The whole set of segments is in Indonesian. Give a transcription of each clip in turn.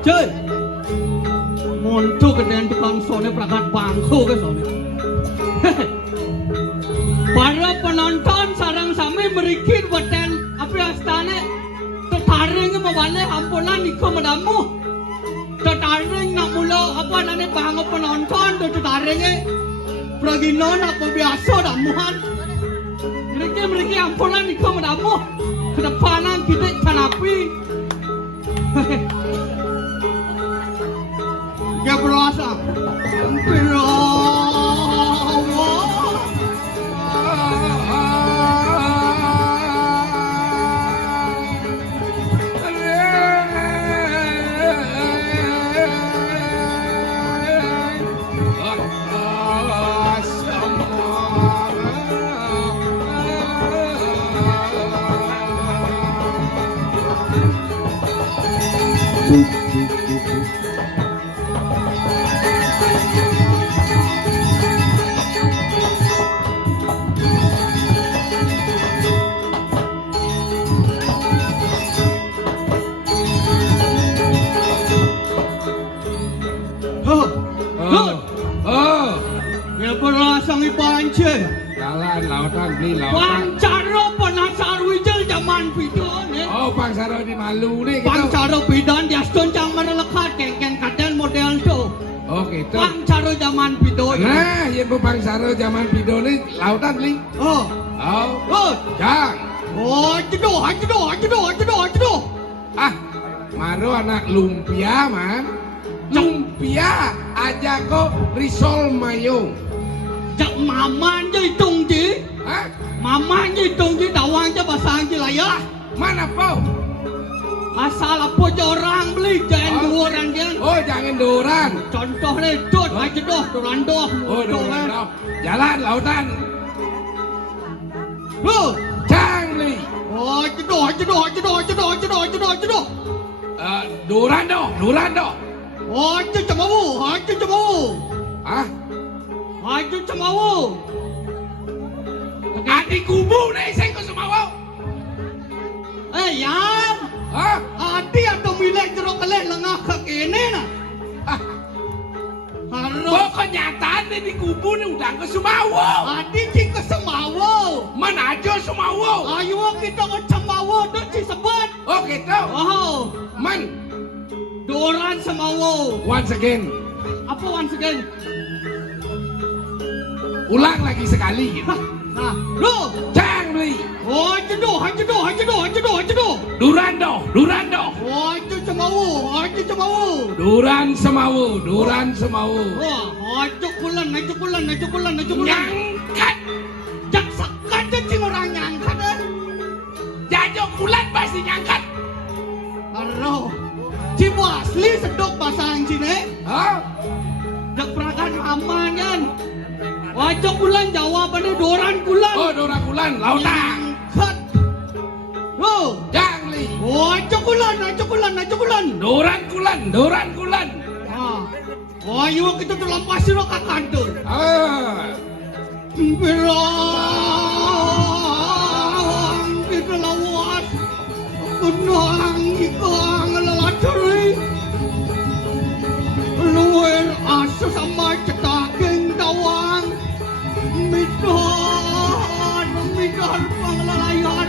Chơi Montu kedan tukang sone prakat bangko ke sone. Para penonton sarang sami merikir beten api astane tertaring mawale ampunan iko madamu. Tertaring nak mula apa nane bango penonton tertaring praginon apa biasa damuhan. Mereka ampunan iko madamu. Kedepanan kita canapi. Ya berasa. Sang ibanche Jalan lautan ni lautan. Pancaro penasar wijel zaman bidon Oh pangsaro di Malu ni. Pancaro bidon di aston jang merelekat kengkeng kaden model tu. Oh gitu. Pancaro zaman bidon. Nah, yang pangsaro zaman bidon ni lautan ni. Oh. Oh. Jang. Oh, jedoh. Ah, maro anak lumpia man. Lumpia aja kok risol mayung. Jak maman je hitung je. Hah? Maman je hitung je dawang je basang je layak. Mana po? Asal apa je orang beli jangan dua orang je. Oh, jangan doran. Contoh ni dot jedoh dorandoh. Oh, doran. Jalan lautan. Jang ni. Oh, jedoh. Doran doh. Oh, je cemawu. Ah, Haju cemawu. adik kubu ni saya kau semua. Yang Hah? adi atau milik jeruk kelih lengah ke kene na. Ah, Harap pokoknya tadi di kubu ni udah ke semua. adi cik ke semawu. Mana aja semua. Ayo kita ke cemawu tu cik sebut. Oh gitu. Oh, Man, doran semawu. once again. Apa once again? Ulang lagi sekali. Nah, lu. Jang beli. Oh, jedoh. Duran doh. Oh, itu cemawu. Duran semau. Oh, itu kulan. Nyangkat. Jak sekat je cing orang nyangkat eh. Jajok bulan pasti nyangkat. Aduh. Cibu asli sedok bahasa yang sini. Hah? Jak perakan aman kan. Wajok kulan jawabannya doran kulan. Oh, doran bulan lautan. Cut. Oh. Jang li. Wajok kulan. Doran kulan. Ah. Oh, yuk kita dalam pasir ke kantor. Ah. Berang kita lawas. Kenang ikang lelaturi. Luar asa sama cetaking tawang. Midan pengelalayan.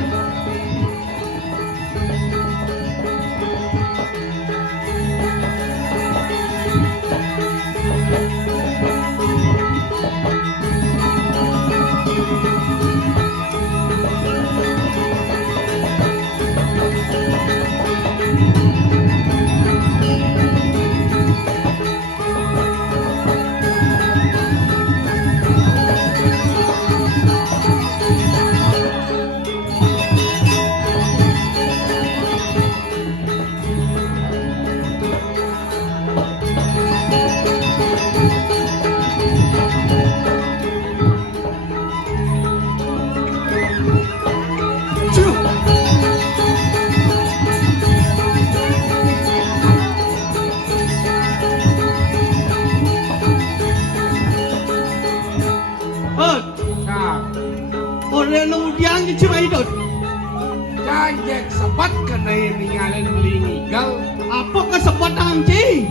sek sepat kena ninggalin beli ngigal. Apa kesempatan Ci?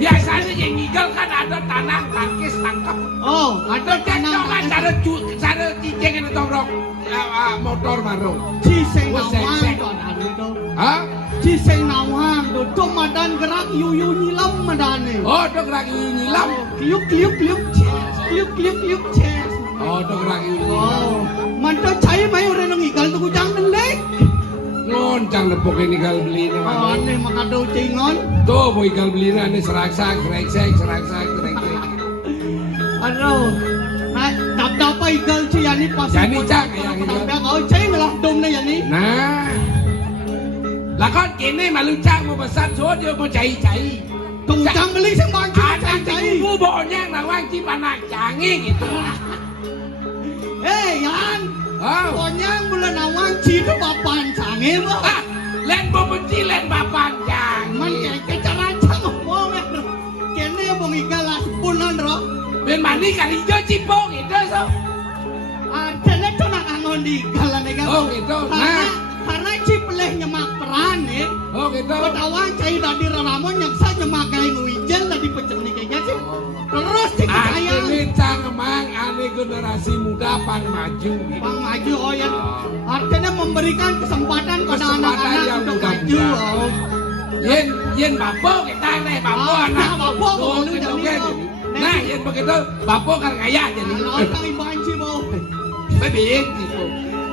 Biasanya yang ngigal kan ada tanah tangkis tangkap. Oh, ada Tenang kan tanah cara cicing itu tongkrong motor baru. Ci sing Wah, nawang sek. to hari itu. Hah? Ci sing nawang to madan gerak yuyu nyilam madane. Oh, itu gerak nyilam. Kliuk kliuk kliuk ces. Kliuk kliuk kliuk ces. Oh, itu gerak nyilam. Oh, manto cai mai ora nang igal tu kujang lek. Ngoncang nepok ini kal beli ini Oh, mana? ane makado cingon. Tuh, boy kal beli ini seraksak, sereksek. Aduh. Nah, dap igal Ci yani pas. Yani cak yang igal. Tapi kau cai malah dom na yani. Nah, lah kan kini malu cak mau besar so dia mau cai. Kujang beli sing banci Ada cai. ibu baunya nawang cipanak canggih gitu. Yan. Oh, Konyang bulan awang Ci tu papan sange mo. ah, len mau benci len bapak Man canggih. kaya cara ngomong ya. Kene bong igal lah sepunan ro. Ben mani kali hijau cipong itu so. Kene tu nak angon di galan igal. Oh gitu, Karena Ci peleh nyemak peran Oh gitu. Awang cai tadi ramon yang saya nyemak kayak nguijel tadi pencernik kayaknya sih. Terus Ci kaya. Ini cang emang ane generasi muda pang maju gitu. Bang maju oh ya. Artinya memberikan kesempatan pada Kesempatan anak-anak yang untuk muda-muda. maju. Oh. Yen bapo kita nih bapo Ah, anak bapo oh, kalau gitu, jadi kan. itu. Nah yen begitu bapo kan kaya jadi Kalau kang iban Ci mo. bebek gitu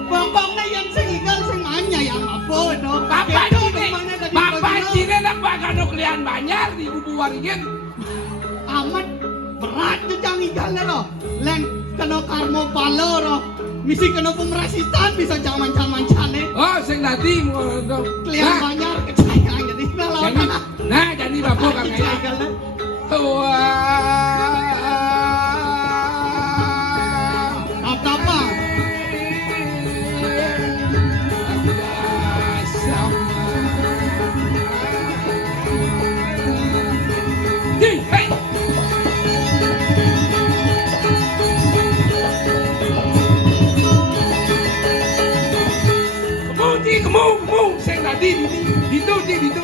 Bang na yan sing igal sing manya yang apa no. bapak Itu cine kemana dari bapak Bagino. cine nak bakal nuklian banyak di kubu waringin Amat berat tuh jang igal na no. Len kena karmo palo ro. Misi kena pemerasitan bisa jangan mancan oh sing tadi mau dong Klian banyak kecayaan jadi lawan jadi nah jadi bapo kan kaya igal na. wah Apa? Hey! Kemu, sing tadi itu.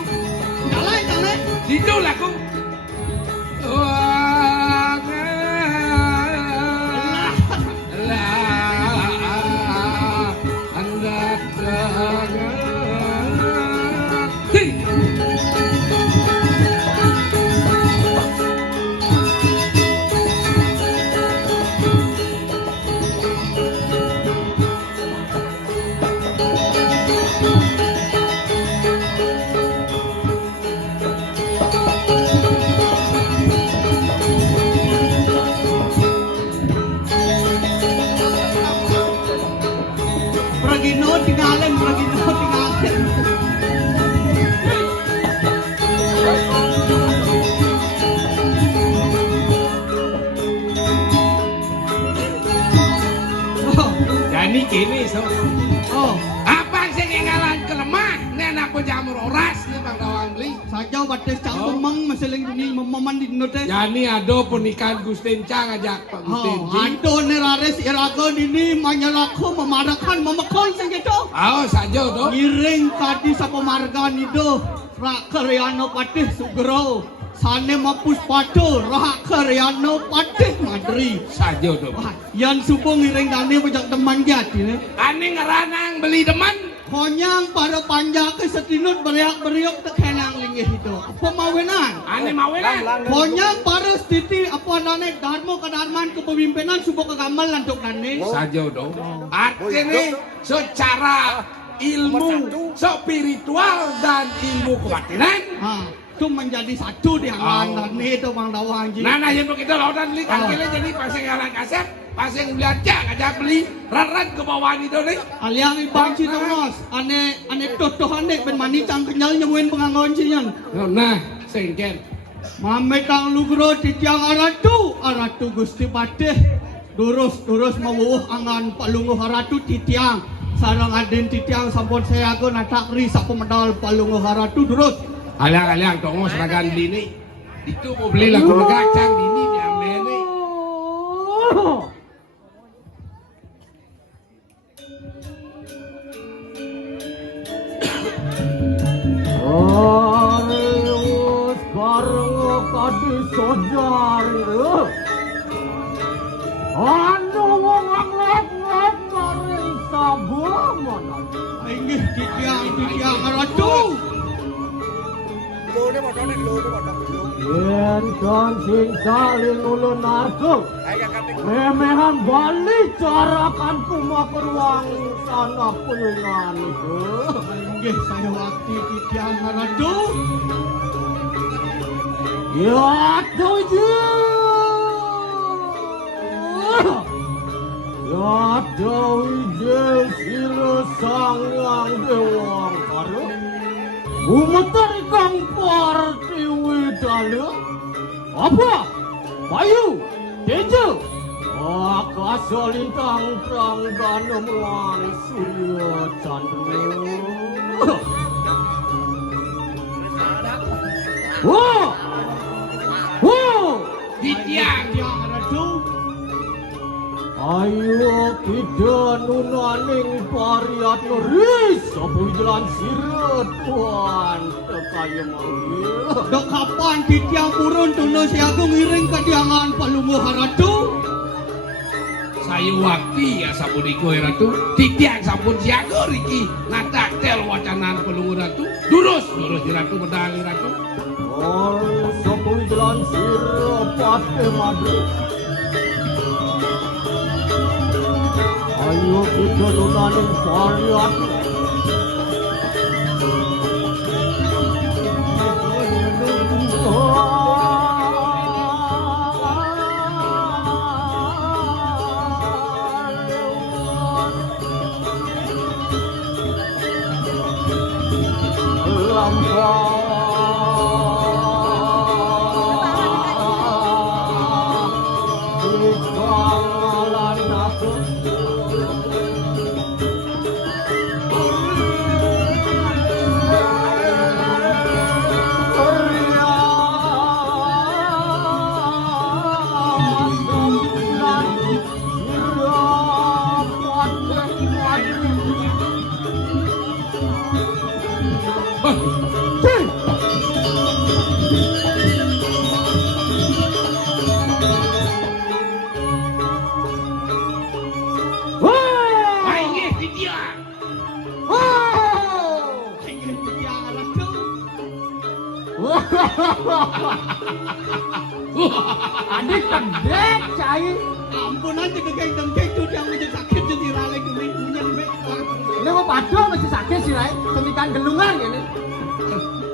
Jalan. Itu lah ku. Wah, lah, anda jangan. Hei. Pragino tinggalin. Jadi kini so. Oh, Apa sing ngalan kelemah? Nek aku jamur oras ni Bang Dawang beli. saja batas cang Oh. memang masalah ini meman di note. Yani ado pernikahan Gustin Cang ajak Pak Gustin Oh, Cing. ando nerares irago ini menyalahku memarakan memakol sing gitu. Ayo saja do. Ngiring tadi sa pemargan itu. Rak karyano patih sugro. Sane mapus pato. Rak karyano patih madri. Saja do. Wah, yan subuh ngiring dani bajak teman jati. Ani ngeranang beli deman. Konyang para panja ke setinut beriak-beriak tekenang linggih itu. Apa mawenan? Ani mawelan. Konyang para stiti apa nane dharma kedarman kepemimpinan subuh kegamal lantuk nane. Saja do. Artinya secara ilmu spiritual dan ilmu kebatinan. Ha, itu menjadi satu di angkatan nane itu Bang Dawang ji. Nah yang begitu lautan beli kangkilnya jadi pasang ngalang kaset, pasang belanja ngajak beli rarat ke bawah itu nih. Aliang ibang ci terus. Ane totohan dek ben mani cang kenyal nyemuin pengangon ci yan. Nah, sengken. Mametang lugro titiang aratu Gusti Patih. Durus mawuh angan palunguh aratu titiang. Sarang aden titiang sampun saya aku natakri sa pemedal palunguh aratu durus. Aliang tunggu seragam beli nih. Itu mau beli lagu kacang ini diambil nih. titiang ratu. Yen kan sing saling ulun narko. Memehan balik carakan kumaker wang sana pulungan itu. Inggih saya waktu titiang ratu. Ya tuju. Ya tuju sira sangang dewang karo. Umetar kang parti widala. Apa? Bayu, Tejo. Akasa lintang prangganem wang surya candra. Wah! Titiang. Ratu. Ayo kita nunaning pariat nuris Sabu jalan sirut tuan Tekaya manggil Dok kapan titiang purun tunu si agung ngiring kadiangan palunguh ratu. Saya waktu ya sabun iku ratu. Titiang sampun siaga riki. Natak tel wacanan pelungu ratu. Durus di ratu medali ratu. Oh, Sabu jalan sirut pate madu Ayo kita nunaning pariat Adik kedek cai. Ampun aja dekai dengkek tuh yang udah sakit jadi rale kemi punya lebih. Ini mau padu masih sakit sih Rai. Sentikan gelungan ini.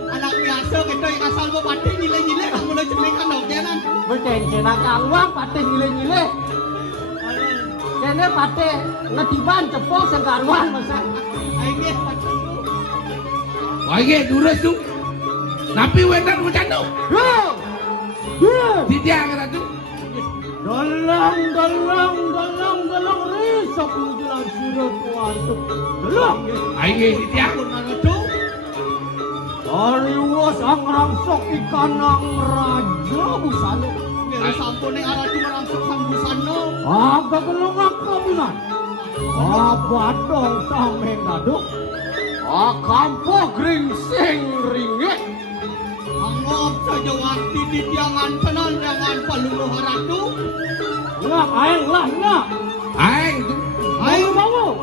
Anak biasa kita yang asal mau pati nilai-nilai kamu udah cemikan dong jalan. Bercengkena kangwang pate nyile-nyile. Kene pate ngetiban cepol sengkaruan masa. Ayo pati. Wah durus tuh. Napi wetan macano. Yo. Yo. Titiang ratu. Dalang risok menjelang sirut tuan tuh. Dalang. Ayo titiang. Ratu. Ariwas ang rangsok ikanang raja busano. Dari sampun yang arah cuma langsung sambusano. Agak gelungak kabinan. Apa dong tameng gaduk? Akampo gringsing ringgit. Angop saja waktu di tiangan tenan dengan palunguh ratu. Nggak, aeng lah, nggak. Aing tuh. Ayo Mau.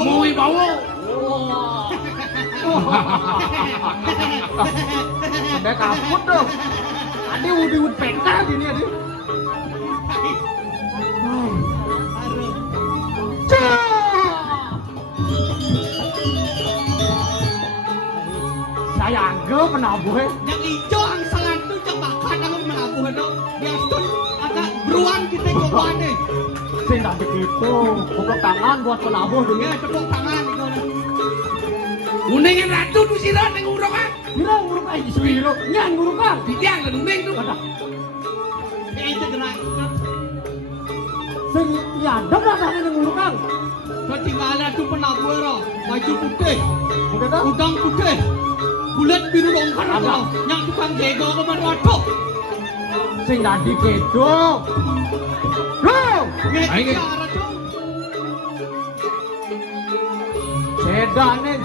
Mau bawa. Ada kaput dong. Adi wudi-wud pekar gini adi. Saya anggap menabuh. Yang hijau angsalan tuh cebakan aku menabuh itu. Yang itu agak beruang kita kobane. Sing tak begitu, tepuk tangan buat penabuh dulu. Ya tepuk tangan itu. Unengan ratu tuh sih neng urok kan. Kira nguruk aja sebiro, nyan nguruk kan. Titiang dan uneng tuh. Ada. Ya itu gerak. Sing nyadap lah kan yang nguruk kan. Ketinggalan tuh penabuh roh. Baju putih, Udah tak? udang putih, kulit biru dongkar Ada. roh. Yang tukang jago kemana waduh. Sing tadi kedo. Bro, Ayo.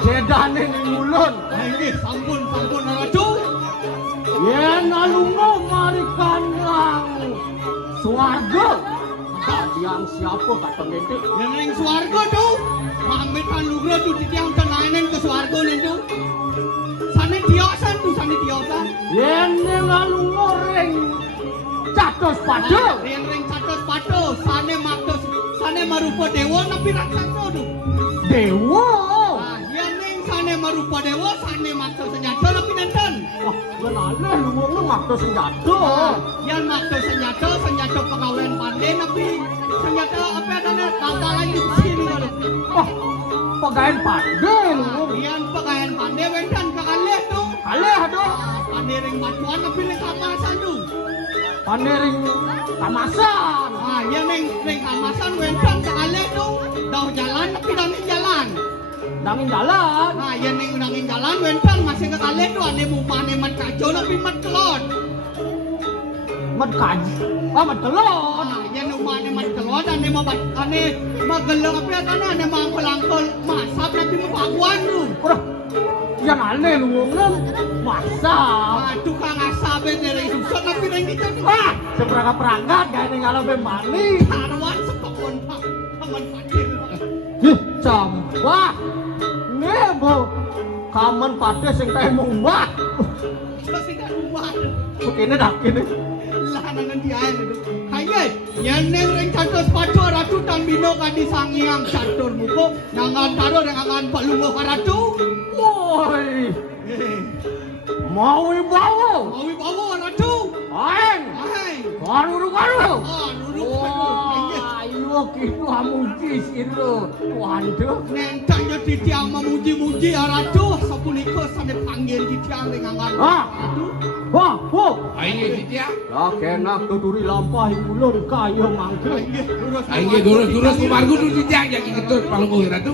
jedane ning mulun. Ini sampun ratu. Yen alungo mari kandang swarga. Kadiang siapa kata ngente? Yang ring swarga tuh. Mamit anugerah tuh titiang tenainen ke swarga nentu. Sane tiosan tuh sane tiosan. Yene ngalungo ring catos padu. Yang ring catos padu. Sane marupa dewa tapi raksasa tuh. Dewa. Nah, yang ring sane marupa dewa sane maksa senjata tapi nenten. Wah, kenapa lu makto senjata? Yang maksa senjata pegawaian pandai tapi senjata apa adanya tata lain di sini kalau. Wah, pegawai pandai lu. Yang pegawaian pandai wentan ke kalih tuh. Kalih aduh. Pandai ring batuan tapi ring kamasan tuh. Pandai ring kamasan. Ah, yang ring kamasan wentan ke kalih tuh. Dah jalan tapi dangin jalan. Dangin jalan. Nah, yang dangin jalan wentan masih ke kalih tuh ane mupane mat kacau tapi mat kelon. Mat kaji. Mat telur. Ah, yang mupane mat kelon ane mageleng apa adanya ane mangkol-angkol masap tapi mapakuan tuh. Udah. Yang aneh lu ngomong masak. Ah, tukang asabe dari susah tapi ring itu tuh. Ah, seperangkat gak ada ngalamin mani. Tarwan sepakon pak, kaman padir. Ih, campah. Nebo. Kaman pada sing kae mumbah. Kasi ka rumah. Begini dah kini. Lahanan dia itu. Hai yang ring catur pacu ratu tan bino kadi sangiang catur muko nangan taro dengan palungo karatu. Woi. Mau bawa. Mawi bawa ratu. Aeng. Hai. Karu. Ah, nuruk Wah, ayo gitu amuji siru. Waduh. Nentangnya titiang memuji-muji ratu sapuniko sane panggil titiang dengan Ah. Wah, Aing titia. ya kena keduri lampah ulun kayu mangke. Aing durus kumargu tu titia jadi ketut palungguh ratu.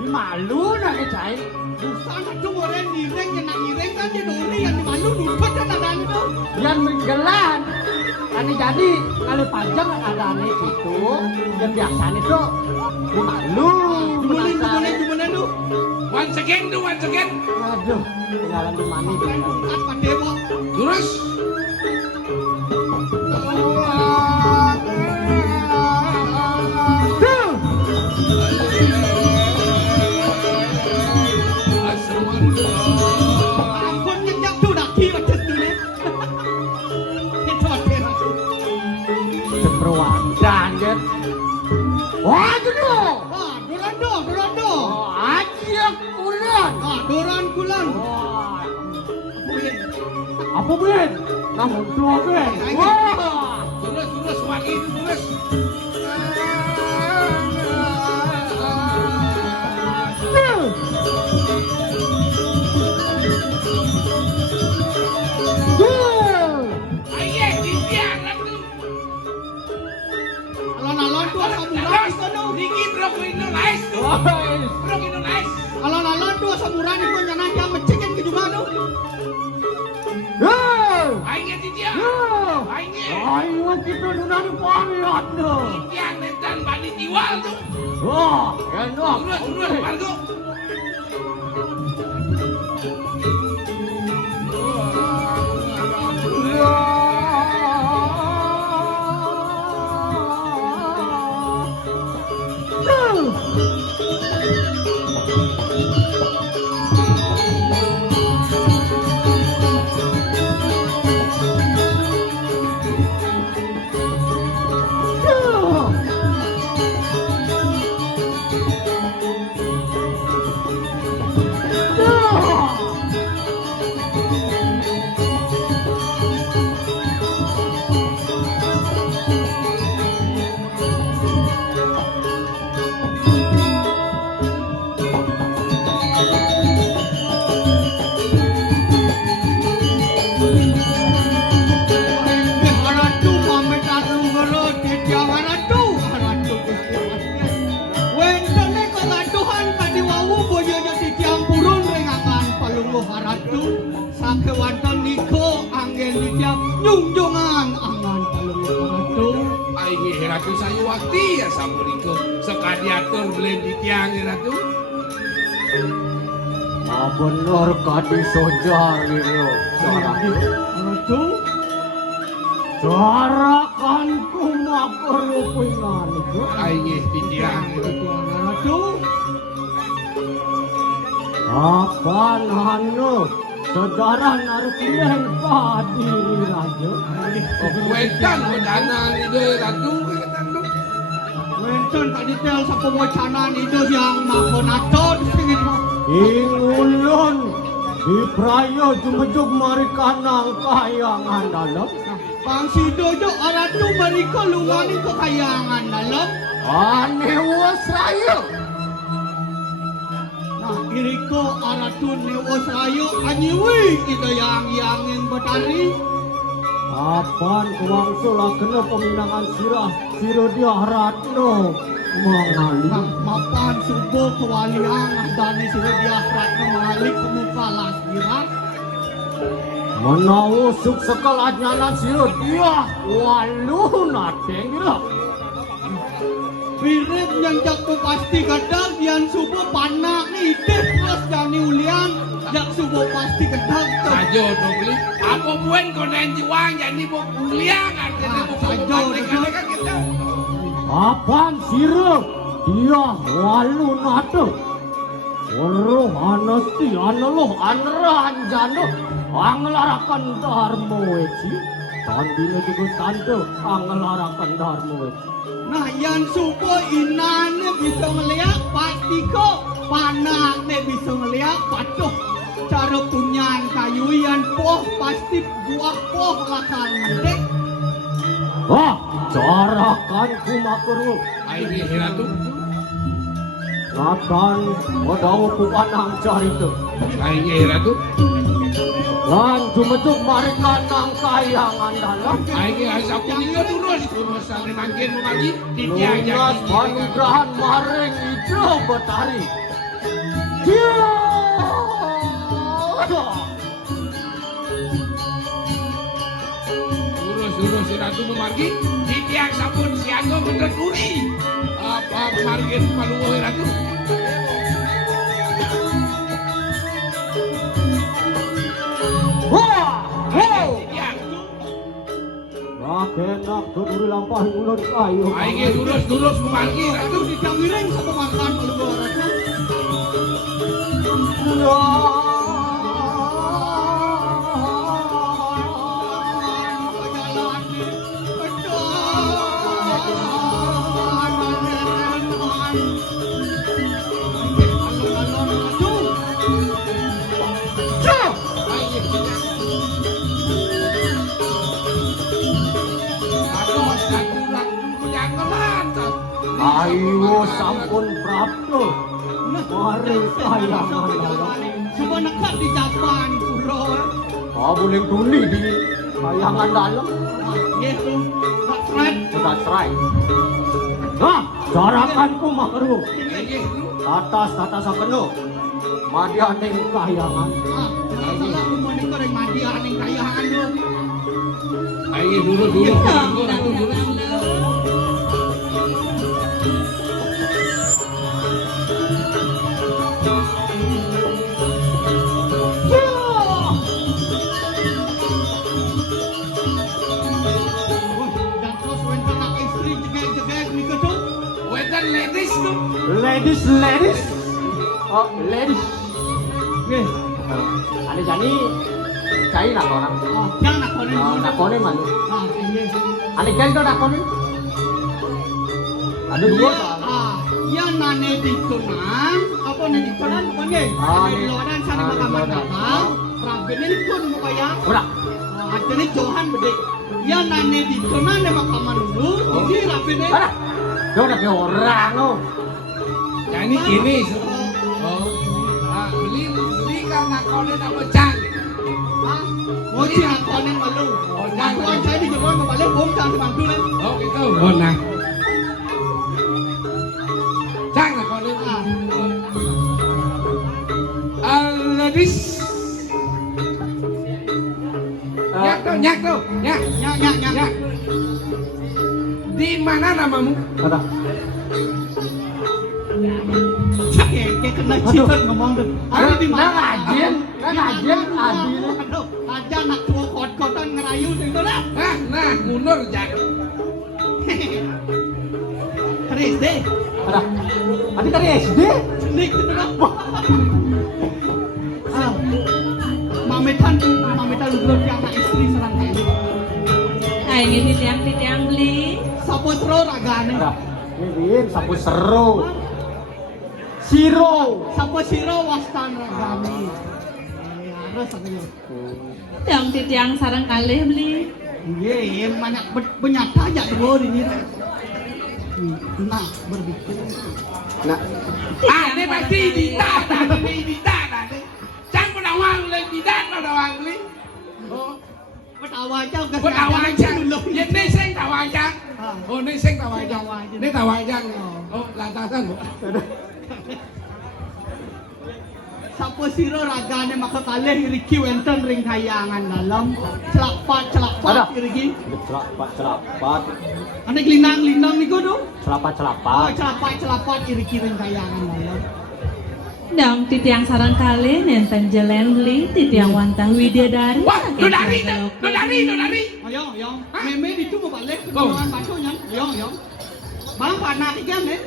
Malu nak kecai. Busana tu orang ireng yang nak ireng kan dia dori yang malu dupat kan ada itu. Yang menggelan. Kali jadi kali panjang ada nih situ. Yang biasa itu malu. Gimana tu? Once again. Aduh, tinggalan di mana Kan dia? bukan pandewa. Durus. Ampun nyenyak tu dah kira macam tu ni. Itu ada ratu. Seperuan dan wah dulu. Ah, dorando. Aja kulan. Ah, doran kulan. Wah, apa ben? Namun dua ben. Wah. Durus lagi durus. Aing titia ratu. Alon-alon tu asam murah di kono. Niki bro Indonesia tu. Bro Indonesia. Alon-alon tu asam murah di kono jangan dia mencekin ke juga tu. Aing titia. Aing. Ayo kita nunani pamiat tu. Titia netan bani diwal tu. Wah, enak. Durus margo. Aing ratu sayu wakti ya sampuriko sekadiatur belen di tiang ratu. Bener kadi sojar itu. Ratu, Carakan kumakerupingan itu. Aing di tiang. Ratu, Apaan anu saudara narkilen padiri raja. Wetan wacanan itu ratu. Wenton tadi tel sa pewacanan itu yang makonaton singin mo. Ingulun di prayo jumejug marikanang kayangan dalam. Bang Sidojo aratu mereka luwani kekayangan dalam. Anewas rayo. Nah, iriko aratu newas rayo anyiwi itu yang batari. Apaan kuang sula kena peminangan sirah siro dia ratno mengalir. Nah, mapan subuh kewalian dani sudah diakhirat mengalir ke muka lasira. Menawusuk sekelahnya siro dia walu natengira. Mirip yang jago pasti kadang yang subuh panak nih terus jani ulian yang subuh pasti kadang. Sajo dong beli. Apa buen konen jiwang jadi bu kuliah artinya bu Sajo kan kita. Apaan siro dia walu nate. Waru anasti analoh anranjano anglarakan dharma weci. Tandine juga tante anglarakan dharma weci. Nah, yang subuh inane bisa melihat pasti kok panaknya bisa melihat patuh. Cara punyan kayu yang poh pasti buah poh lakal mendek. Wah, carakan kumakeru. Aing ratu. Natan modal ku panang carita. Aing ratu. Lan jumejug marikanang kayangan dalam. Aing sampuriko terus sampai mangkin mengaji di tiang Lunas jadi. panugrahan maring ijo betari. Durus si ratu memargi di tiang sampun siaga bener kuri. Apa memargi paluwe ratu? Wah, wow. Tiang. Rakenak keduri lampah ulun kayu. Aing durus memargi ratu. Itu dijangiring sama makan keluar ratu. Ayo sampun prapto. Maring kayangan dalam. Cuma nekat di Japan pura. Boleh tuli di kayangan dalam. Gitu. Tak seret. Sudah cerai. Nah, carakan kumakeru. Tata sakeno. Madianing kayangan. Masalah umum ini koreng mandi aning kayangan dong. Aing durus ratu durus. Ladies. Oh, ladies. Oke. Ada jani cai nak orang. Yang nak konen. Nak konen mana? Ini. Ada jani tu nak konen. Ada dua. Yang nane ditunan, apa nane ditunan bukan ye? Di luaran sana makaman datang, rabene pun mukanya. Ora. Ada ni Johan bedek. Yang nane ditunan ni makaman dulu, jadi rabene. Ora. Dia nak orang tu. Jadi gini. Oh. Beli karena konen apa cang? Oh, dia konen malu. Bantuan saya di Jepang kembali bom jangan dibantu lagi. Oh gitu. Oh nah. Cang lah konen. Ladies. Nyak tuh. Nyak. Di mana namamu? Ada. Kayak kena citat ngomong tuh. Ada di mana? Ngajen adi nih. Aduh, aja anak tua kot-kotan ngerayu itu lah. Nah, mundur jak. Keris deh. Ada. Adik dari SD. Nik itu lah. Mametan belum yang anak istri serang kali. Nah ini titiang beli. Saputro ragane. Ada. Ini sapu seru. Siro. Sapu siro wastan ragane. Harus katanya. Yang titiang sarang kali beli. Iya, banyak benyata aja dulu ini. Nah, berpikir. Nah, Ini pasti Dita. Jangan penawang le Dita penawang le. Oh, Pertawa aja udah. penawang aja. Ini sing tawang aja. Oh, ini sing tawang aja. Tawang aja. Ini tawang aja. Oh, lantasan. Sapo siro ragane maka kalih Ricky wenten ring kayangan dalam celapat Ada. Ricky. celapat. Ane gelinang niku tuh. Oh, Celapat. celapat Ricky ring kayangan dalam. Yang titiang sarang kali nenten jelen beli titiang wantah widadari. Wah, Dodari. Ayo. Meme itu mau balik ke ruangan batunya. Ayo. Bang panah ikan deh.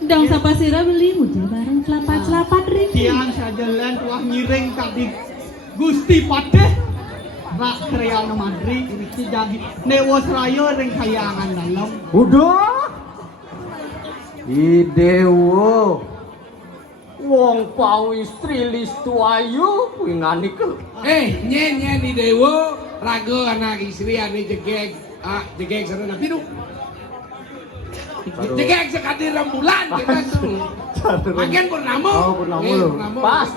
Dong sapa sira beli muji bareng celapat Riki. Tiang sajalan tuah ngiring kadi Gusti Padeh. Rak Real Madrid Ricky jadi Newas Raya ring kayangan dalam. Udah. Idewo. Wong pau istri listu ayu kuwi ngani ke. Nyen di dewo rago anak istri ane jegeg sarana pidu. Jegeg sekali rembulan kita tuh. Makin purnamo. Oh, purnamo. Pas.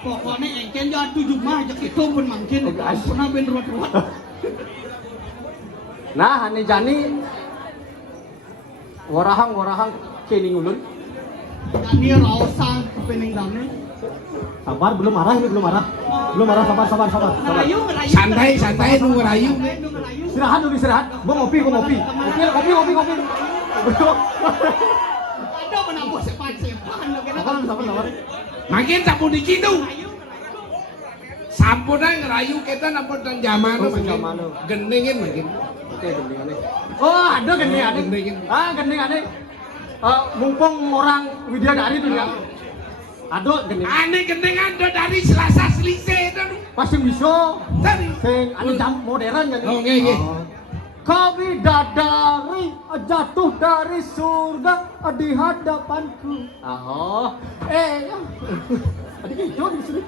Pokoknya engken ya 7 mah aja itu pun mungkin. Pernah ben ruwet-ruwet. Nah, ane jani warahang kening ulun. Ini raosan kepening dane. Sabar, belum marah, sabar. Ngerayu. Santai nu ngerayu. Istirahat. Gua ngopi. Kopi. Ada menabuh sepan lo kena. Sabar. Makin sampun dikit tuh. Sampunan ngerayu kita nampun dan zaman Jamanu. Gendengin makin. Oke, gendengane. Oh, ada gendengane. Gendengane. Mumpung orang widadari tuh ya. Aduh, gendengane. Ane gendengan do dari Selasa Selise itu. Pasti bisa. Tadi. Sing ane jam modern ya. Oh, nggih. Kau bidadari jatuh dari surga di hadapanku. Adik itu di sini.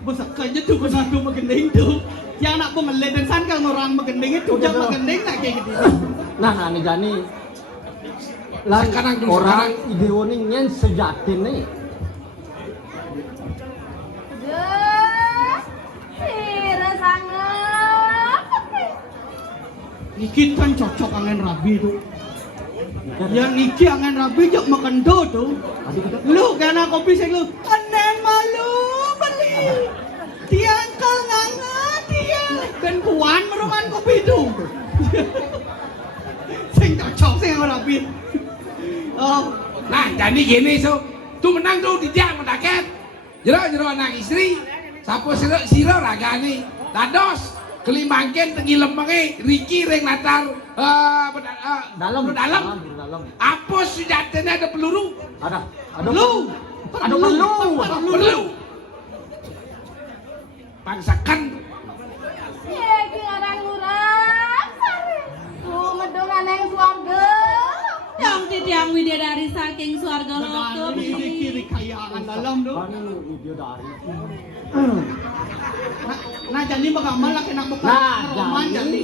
Besar aja tuh satu megending tuh. Yang anak pengelet dan san kan orang megending itu jangan megending tak kayak gitu. Nah, ane jani. Lah Sekarang dulu, orang sekarang. ideone nyen sejati nih. Sira sangat. Niki kan cocok angin rabi tuh. Yang niki angin rabi jok makendo tuh. Lu kena kopi saya lu. Anen malu beli. Tiang kal ngangat dia. Ben puan meruman kopi tuh. Sing cocok sing rabi. Oh, Nah, jadi gini tuh menang tuh di tiang mendaket. Jero anak istri. Sapo siro ragani. Dados kelimangken tengi lembenge Ricky ring latar Dalam. Apa senjatanya ada peluru? Ada lu. Peluru. Pangsakan. Iki orang murah. Tuh medung aneng swarga. Yang titiang widadari saking swarga loto Ini beli. kiri kayangan dalam tuh. video dari. Nah jadi bagaimana kena buka Nah, jadi.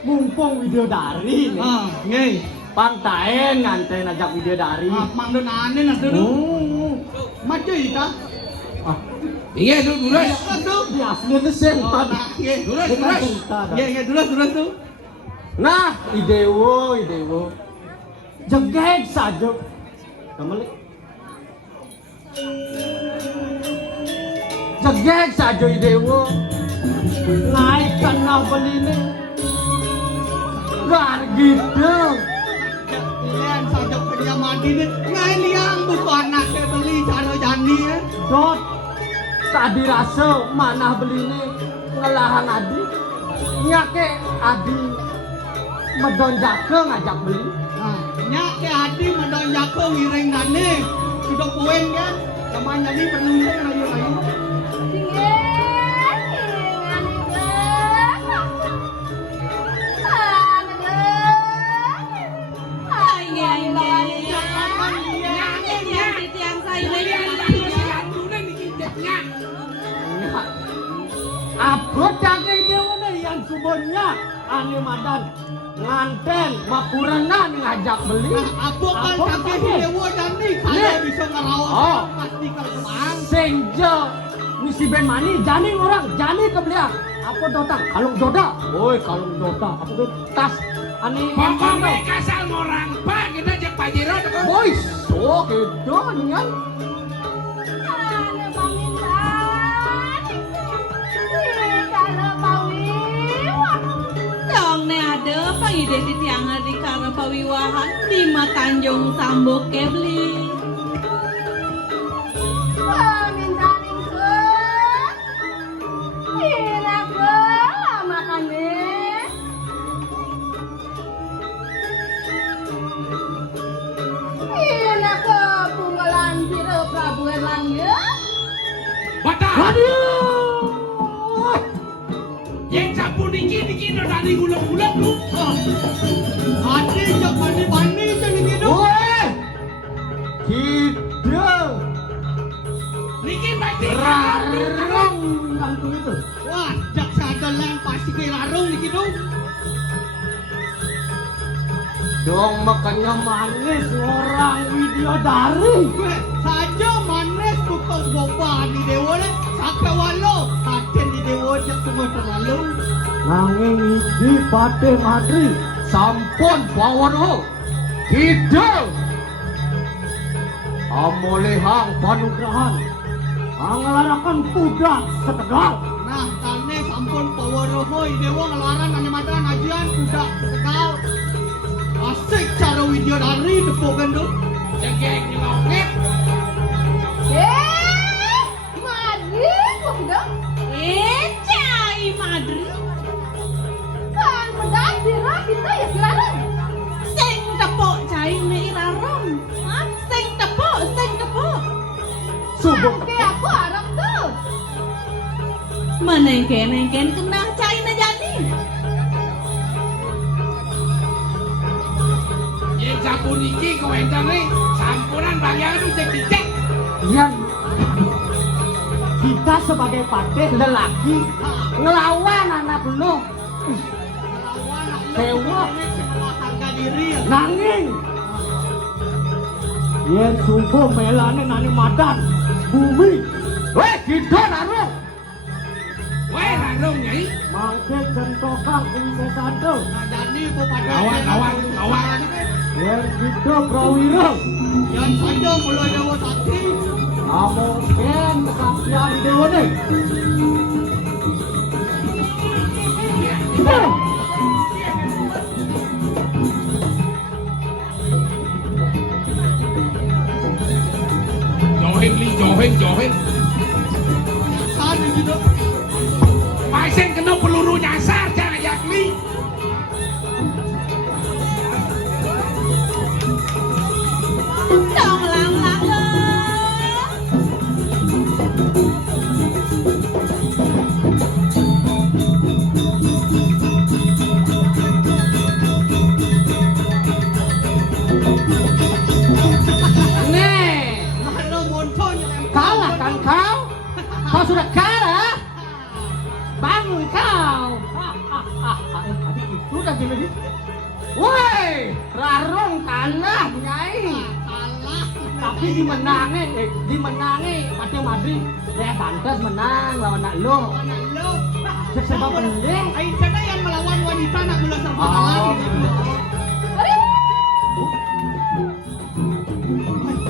Mumpung video dari nih. Nggih. Pantain nganten ajak video dari. Mangdon ane nah dulu. Maju ita. Iya dulu. Aduh. Di asli itu sentan. Terus tuh. Nah, idewo. Jegeg saja. Kembali. Jegeg saja idewo. Naikkan nah beli ini. Gar gitu. Kalian saja kerja mandi nih. Ngai liang buku anaknya beli cara jani ya. Dot, tadi rasa mana beli ini ngelahan adi. Nyake adi medon jake ngajak beli. Nyak ke adi medon jake wiring dane. Sudah poin kan? Namanya ni perlu rayu-rayu. Apa cakap dia mana yang sebenarnya ane madan nganten makurenan ngajak beli. Aku kan cakap dewa jani kalau bisa ngerawat pasti keluang. Senja misi ben mani jani orang jani kebelian. Apa dota kalung doda. Woi kalung doda. Apa tuh tas ane Pokoknya kasal orang pak kita jak pajero tuh. boy so gitu nian. Dong ne ada pangide titiang di kara pawiwahan di Matanjung Sambo Kebli. Wadah. Aduh. Yang sapu dikit udah dari gulung-gulung lu. Adi jak mandi jadi gitu. Woi. Gitu. Niki pasti Rarong yang tuh itu. Wah, jak sadalan pasti ke larung di gitu. Dong makanya manis orang Widyodari. Saja manis bukan boba di dewa le. Sampai walau haten di dewa jak semua terlalu. Nanging iki pate madri sampun bawono. Kidul. Amolehang panugrahan. Angelarakan kuda setegal. Nah, kane sampun paworohoi dewa ngelaran ane madan ajian kuda setekal. Asik cara Widyodari depokan tuh. cengkeh nyelongit. Cai Madri. Sing tepuk cai ne irarong. Sing tepuk. Subur. Menengken kena cai na jani. Yang sapu niki kewendang nih sampuran bagian itu cek-cek. Yang kita sebagai pate lelaki ngelawan anak lu. Dewa Harga diri ya. nanging. Yen sungguh melane nani madan bumi. Weh kita naruh. Weh randong nyai. Mangke centokan ini satu. Nah, jadi pada Lawan. Yen kita prawira. yang saja mulai dewa sakti. Amongken kesaksian dewa nih. Johin. Sana gitu. Pasien kena peluru nyasar jangan yakni. Dong lang lo. Nih, Mana monton yang kalah kan kau? Kau sudah kalah? Bangun kau. Itu dah gini. Woi, Rarong kalah, Nyai. salah. Tapi dimenangi Pate Madri. Saya pantas menang lawan nak lo. Anak lo. Sebab penting. Ain sana yang melawan wanita nak mula serba salah. Oh.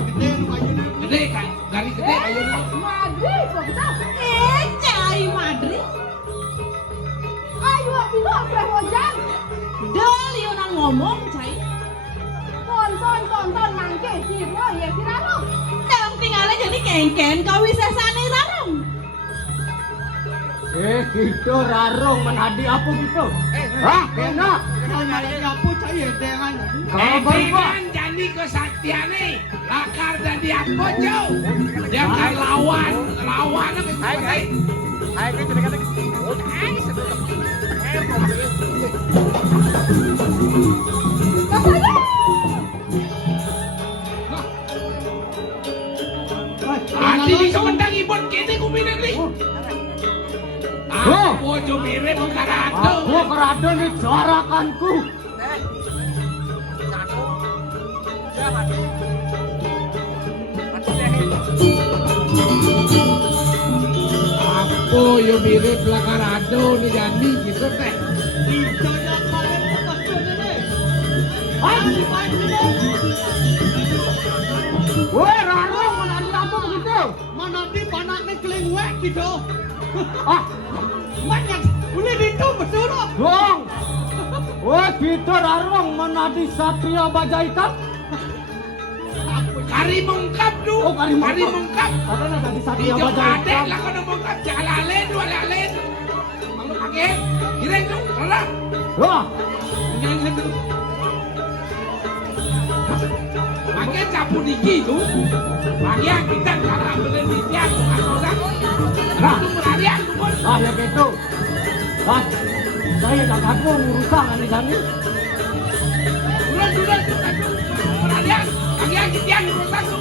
Gede rupanya. Gede kan, dari gede kayunya. Cai Madri. Dol yo ngomong cai. Ton mangke siro ya kiraro. Dalam tinggalnya jadi kengken kau bisa sana rarong. Gitu Rarong menadi apa gitu? Hah, kena? Sama lagi apa cai dengan Kabar gua. Kan jadi kesaktiane lakar jadi apa jauh? Yang kan lawan apa itu? Ati bisa mendang ibon kini kuminan nih. Aku jo mirip karado. Aku kerado nih jarakanku. Aku yo mirip karado nih jadi gitu teh. Ijanya kalian lepas nih. Woi Rarong menadi apa begitu? Mana di panaknya keling wek gitu. Ah, Banyak, boleh itu betul loh. dong. Woi gitu Rarong menadi Satria Baja Hitam. Kari mengkap du. Oh, kari mengkap. mengkap. Katanya tadi Di Satria jok Baja adek Hitam. lah kau mengkap jangan lalen dua lalen. Kalau pakai kira itu lah. Wah, Pakai capu digi tu. Pakai kita cara berhenti tiang atau tak. Lah, pelarian tu pun. ah ya gitu. Ah, saya kakakku urusan ini sani. Duran tu kadu. Pelarian. Pakai tiang rusak tu.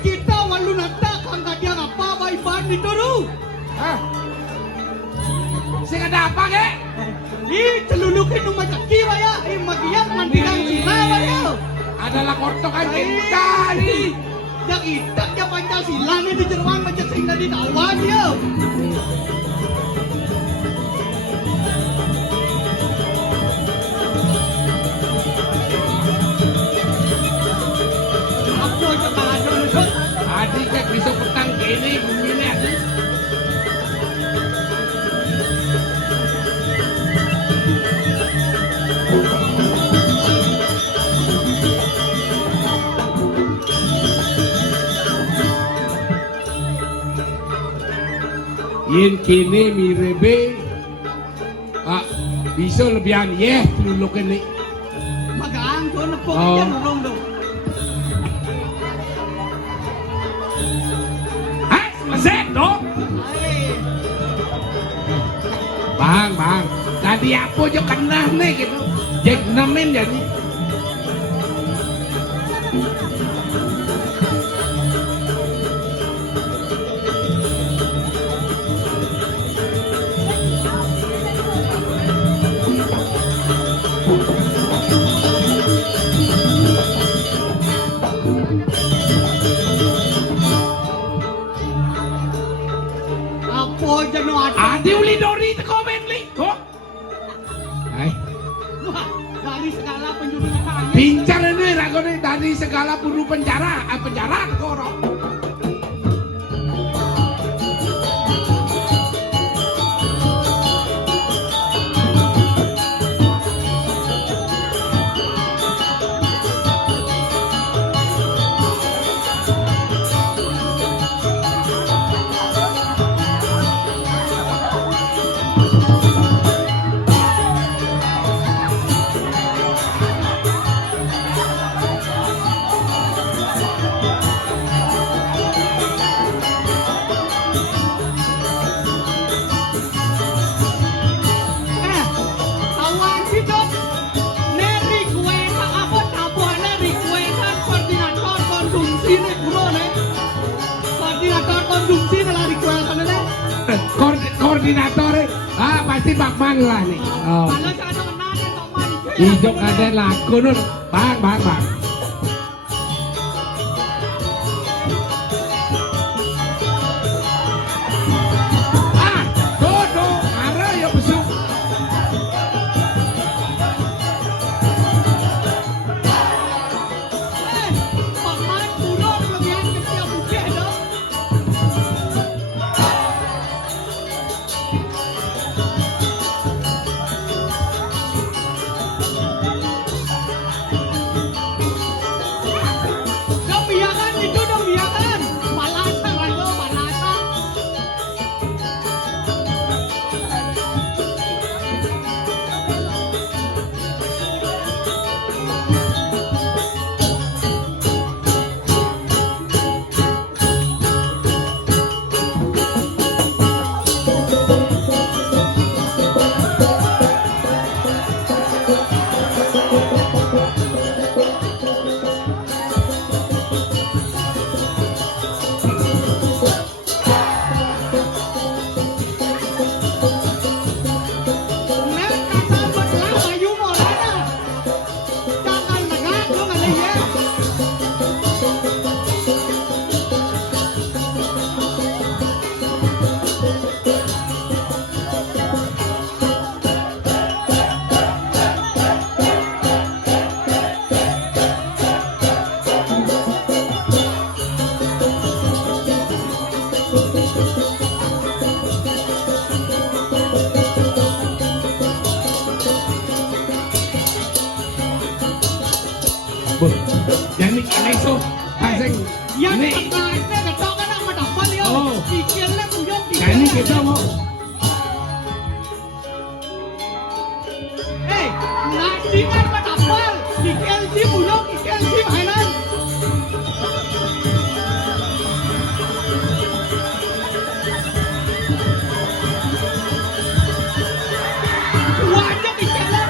Kita walu nata kang dia apa bayi ban itu lu. Hah? Sing ada apa ke? Celulukin rumah caki ya. Magian mandingan sila ya. Adalah kortok aja tadi. Yang itak ya Pancasila nih di Jerman macam sehingga di Taiwan ya. Apa yang ada itu? Tadi kayak bisa petang kene bumi ini ada. Yen kene mirebe bisa lebihan dulu kene. Magang tuh nepok Oh. aja nurung tuh. Hah? Masih dong? Bang, tadi apa jo kena nih gitu. Jek nemen jadi. Apa aja no ada. Adi uli dori teko benli. Kok? Hai, Wah, dari segala penjuru kaya. pincar ini rakone dari segala buru penjara koro. Kawan situ. Neri kue apa tabuannya requestan koordinator konsumsi nih kulo nih. Koordinator konsumsi nih requestan nih. Koordinator pasti Pak Man lah nih. Oh. Kalau saya kenal nih teman. Hijau ada laku nun. Bang. Dodo, ada ya besok. Kasing. Yang Ini. tengahnya ketok kan nak mendapat dia. Oh. Dikirnya kuyok Nah ini kita mau. nak dikan mendapat. Dikir si kuyok, dikir si mainan. Wajib dikirnya.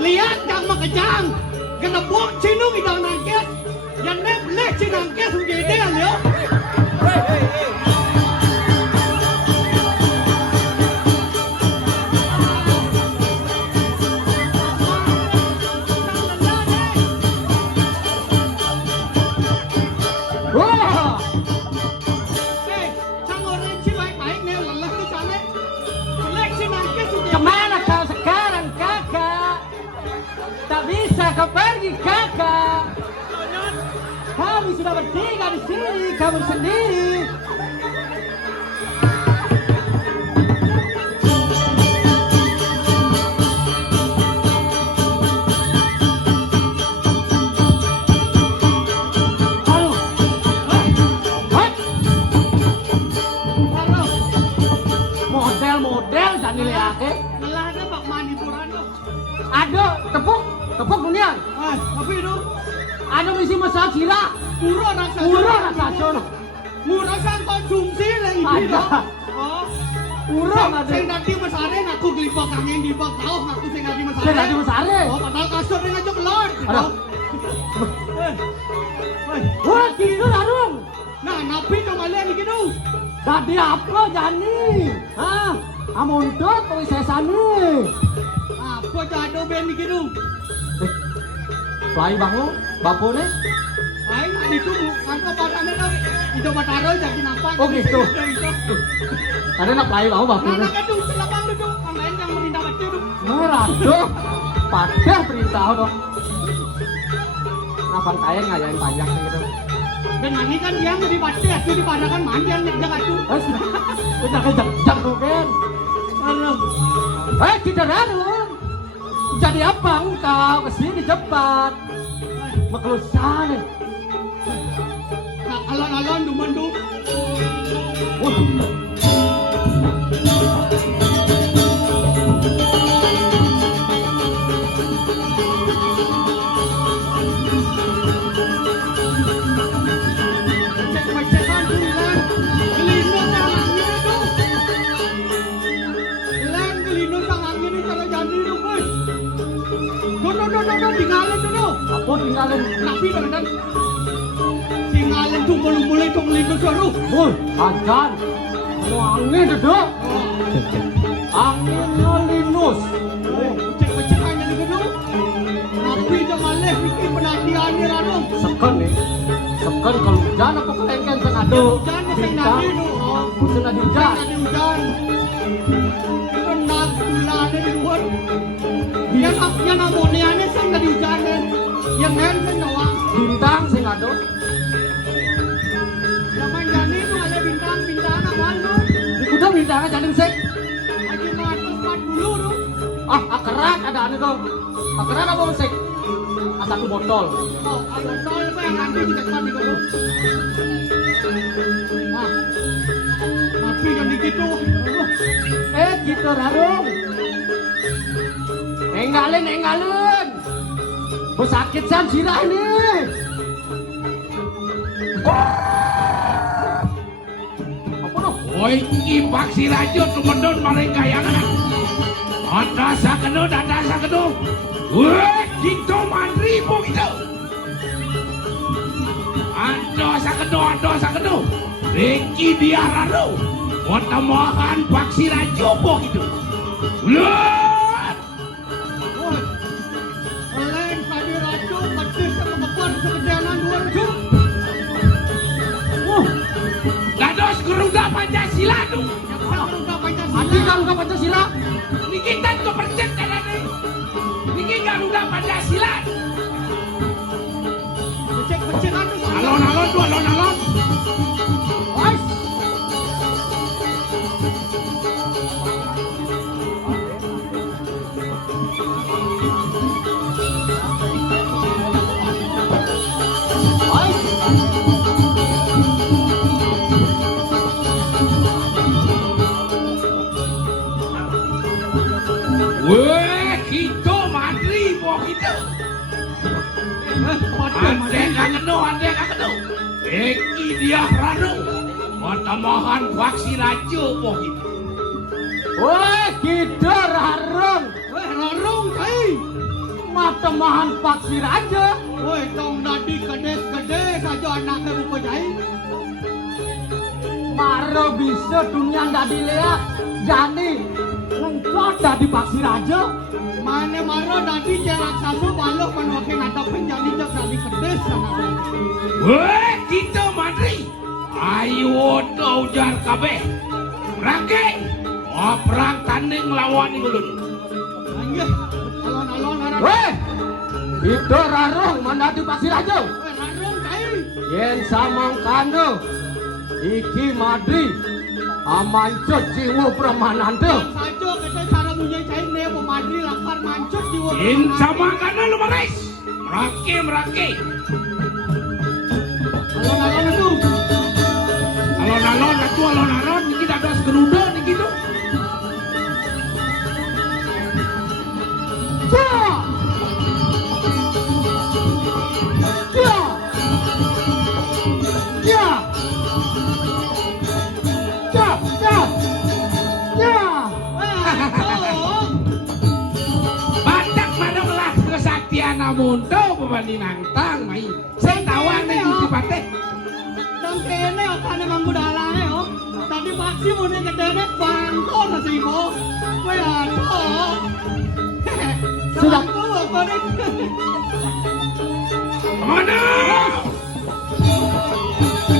Lihat yang makejang. Genebok cinung idang nangket. Yang nep lek cinangket sudah ideal ya. Wah, Sang orang si baik-baik nih lelah tu sana. Lek cinangket sudah. kemana kau sekarang kakak? Tak bisa kau pergi kakak. Kami sudah bertiga di sini, kamu sendiri. Aduh, hei, model-model jangan lihat. Lelah ada bak mandi puran tu. Aduh, tepuk dunia. Tapi itu Ada misi masak sila. murah rasa. Murah rasa jono. Murah sang konsumsi lah ini. Ada. Oh. Urang ada. Sing nanti mesare ngaku gelipok angin di bak tahu ngaku sing nanti mesare. Saya tadi besare. Oh, padahal kasur dengan ngajak kelor. Aduh. Wah, tidur arung. Nah, napi kembali ni gitu. Tadi apa jani? Hah? Amontot kau sesani. Apa jado ben ni gitu? Play bangun, bapo ni. Ay, itu kantor padane dah. Itu bataro jadi nampak. Oh, gitu. Tadi nak play bangun bapo Nah, ni. nak itu selapang itu. Ang lain yang merindah baca itu. Merado. Padah perintah dong. Nafan kaya ngayain panjang gitu. Dan mani kan dia lebih baca, itu di padakan mandi yang jaga itu. Jangan tuh kan. Aduh. Tidak ada. Jadi apa engkau kesini cepat? Makelusan. Nah, alon-alon dumandum. Cek-cekan tulisan. Gelindung tangannya itu. Len gelindung tangannya ini kalau jadi itu, boy. Dodo, tinggalin dulu. Apa tinggalin? Nabi dan tinggalin tuh mulai tuh melindung suruh. Boy, ajan. Angin duduk. Anginnya linus. Cek-cek aja di gedung. Nabi jamaleh bikin penantian ni Ranum. Sekan nih. Sekan kalau hujan apa kelengken sengado. Hujan ke sing nadi tu. Hujan ada hujan. Nadi hujan. Itu nak bulan di luar. Yang namanya sing nadi hujan kan. Yang lain kan nawang. Bintang sengado. Zaman jani tu ada bintang awal tu. Di kuda bintangnya jalan sek. Lagi mat dulu tu. Kerat ada anu tuh. Kerat apa sek? Satu botol. Oh, botol apa yang nanti kita kan di gedung. Tapi kan gitu. Gitu Rarung. Enggalin. Sakit san sirah nih. Apa tuh? Oi, ibak si Rajo tumedon maring kayangan. Ada sakeno. Weh, gitu mandri po gitu. Ada sakeno. Reki dia raro. Motamohan bak si Rajo po gitu. Ulat. Lain tadi rajo petis kemampuan kebedanan 2 Dados Garuda Pancasila tu. Adi Garuda Pancasila. Niki tan ko percet kadane. Niki Garuda Pancasila. Becek anu. Alon. Wais. Weh, gitu mandri po gitu. Ande kakeno. Eki dia rano. Motamohan bak si Rajo po gitu. Woi, gitu Rarung. Rarung kai. Matemahan paksir aja. Woi, tong nadi gede saja anaknya buka jai. Maro bisa dunia ndak dilihat. Jani lengkap tadi paksir aja. Mana maro nadi jarak satu balok menwakin ada penjali jak nadi kedes anaknya. Weh, gitu mandri. Ayo to ujar kabeh. Rangke. Oh, perang tanding lawan ulun. Anjir, alon harap. Weh, itu Rarung mana di paksir aja. Woi, rarung kai. Yen samangkano iki madri amancut jiwa permanando. Saja kita cara punya cai ne pemadri lakar mancut jiwa. In sama kana lu maris. Merake. Alon itu. Alon niki dados Garuda niki tu. Batak madonglah kesaktian namundo pebanding nangtang mai. Saya tawang nih di pateh. Dan kene apa nih manggu dalane oh. Tadi paksi mau nih kedene bangko nasi mo. Woi aduh. Sudah. Apa nih? Mana?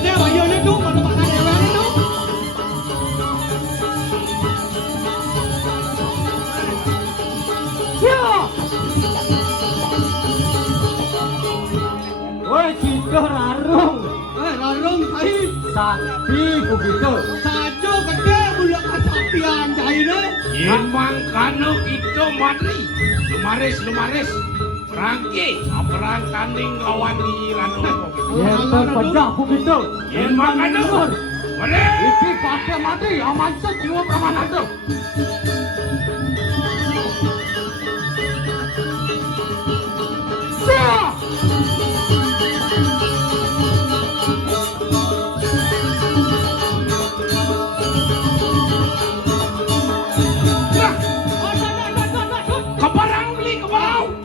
Dia bayarnya tuh mana pakai dewan itu. Woi, gitu Rarung. Rarung kai. Sakti begitu. Sajo gede bulan kesaktian cai ne. Yen mangkano itu madri. Lumaris. Rangke, perang tanding lawan ni Rano. Yen terpejah begitu. Yen mangkano. Mari. Iki pakai mati amancut jiwa permanando. Keparang.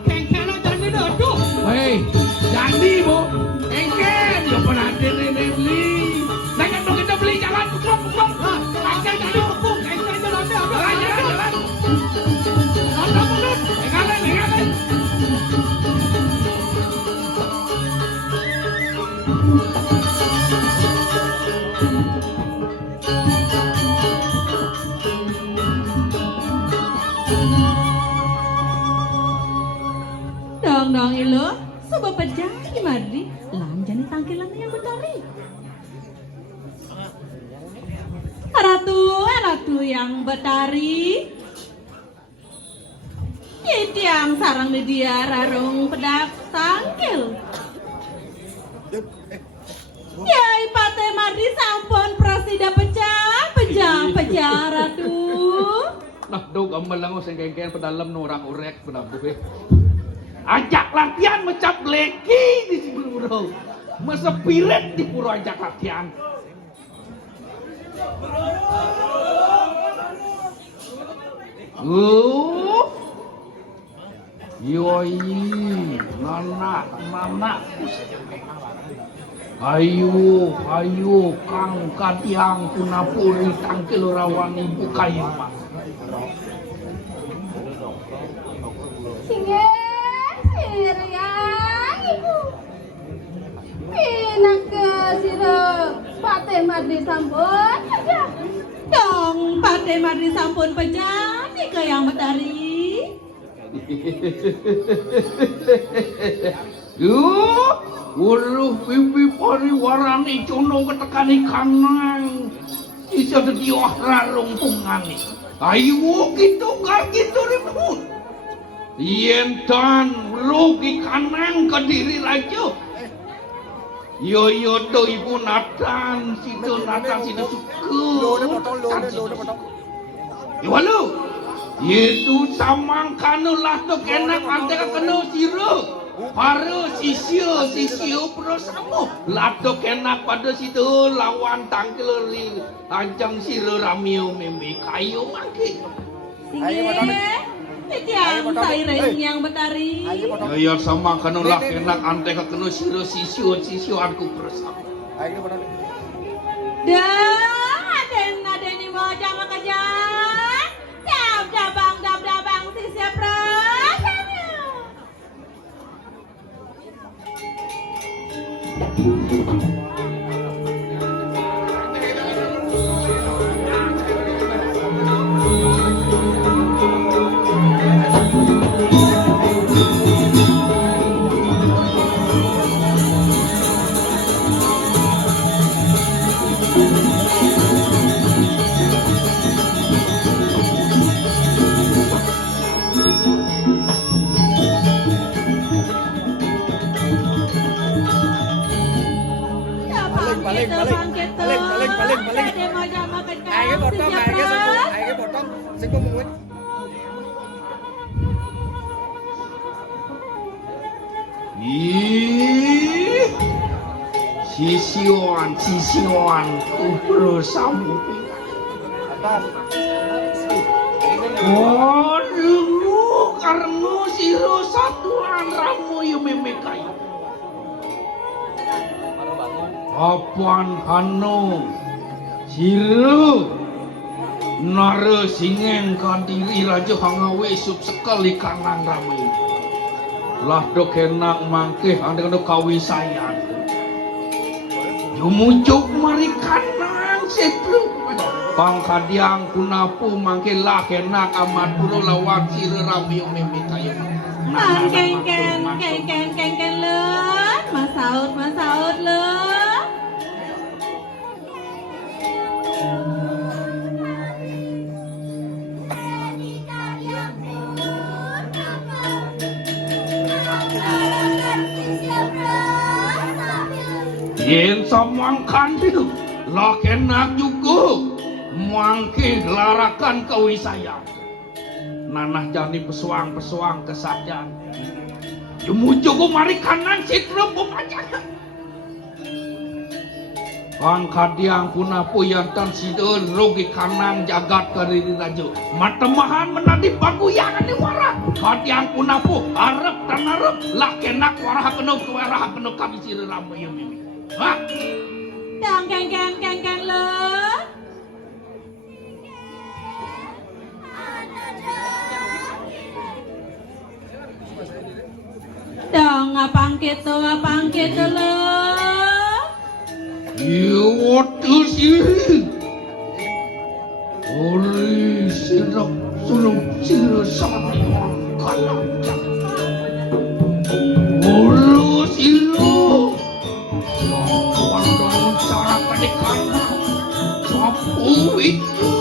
Kengkena jadi dah tuh. Hei, jadi bu, engken, yo penantin ini beli. Saya kan kita beli jalan kuklop. Engalen. Dong ilo, sebab pejaki mardi, lanjani tangkilan yang betari. Ratu yang betari. Tiang sarang di dia rarung pedak tangkil. Yai pate mardi sampun prasida pecah ratu. Nah, do gambar lang sa genggen pedalam norak urek pedabuh. Ajak latihan macam leki di sebelum masa piret di pura ajak latihan. Yoi, nana. Ayo, kang katiang punapuri tangkil rawan ibu kayu pak. Singe, siriang ibu. Pinak ke siro, pate mardi sampun aja. Dong pate mardi sampun pecah, nika yang betari. Waduh, bibi pariwarani cono ketekani kanang. Isa dadiwah rarung pungani. Ayo gitu ribut. Yen tan logi kanang kediri raja. Yo to ibu Nathan, situ suka. Iwalu. Itu samang kanu lah to kenak antara kanu siro. Para sisio bersama lato kenak pada situ lawan tangkil ancang siro ramio meme kayu mangki. Tiang saireng yang betari. Ya sama kanu lah kenak antara kanu sisio aku bersama. Aden mau jangan kerja. Dabang sisio prasanya. Sisioan kubro samu. Oh, dulu karena siro satuan ramu yu memekai. Apaan hano siro nara singen kandiri raja hangawe sup sekali kanang ramu. Lah do kenak mangke anda kena kawisayan. Muncuk mari kanang setru pangkadiang kunapu mangke lah kenak amat puro lawak sire rami meme kayu Keng len masaut len. Yen samang kandil lah kenak juga mangke larakan kawisaya nanah jani pesuang kesajan jumujugo mari kanan sitro pemajana pangkadiang punapu yang tan sideur rogi kanang jagat kariri rajo matemahan menadi baguyangan di warah kadiang punapu arep dan arep lah kenak warah kenok kami sire ramai yang ini. Hah? Dang keng le. pangkit lo. Waduh sih. Oleh sirak suruh sana kalah. Ulu siru. Pandang cara kadekana. Sapu itu.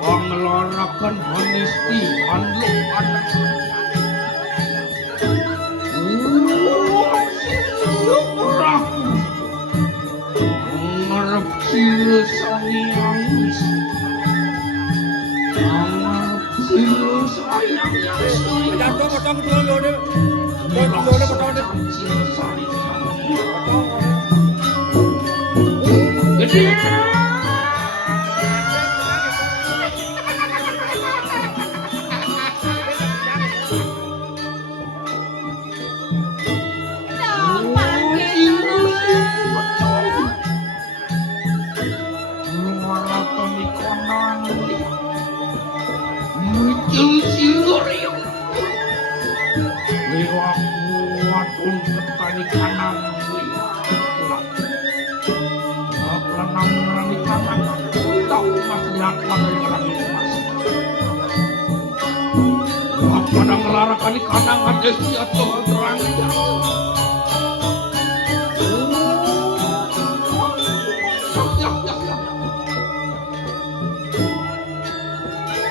Pengelarakan honesty unlock anak. Ngarep sila sayang, ngarep sila sayang yang sayang. Gede. Padang larakan di kanang ada siatu terang.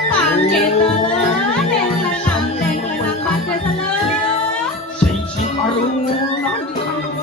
Pangkit lo, deng lenang pangkit lo. Sing karunan di kanang.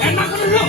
Enak dulu.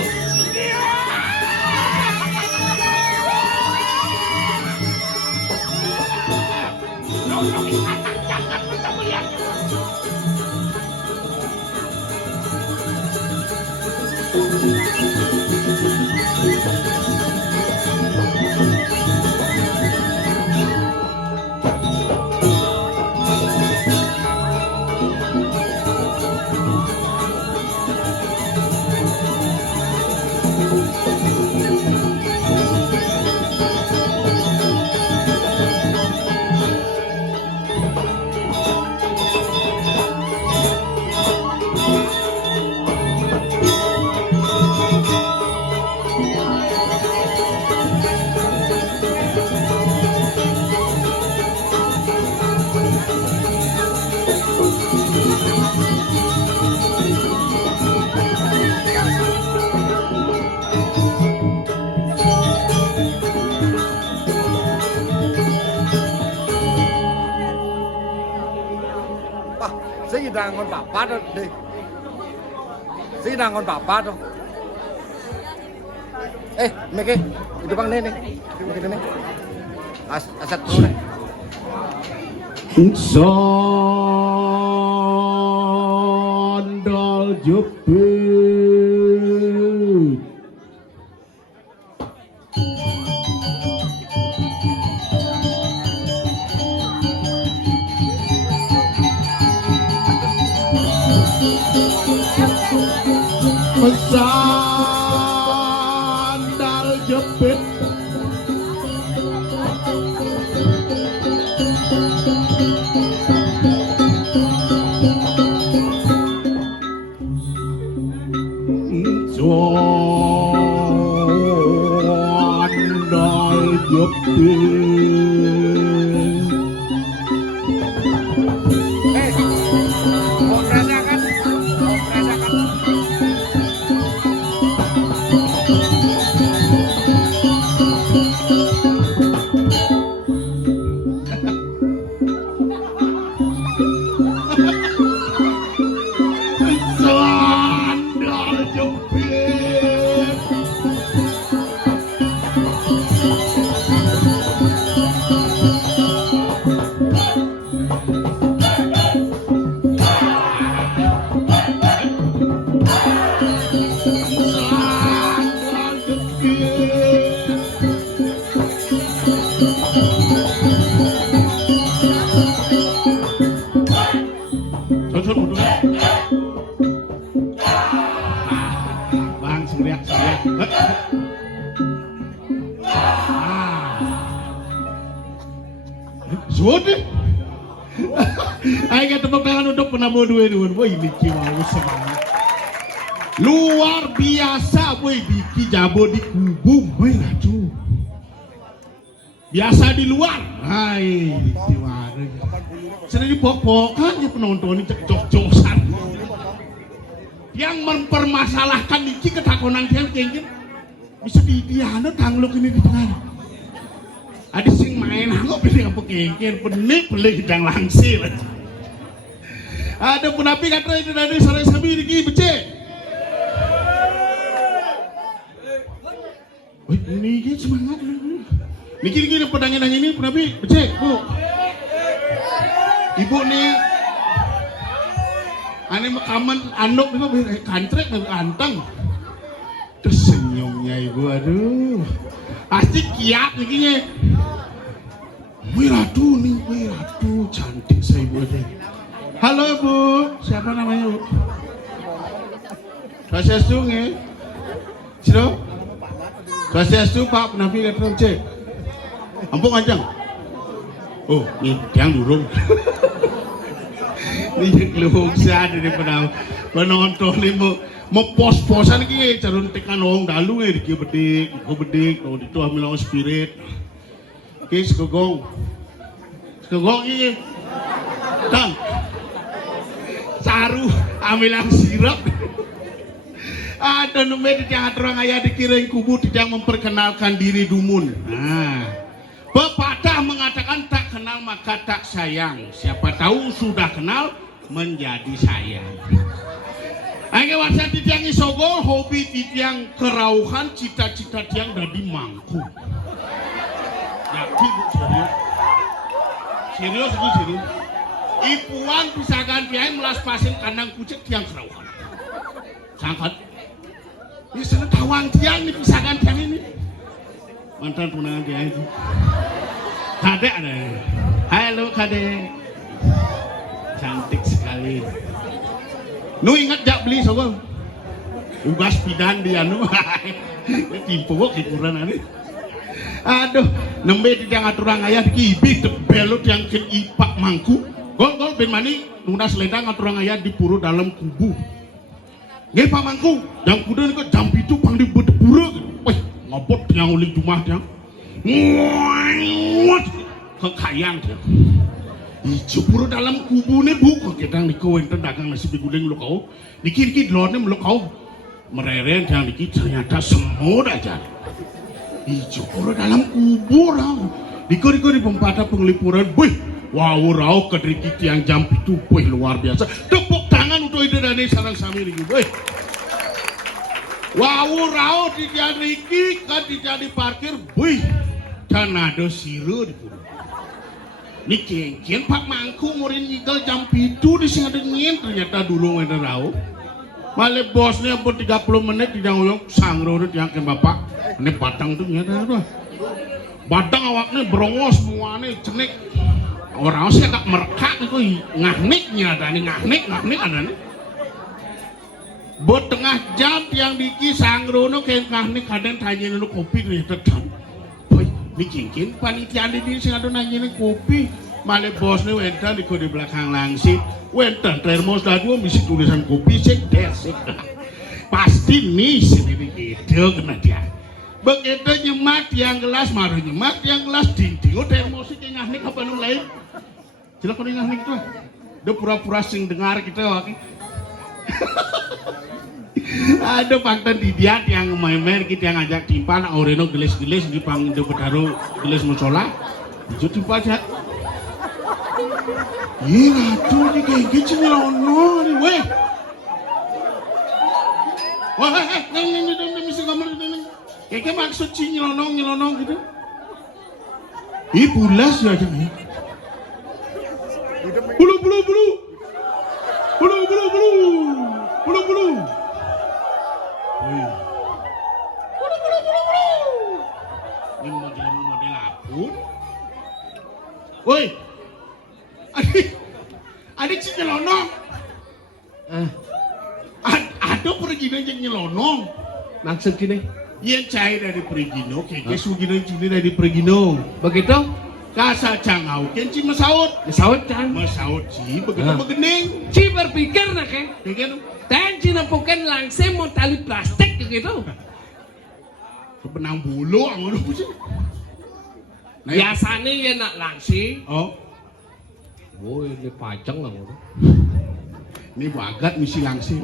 Sidang con papat đi. Sidang con papat không? Miki, itu bang nih. Begini nih. Asat dulu nih. Sandal jepit. Sandal jepit. Sandal jepit. teriak saya. Sudah. Ayo kita tepuk tangan untuk penabuh dua-dua. Wah ini kiwau semangat. Luar biasa, boy. Diki jabo di kubu, boy ratu. Biasa di luar. Hai, kiwau. Sedang dipok-pokan ya penonton ini cek-cok-cokan. Yang mempermasalahkan Diki ketakonan dia kayaknya bisa didiano tangluk ini di tengah. Ada sing main hanggap ini apa kengken penik beli hidang langsir. Ada pun api kata itu dari sore sabi Diki becek. Wih ini semangat. Niki pedangin ini pun api becek bu. Ibu nih aneh makaman andok nih kantrek nih anteng. Terus senyumnya ibu aduh pasti kiat nih. Wih ratu cantik saya ibu deh. Halo ibu, siapa namanya bu? Swastiastu nge? Sino? Swastiastu Pak Penapi Katron cek. Ampun anjang. Oh, nih yang durung. Ini luhung sad ini penonton ini mau pos-posan ki carun tekan wong dalu iki bedik, oh itu ambil spirit. Ki sekegong iki. Tang. Saru ambil sirap. Ada nomor yang orang ayah dikiring kubu tidak memperkenalkan diri dumun. Nah. Pepatah mengatakan tak kenal maka tak sayang. Siapa tahu sudah kenal menjadi sayang. Angge wasa titiang isogo hobi titiang kerauhan cita-cita tiang dadi mangku. Yakin serius. Ipuan pisahan tiang melas pasien kandang kucing tiang kerauhan. Sangkat. Ini sana tawang tiang nih pisahan tiang ini. Mantan tunangan dia itu. Kade ada. Halo Kade. Cantik sekali. Nu ingat jak beli sogol. Ubas pidan dia nu. Timpo kok hiburan ani. Aduh, nembe tidak ngaturang ayah kibi tebelot yang ken ipak mangku. Gol ben mani nuna selendang ngaturang ayah di puru dalam kubu. Nggih Pak Mangku, yang kuda ni jam 7 pang di bedepura. Wih, ngobot yang oleh jumah dia. Nguat kekayaan dia. Ijo puru dalam kubu ni bu, kadang niko enten dagang nasi biguling lo kau. Dikit lorne lo kau. Mereren yang dikit ternyata semut aja. Ijo puru dalam kubu rau. Diko di pempatah penglipuran. Wih, wow rau kedrikit yang jam 7. Wih, luar biasa. Tepuk tangan untuk ide dari sarang sami ini. Wih. Wow rau tidak riki kan tidak diparkir. Wih. Dan ada siru di pura. Ini kengkian Pak Mangku murin ngigal jam 7 di sini ada ngin ternyata dulu ada rau. Malah bosnya per 30 menit tidak nguyong sangro itu yang ke bapak. Ini batang tuh nyata itu. Batang awaknya berongos semuanya cenik. Orang sih agak merekak itu ngahniknya ada nih ngahnik ada nih. Buat tengah jam yang diki sangro no kayak ngahnik kadang tanya nu kopi nih tetan. Ini cincin panitia di sini ada nanya kopi malah bosnya wenten di belakang langsing wenten termos dua misi tulisan kopi sek pasti nih sendiri gitu kena dia begitu nyemat yang gelas maru nyemat yang gelas dinding termos itu ngahnik apa nu lain silakan ngahnik tuh udah pura-pura sing dengar kita wakil ada pantan didiat yang main-main kita yang ngajak timpan oreno geles-geles di pang de betaro geles musola itu timpa aja iya tuh di kayak gitu nyelono nih weh wah ini misi kamar ini kayak maksud si nyelono gitu ih pulas ya aja nih bulu ini model apa? Woi, adik si nyelonong. Ada pergi aja nyelonong. Maksud gini, Yen cai dari Perigino, keke sugino cini dari Perigino. begitu? Kasa cangau, kenci masaut. Saud kan? Masaut ci, begitu Ah. begening. Ci berpikir nak Keke dan Cina bukan langsung mau tali plastik gitu. benang bulu, ngono sih. Nah, Biasanya ya nak langsing. oh, Oh ini pajang lah. ini bagat misi langsing.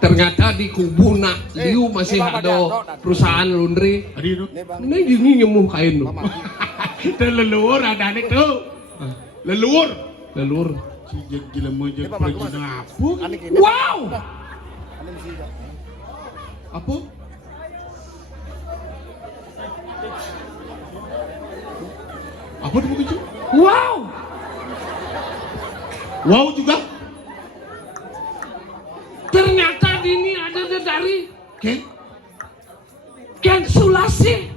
Ternyata di kubu nak Liu masih ada perusahaan laundry. Adi itu. Ini gini nyemuh kain tuh. Itu leluhur ada nih tuh. Leluhur. Leluhur. Si gila mojek Perigino apa? Wow. Apa? Apa tuh begitu? Wow. Wow juga. Ternyata ini ada dari Ken. Kensulasi.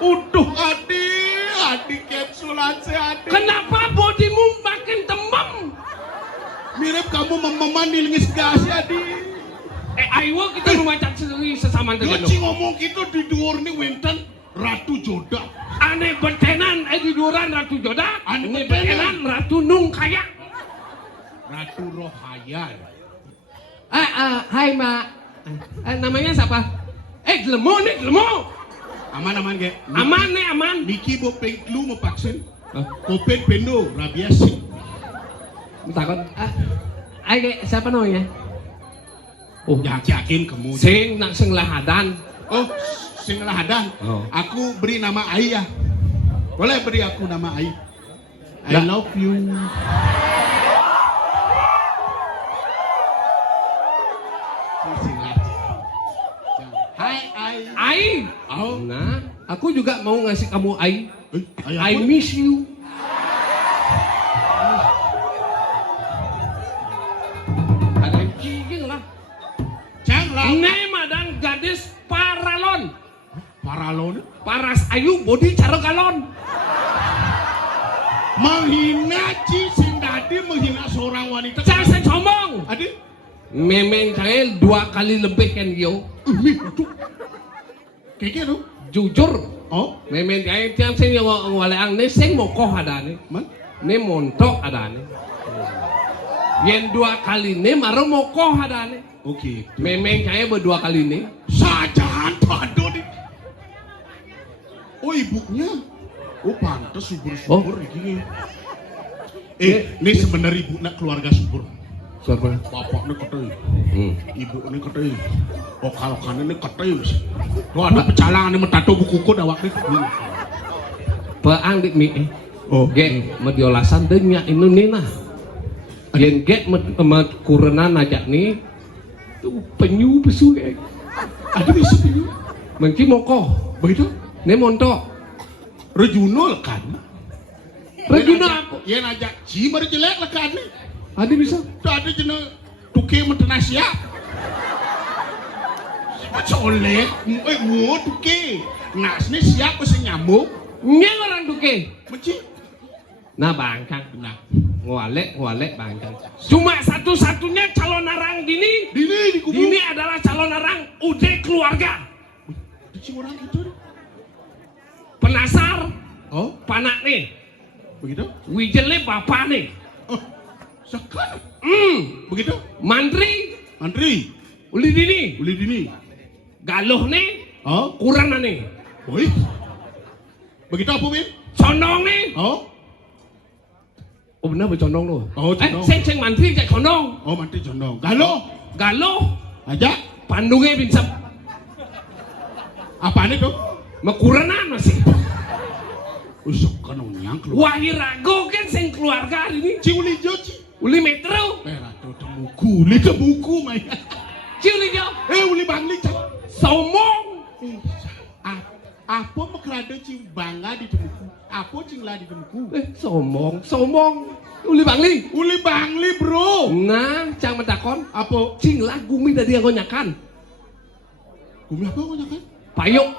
Uduh Adi kapsulasi Adi. Kenapa bodimu makin tembem? Mirip kamu mandi lingis gas Adi. Ayo kita memacak sendiri sesama tegano. Doci ngomong gitu di dhuwur ni wenten Ratu Joda. Ane betenan di duran Ratu Joda. Ane Ane betenan. betenan Ratu Nung Kaya. Ratu Rohayal. Hai Mbak. Namanya siapa? Glemo nih, Glemo. Aman ge. Aman nih, aman. Niki bo pengklu mau vaksin. Covid pendo rabies. Takut. Siapa namanya? Oh, yakin kamu. Sing nak sing lahadan. Oh, sing lahadan. Oh. Aku beri nama Ai ya. Boleh beri aku nama Ai. I Ya. love you. Sing lahadan. Hai Ai. Ai. Oh. Nah, aku juga mau ngasih kamu Ai. Ai I miss you. Ada cicing lah. Jangan Nema dan gadis paralon. paralon Paras ayu body caro galon. menghina Ci Sindadi menghina seorang wanita. Saya ngomong. Adi, Memang saya 2 kali lebih kan yo. itu kayak gitu. Jujur. Oh, Memang saya tiang sing yang ngwaleang ne sing mokoh ada ne. man, Ne montok ada ne. Yang 2 kali ne maro mokoh ada ne. oke. Memang saya berdua kali ne. Sajaan pado nih. Oh ibunya, oh pantas subur-subur gini. Ini sebenarnya ibu nak keluarga subur. Siapa? Bapaknya ketui, ibunya ketui, lokal-lokalnya ini ketui. Lo ada pecalangan ini mentato buku-buku dah waktu itu. Peang dik mi. Oh, Gek mediolasan denya ini nina. Yen gek med kurena najak ni. Tu penyu besu gek. ada bisa ini. Mungkin mokoh. Begitu? Ne montok. Rejunul kan? Regina apa? Ya najak Ci baru jelek lah kan nih. Ada bisa. Tuh ada jenis tuke mentena siap. Colek, mau tuke. Nas nih siap pasti nyambung. Nyeng orang duke. Meci. Nah bangkang. Nah, Ngwalek bangkang. Cuma satu-satunya calon arang dini. di kubu. Dini adalah calon arang ude keluarga. Ci orang gitu. Penasar. Oh, Panak nih. begitu? Wijele bapak nih. Oh, sekarang. Begitu? Mantri. Antri, Uli dini. boleh dini. Galuh nih. Oh, Kurang nih. oi. Begitu apa, Bin? Condong nih. Oh, Oh benar bercondong loh. Oh, condong. Seng mantri kayak condong. oh mantri condong. Galo, Galuh. aja. Pandungnya binsap. Apaan itu? Mekuranan masih. Usuk kan nyang keluar. Wahirago kan seng keluarga ini. Ci uli jo ci. Uli metro. Ratu temuku, uli temuku mai. Ciuli jo. Uli bangli cak. Somong. Apa mekrade ci bangga di temuku? Apa cing lah di temuku? Somong. Uli bangli. Uli bangli bro. Nah, cang medakon. Apa? Cing lah gumi dari yang nyakan. Gumi apa kau nyakan? Payung.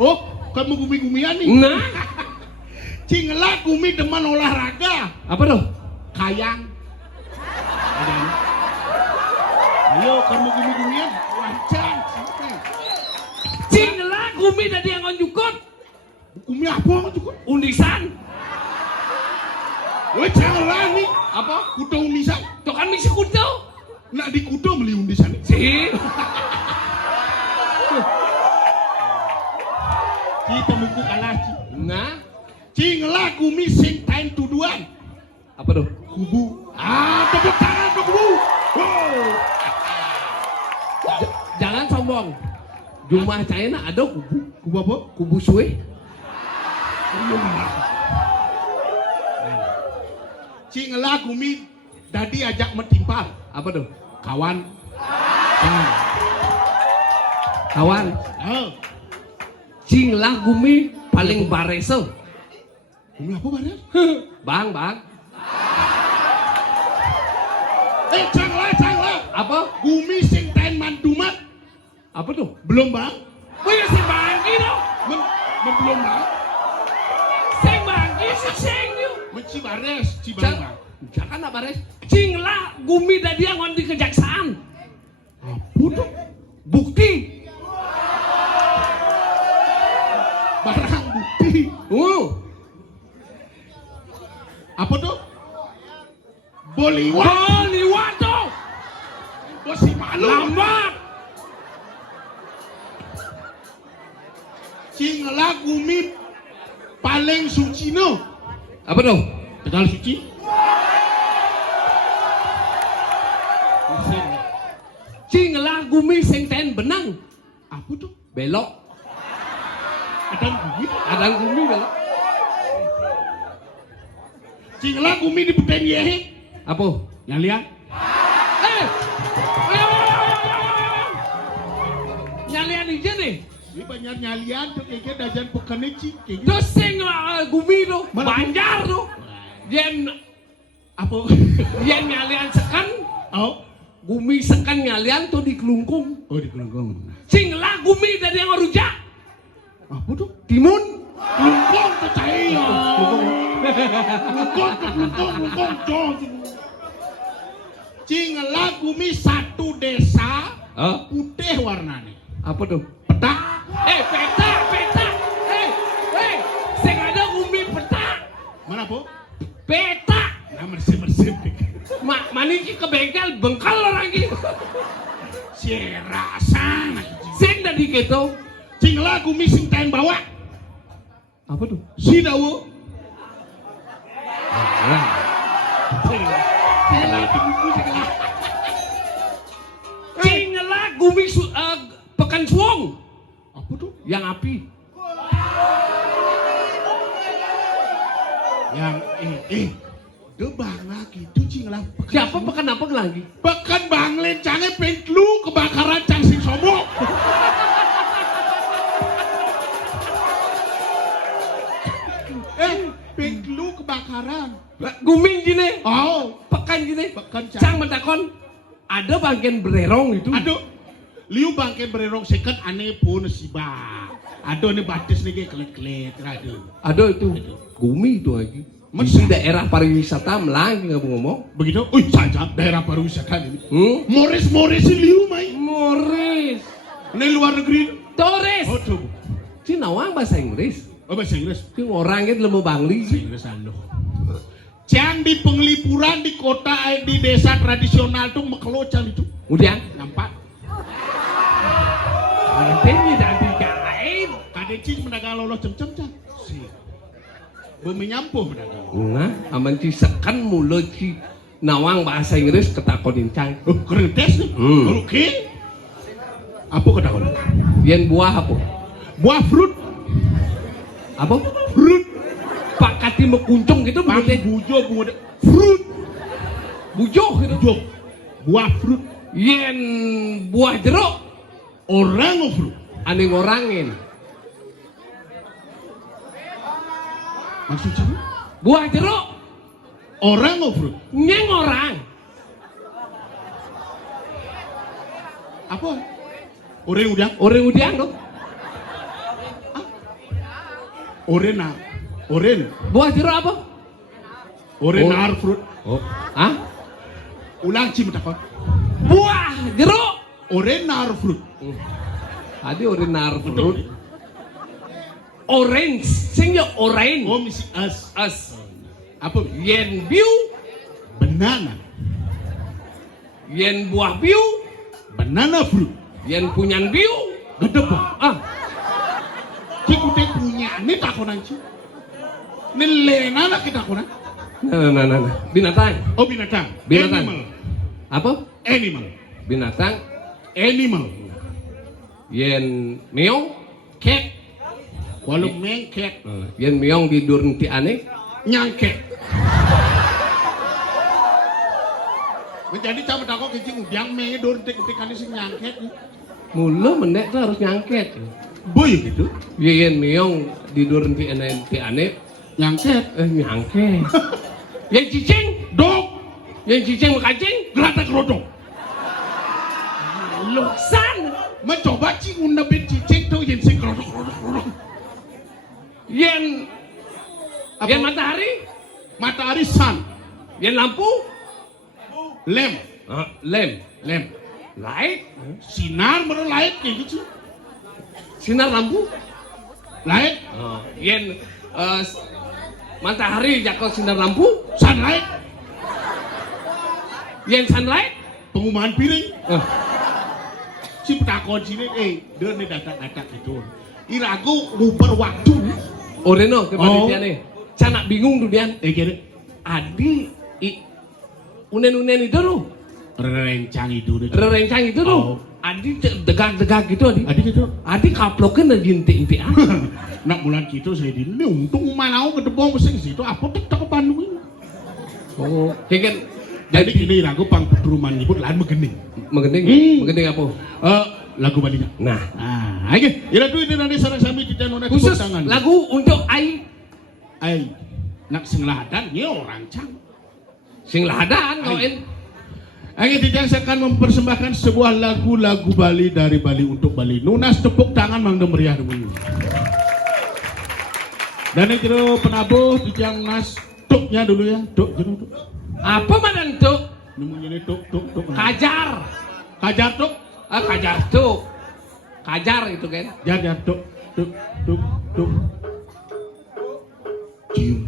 Oh, kamu gumi-gumian nih. Nah. Cing lah gumi demen olahraga. Apa tuh? Kayang. Ayo kamu gumi-gumian, wancang. Cing lah gumi tadi yang ngonyukut. Gumi apa juga? Undisan. Weh jangan nih. Apa? Kudo undisan. Tuh kan misi kudo. Nak di kudo beli undisan. Si. Kita muku kalah Ci. Nah, Cing lah gumi sing tain tuduan. apa tuh? Kubu. Tepuk tangan untuk kubu. Wow. Jangan sombong. Jumlah China ada kubu. Kubu apa? Kubu suwe. Cing lah gumi dadi ajak metimpal. Apa tuh? Kawan. Kawan. Oh. Cing lah gumi paling bareso. Gumi apa bareng? Bang. Canglah. Apa? Gumi sing tain mandumat. Apa tuh? Belum bang? Oh ya si bangki dong. Belum bang? Sing bangki si sing yuk. Menci bares, Cibang bang. Jangan apa res? Cing lah gumi tadi yang di kejaksaan. Apa tuh? Bukti. Barang bukti. Apa tuh? Boliwat. Boliwat tuh. Bosi malu. Lambat. Cing lah gumi paling suci no. Apa tuh? Tegal suci. Cing lah gumi sing ten benang. Apa tuh? Belok. Ada Gumi belok. Cing lah gumi di peten yehe. Apa? Yang lihat? Nyalian aja nih. Ini banyak nyalian tuh kayaknya dajan pekaneci kayak gitu. Terus sing gumi tuh. Mana? Banjar tuh. Yen Apa? yen nyalian sekan. Oh, Gumi sekan nyalian tuh di kelungkung. oh di kelungkung. Sing lah gumi dari yang rujak. Apa tuh? Timun. Kelungkung tuh cahaya. Kelungkung. Cing lah gumi satu desa putih warnanya. Apa tuh? Peta. Peta. Sing ada gumi peta. Mana po? Peta. Nah bersih. Maniki ke bengkel bengkal orang gitu. Si rasa. Sing tadi gitu. Cing lah gumi sing tain bawa. Apa tuh? Si dawo. Cing lah gumi pekan suong. Apa tuh? Yang api. Yang debang lagi itu cing lah. Siapa pekan apa lagi? Pekan bang lencangnya pentlu kebakaran cang sing sombong. Pentlu kebakaran. Guming gini. Oh, Pekan gini. pekan Cang mentakon. Ada bagian bererong itu. Aduh, liu bangke bererong second aneh pun si ba. Aduh nih batis nih kelet-kelet, aduh. Ada itu. Gumi itu lagi. Di daerah pariwisata Melang ngomong. Begitu? Saja daerah pariwisata ini. Morris liu mai. Morris. Ini luar negeri. Torres. Oh tuh. Cinawang bahasa Inggris. Oh bahasa Inggris. Itu orangnya lemu bangli Bahasa sih. Inggris alo. Cang di penglipuran di kota di desa tradisional tuh mekelocan itu. Kemudian Nampak. nantinya dari kain. Kadecing mendagang lolos cem-cem cang. Si. Bumi nyampuh mendagang. Nah, aman cisekan mulut ci nawang bahasa Inggris ketakonin cang. Oh keren tes nih. Oke. Apa ketakonan? Yen buah apa? Buah fruit. Apa? Fruit. Pak Kati mekuncung gitu Bang mulutnya. bujo fruit. Bujoh gitu. Bujo. Buah fruit. Yen buah jeruk. Orang fruit. Aneh ngorangin. Maksudnya? Buah jeruk. Orang fruit. Nyeng orang. Apa? Orang udang. Orang udiang dong. Orena. Oren. Buah jeruk apa? Orenar fruit. Oh. Hah? Ulang cim takon. Buah jeruk. Orenar fruit. Adi orinar fruit. Orange, sing yo orange. Oh, misi as. As. Apa? Yen biu, Banana. yen buah biu, Banana fruit. yen punyan biu. Gedebak. Ah, Kita punya ini takonan sih. Nelena lah kita takonan. nah. Binatang. Oh, binatang. Binatang. Animal. Apa? Animal. Binatang. Animal. Yen meong. Cat. Walau mengket. Yen meong tidur nanti aneh. Nyangket. Menjadi campur takut kecing udiang medor tek-tekan sing nyangket. Mulu menek tuh harus nyangket. Boy gitu. Yen meong tidur nanti aneh. Nyangket. Nyangket. Yen cicing. Dog. Yen cicing makacing. Gelatak rodok. Luksan. Mencoba cing undapin cicing tuh yen sing rodok. Yen Apa? yen matahari. Matahari sun. Yen lampu. Lem. Lem. Lem. Light. Sinar baru light kayak gitu. Sinar lampu. Light. Yen matahari jakal sinar lampu. Sunlight. Yen sunlight. Pengumuman piring. Si petakon sini, dia nih data-data gitu. Iraku nguper waktu. Oreno kepada nih. Canak bingung tuh dia. Kira. Adi unen-unen itu loh. Rencang itu. Rerencang itu loh. Adi degag-degag gitu Adi. Adi gitu. Adi kaplokan dan jintik-jintik. Nak bulan gitu saya di ini untung manau ke debong mesin situ apa tak ke Bandung ini. Oh, kan Jadi ini lagu pang perumahan nyebut lahan megening. Mengending apa? Lagu Bali. Nah, Ayo, ira tuh ini nanti sarang sami tidak nona khusus tangan. lagu untuk ai Ay, nak singlahadan ya orang cang. sing ladan kawan. Ayo tidak saya akan mempersembahkan sebuah lagu-lagu Bali dari Bali untuk Bali. Nunas tepuk tangan mangga meriah dulu. Dan itu penabuh di yang nas tuknya dulu ya, tuk. Apa madan tuh? Namanya ini tuk. Kajar. Kajar tuk. Kajar tuh. Kajar itu kan. Jar tuk. Cium.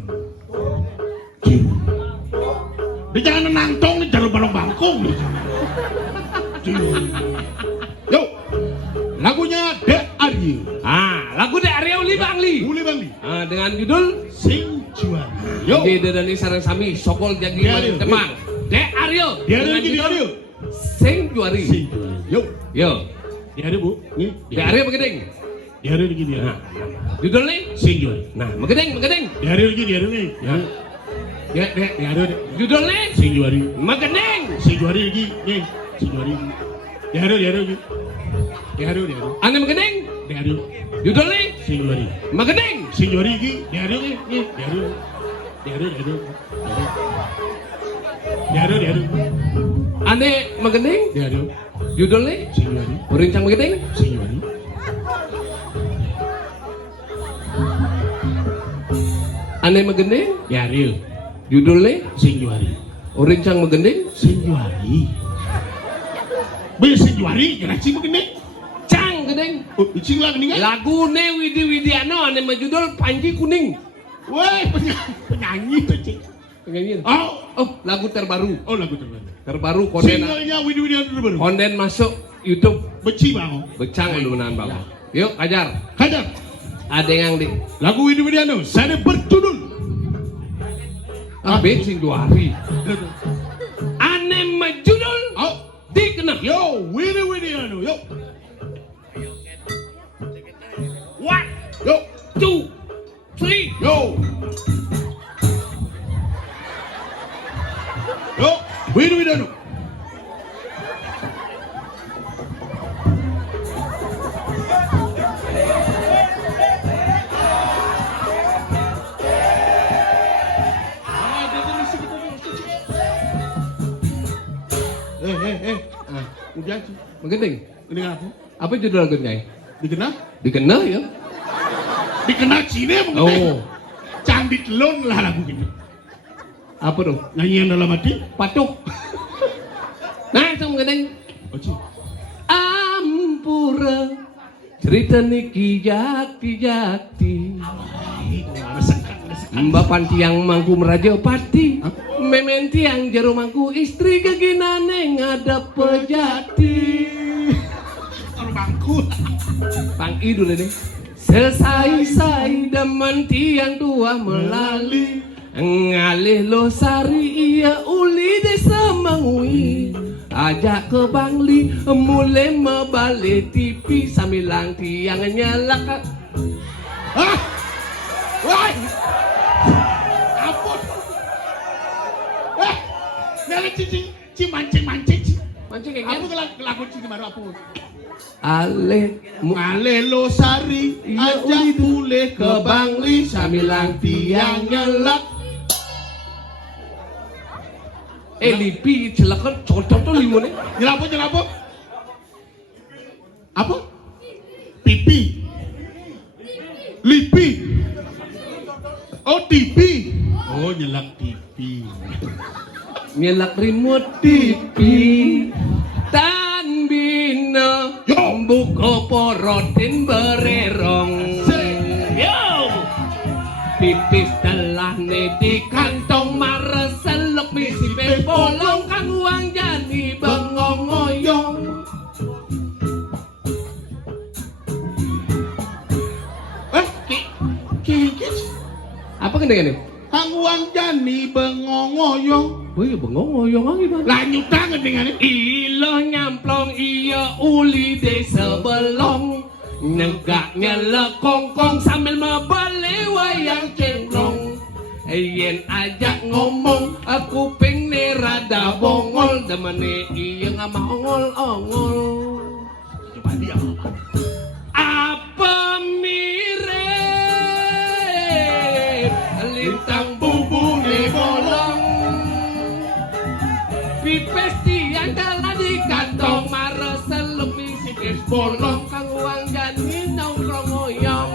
Dia jangan nantong nih jalur balong bangkong. Yo, lagunya The Arya. Lagu dari Arya Uli Bangli. Uli Bangli. Dengan judul Sing Juara. Yo. Gede dari sarang sami Sokol Jagi Arya. Temang. De Arya. Dia ada lagi di Arya. Sing Juari. Sing Juara. Yo. Di Arya Bu. Nih. De Arya begedeng. Di Arya lagi dia. Judulnya Sing Juara. Nah, begedeng. Di Arya lagi di Arya nih. Ya, di Arya. Judulnya Sing Juara. Megedeng. Sing Juara lagi. Nih. Sing Juara. Di Arya lagi. Di Arya. Ane megedeng. Di Arya. Judulnya Sing Juara. Megedeng. Sing Juara lagi. Di Arya nih. Di Arya. Ane megedeng. Di Arya. Judulnya Sing Juara. Urincang megedeng. Sing Juara. Ane megedeng. Di Arya. Judulnya Sing Juara. Urincang megedeng. Sing Juara. Be sing Juara kena sing begini. Cang gedeng. Oh, sing lah gini kan? Lagu ne Widi Widiano ane judul Panji Kuning. Woi, penyanyi tuh cing. Penyanyi. Oh, Lagu terbaru. oh lagu terbaru. Terbaru konden. Singlenya Widi terbaru. Konden masuk YouTube. Beci bang. Becang lunan bang. Yuk ajar. Hajar. Ada yang di. Lagu Widi Widiano, saya berjudul. Sing 2 hari. Ane judul. Oh, Dikenal. yo Widi Widiano, yo. 1, Yo, 2, 3. yo. Yo, Widi Widiano. Udah sih. Megedeng. Ini apa? Apa judul lagunya? Dikenal? Dikenal ya? Dikenal Cina mungkin. Oh. Candi telon lah lagu ini. Apa dong? Nyanyian dalam hati. Patuk. Nah, itu megedeng. Oh, Ci. Pura cerita niki jati-jati Bapan tiang mangku meraja pati Memen tiang jero mangku istri keginane ngadap pejati Kalau bangku. Pang idul ini Sesai-sai demen tiang dua melali Ngalih losari ia uli desa mangui Ajak ke Bangli mulai membalik TV Samilang tiang nyalakan Hah? Woi! Ampun. Nele cici mancing. Mancing kayak Aku gini lagu cici baru apa? Ale Ngale losari Iya, ajak uli boleh ke ke Bangli samilang tiang nyelak. Lipi celakan cocok tuh limunnya Nyelapo. Apa? Pipi. Lipi. Oh, TV. Oh, nyelak TV. Nyelak remote TV Tan bina Yo. buka porotin bererong Yo Pipis telah di kantong mareselok misi bolong kang uang jadi bengong ngoyong Kikis. Apa kena ini? Kang uang jani bengongoyong. Oh iya bengong ngoyong lagi bang Lanjut tangan dengan ini. Ilo nyamplong iya uli desa belong Negaknya lekongkong sambil membalik wayang cemplong Yen ajak ngomong aku pengen rada bongol Demene iya ngama ongol-ongol Coba dia apa? Apa mirip lintang bumbu di bolong Pipes tiang dalam di kantong Maresel lebih sipis bolong Kang uang jani nongkrong ngoyong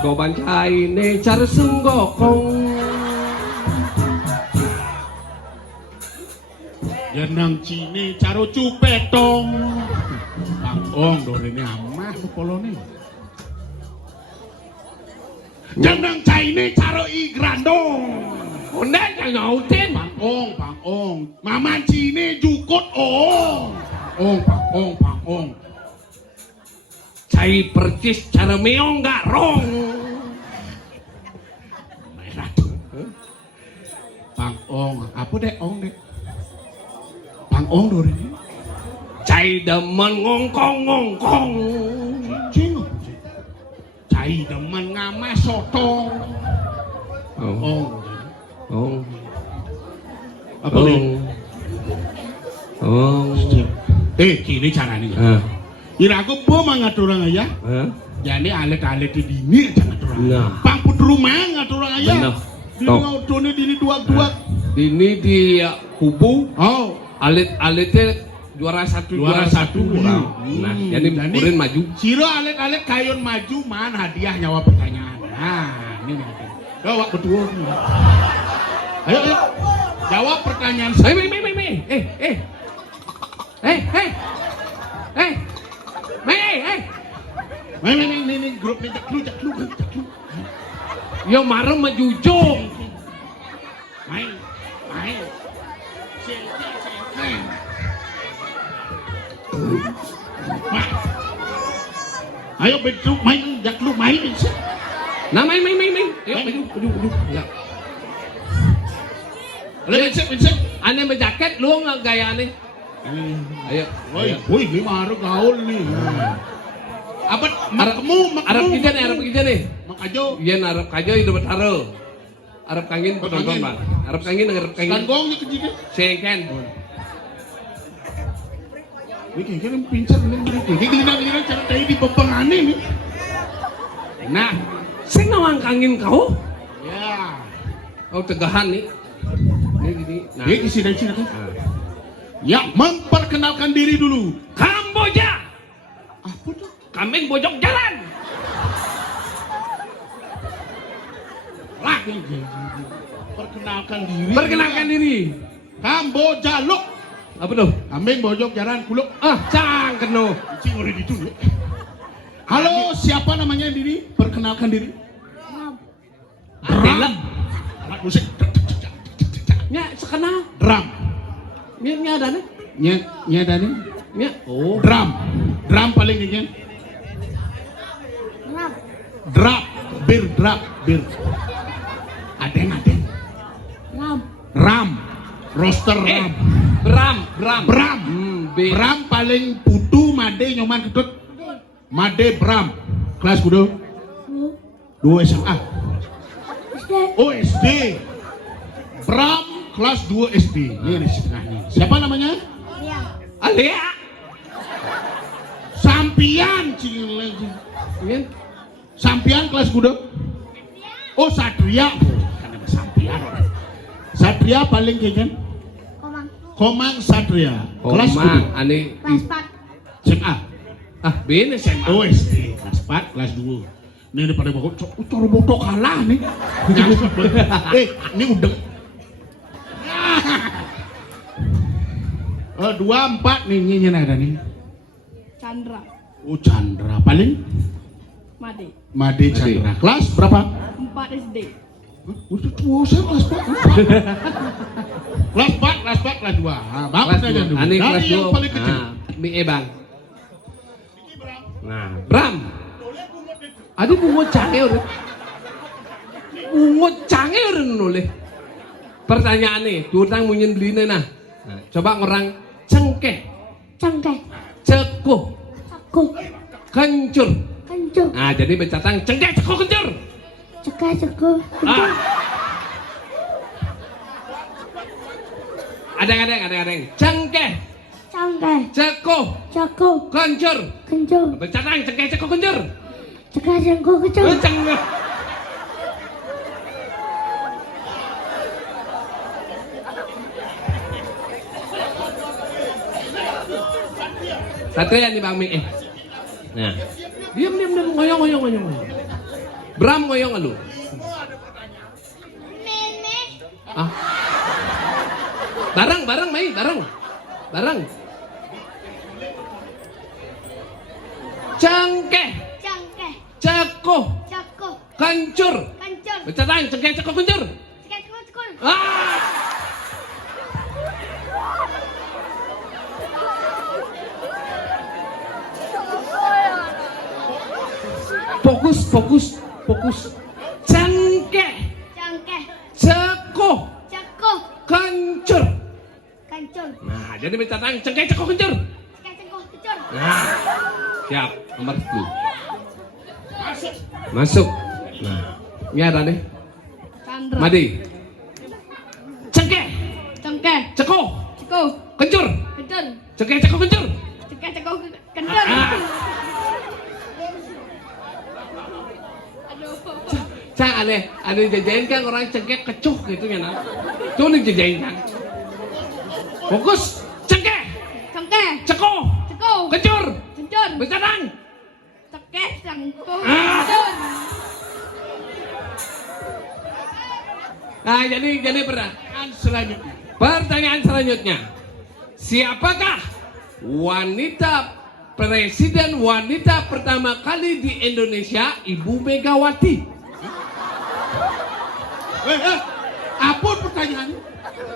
Go bancai ne car sunggokong Jenang cini caro cupetong. Bang Ong dorene amah polone. Jenang cini caro igrandong. Udah yang ngautin Bang Ong. Maman cini jukut ong. Bang Ong. Cai percis cara meong gak rong Merah tuh. Bang Ong, apa dek Ong dek? Bang Ong dorene. Cai demen ngongkong Cing. Cai demen ngamas sotong. Ong. Oh Apa nih? Oh Gini caranya. Ira aku po ngatur orang ayah. Jadi alet-alet di dini aja ngatur orang. Nah. Pangput rumah ngatur orang ayah. Benar. Dini Tok. ngautone dini duak-duak. Ini di kubu Oh, alit-alitnya juara satu. Juara satu. Nah, jadi Jadi- Urin maju. siro alet-alet kayon maju man hadiah nyawa pertanyaan. Nah, ini nih. Jawab betul. Ayo. Jawab pertanyaan saya. Ini grup nih jaklu. Yo marem majujung. Main. Ayo betul main jaklu main. Nah main. Ayo maju. Ya. Vincent. Aneh berjaket lu nggak gaya aneh. Ayo. Woi, ini baru gaul nih. Apa makmu? Arab kita nih. Makajo. Iya Arab kajo hidup bertaruh. Arab kangin penonton bang. Arab kangin. Kanggongnya kejadian. Sengken. Ini kayaknya pincar nih. Ini giliran cara tadi di pepengane nih. Nah, saya ngawang kangin kau. Ya. Oh tegahan nih. Ini gini. Nah. Dia isi dari sini. Ya, memperkenalkan diri dulu. Kamboja. Apa tuh? Kambing bojok jalan. Lagi. Perkenalkan diri. Perkenalkan diri. Kamboja lo. Apa tuh? Ambing bojok jaran kuluk. Ah, cang keno. Cing udah ditulis. Halo, siapa namanya diri? Perkenalkan diri. Drum. Alat musik. Nya sekenal. Drum. Nya ada nih. Nya ada nih. Nya. Oh. Drum. Drum paling ingin. Drap. Bir. Adeng. Ram. Roster ram. Bram. Bram paling putu made nyoman ketut. Made Bram. Kelas kudu. 2 SMA. Oh SD. Bram kelas 2 SD. Ini di setengahnya. Siapa namanya? Alia. Sampian cing lagi. Nya. Sampian kelas kudu. Oh Satria. Kan ada Sampian orang. Satria paling keken. Komang Satria. Kelas kudu. Ane. SMA. Ah, bene SMA. Oh SD. Kelas 4, kelas 2. Ini pada bawa coro boto kalah nih. Ini udah. 24 nih nyanyian ada nih. Chandra. Oh Chandra paling Made Chandra. Kelas berapa? 4 SD. Udah tua saya kelas 4. Kelas 4, kelas 2. Bapak saja dulu. Ane kelas Dari yang 2. paling kecil. Bang. Nah, Bram. Adi bungo cange udah. Bungo cange udah nulis. Pertanyaan nih, tutang munyin belinya nah. Coba orang cengkeh, cekuh, kencur. Nah, jadi bercatang cengkeh, cekuh, kencur. Ah. Ada. Cengkeh, cekuh, kencur. Bercatang cengkeh, cekuh, kencur. Cengkeh. Satria nih Bang Mik. Nah. Diam ngoyong. Bram ngoyong lu. Ah. Barang Mai, barang. Cengkeh, cekuh, kencur. Bercatang cengkeh, cekuh, kencur. Ah. Fokus. Cengkeh, cekuh, kencur. Nah, jadi bercatang cengkeh, cekuh, kencur. Nah, siap. Nomor 10. Masuk. Nah, ini ada nih. Chandra. Madi. Cengkeh, cekuh, kencur. Cengkeh, cekuh, kencur. Cang ada jajain kan orang cengkeh kecuh gitu ya nah. Tuh nih jajain kan. Fokus, cengkeh, cekuh, kencur. Bercatang. Nah, jadi pertanyaan selanjutnya. Siapakah presiden wanita pertama kali di Indonesia, Ibu Megawati? Apa pertanyaannya?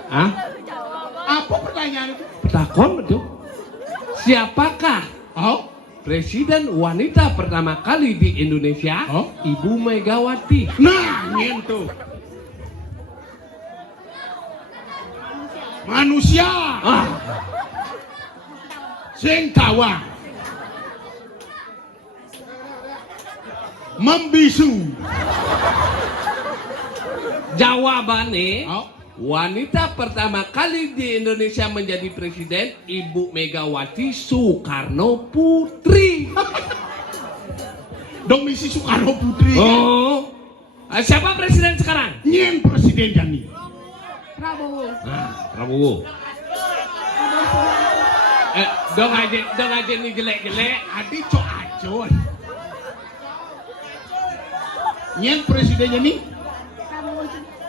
Hah? Apa pertanyaan itu? Takon betul. Siapakah presiden wanita pertama kali di Indonesia, Ibu Megawati? Nah, nyentuh. Manusia. Sing tawang. Membisu. Jawabannya, wanita pertama kali di Indonesia menjadi presiden, Ibu Megawati Soekarno Putri. Dong misi Soekarno Putri. Oh, siapa presiden sekarang? Nyen presiden Jani. Prabowo. Prabowo. Dong aja nih jelek-jelek. Adi coacoy. Nyen presiden Jani.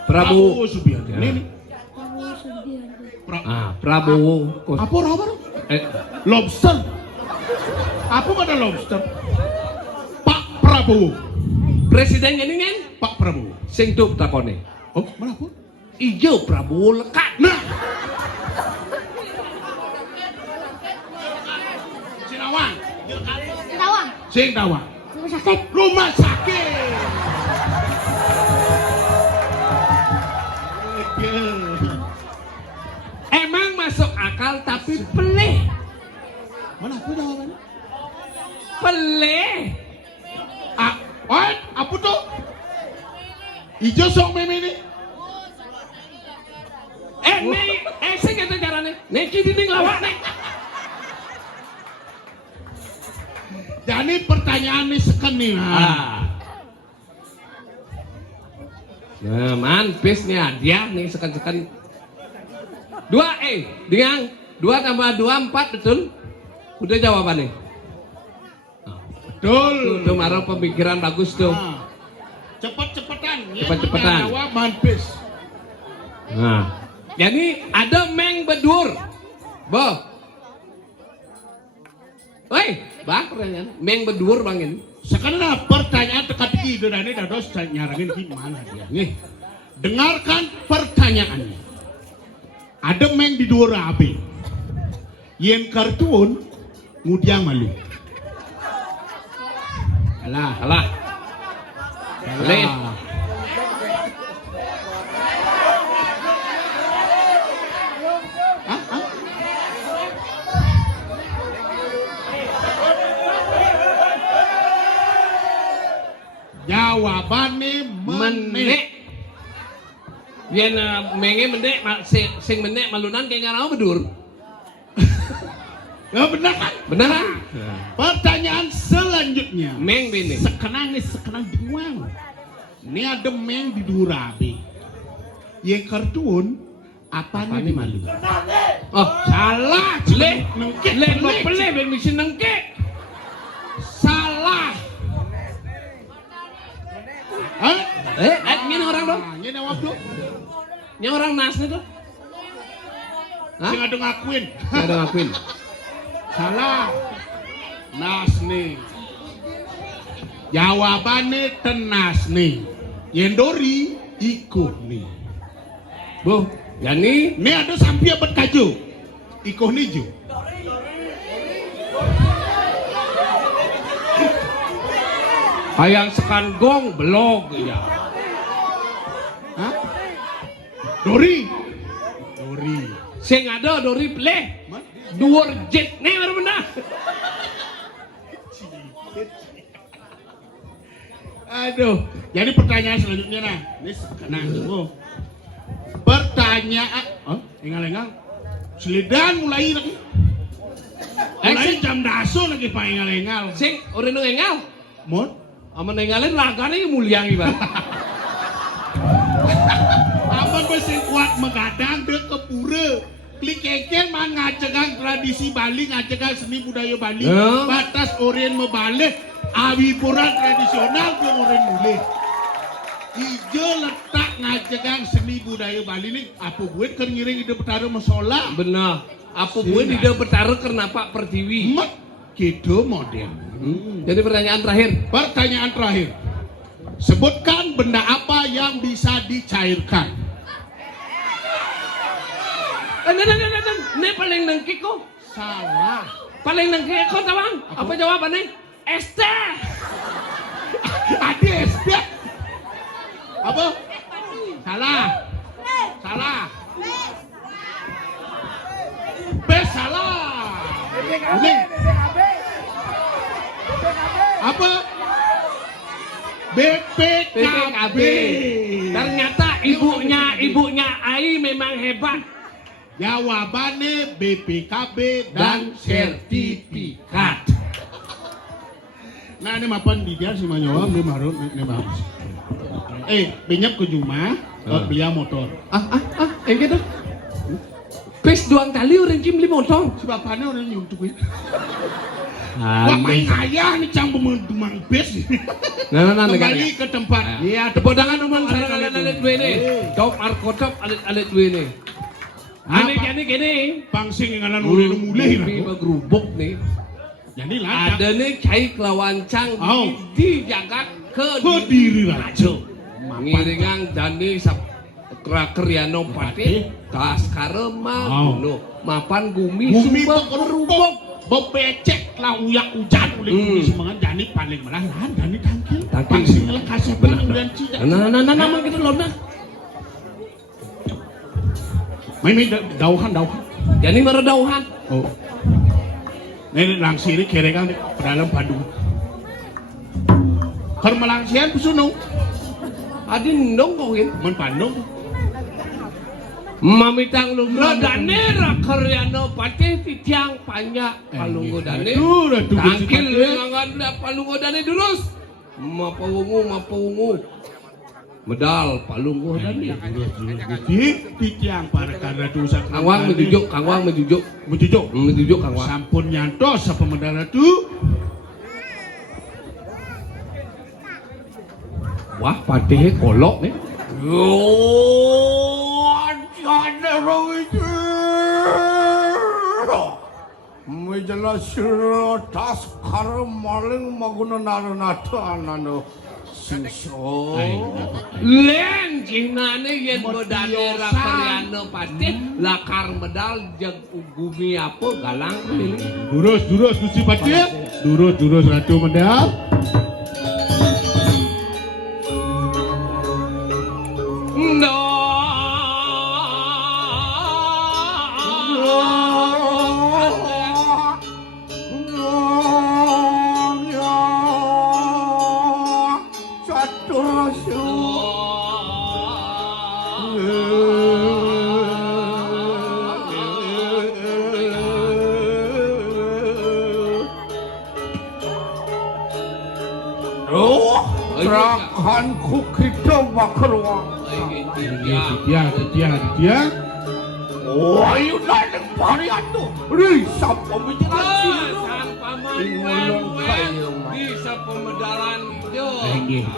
Prabowo Subianto. Ini. Prabowo. Apa apa? Eh, Lobster. Apa ada lobster? Pak Prabowo. presiden ini kan Pak Prabowo. sing duk takone. Oh, mana apa? Ijo Prabowo lekat. Nah. Sinawang. Tawang. Sing Tawang. Rumah sakit. Rumah sakit. Emang masuk akal tapi peleh. Mana aku jawabannya? Peleh. Apa tuh? Ijo sok meme ini. Sing kata carane. Nek iki dinding lawak nek. Jadi pertanyaan ini sekeni. Nah, man, bis nih hadiah nih sekan-sekan. 2 dengan 2 tambah 2 4 betul? Udah jawabannya. Betul. Tuh marah pemikiran bagus tuh. Cepet-cepetan. Cepet-cepetan. Jawaban bis. Nah, jadi ada meng bedur. Bo. Woi, bang pertanyaan. Meng bedur bang ini. Sekarang pertanyaan teka-teki itu dan ini dados nyarangin gimana dia. Nih, dengarkan pertanyaannya. Ada meng di dua api. Yen kartun ngudiang malu. Alah, alah. Boleh. Jawabannya menek. Yen menge menek sing menek malunan kayak ngarang bedur. Ya benar kan? Benar kan? Pertanyaan selanjutnya. Meng bini. Sekenang dibuang. Ini ada meng di Durabi. Yang kartun apa nih malu? Oh, Salah. nengke peleh ben misi nengke. Salah. Hah? Ini orang dong. Ini jawab tuh. Ini orang nas nih tuh. Hah? Sing ada ngakuin. Ada ngakuin. Salah. Nas nih. Jawabannya tenas nih. Yendori ikuh nih. Bu, yani Ini ada sampai abad kaju. Ikuh nih ju. hayang sekan gong belok ya. Hah? Dori. Dori. Sing ada dori peleh. Dhuwur jet nih baru benar. Aduh, jadi pertanyaan selanjutnya nah. Ini sekarang tunggu. Pertanyaan, engal-engal. Selidan mulai lagi. Mulai jam daso lagi pak engal-engal. Sing ora nu engal. Mon, Aman engalin lagane mulyang iba. aman besi kuat megadang dek kepura. Klik keken man ngacegang tradisi Bali, ngacegang seni budaya Bali. Ya. Batas orien mebalik, awipuran tradisional ke orien mulai. Ijo letak ngacegang seni budaya Bali ini apa buat kan ngiring ide betara masalah. Benar. Apa gue tidak bertaruh karena Pak Pertiwi. Mat gitu modern. Jadi pertanyaan terakhir. Pertanyaan terakhir. Sebutkan benda apa yang bisa dicairkan. Ini paling nengkik kok. Salah. Paling nengkik kok tawang. Apa jawabannya? Es teh. Ada SD. Apa? Salah. Salah. B salah. Kuning. Apa? BPKB. Ternyata ibunya Ai memang hebat. Jawabannya BPKB dan sertifikat. Nah ini mapan di dia semua jawab dia marut ini bagus. Benyap ke rumah beli motor. Yang gitu. Pes doang kali orang cim li motor. Si bapaknya orang nyuntuk itu. Wah main ayah nih cang pemandumang bes. Nah, Kembali ke tempat. Iya, tepuk tangan umum sarang alit-alit gue ini. Dok arkotop alit-alit gue ini. Gini. Pangsing yang nganan mulai Ini bergerubuk nih. Jadi lah Ada nih cai kelawancang Oh. di jagat ke diri raja. ngiringang dani sap Kriano Pati tas karema Oh. no mapan gumi Bumi sumpah berkerubuk, bepecek lah uyak ujan oleh bumi semangat Dani paling menang lah Dani tangkil. Pangsing lah kasih paling dan cidak. Nah nama kita lona. Main dauhan. Jadi meredauhan. Oh. Ini langsir kira kan dalam Bandung. Kalau melangsian pesunung, Adin dong kawin. men Bandung. Mamitang lumra danera Kriano Pati titiang panyak palunggo dane. Tangkil lengangan palunggo dane durus. Mapawungu. Medal palunggo dane. Di tiang para karena dosa. Kangwang menjujuk. Menjujuk kangwang. Sampun nyantos apa medal itu? Wah, padhe kolok nih. Menjelas tas karena maling maguna narunata anano singso. Len jinane yen modane ra Kriano Pati lakar medal jeung gumi apa galang ini. Durus Gusti Pati. Durus ratu medal. Terakanku kita makerwa. Dia. Oh, ayo naik varian tuh. Risap pembicaraan Bisa pemedalan itu.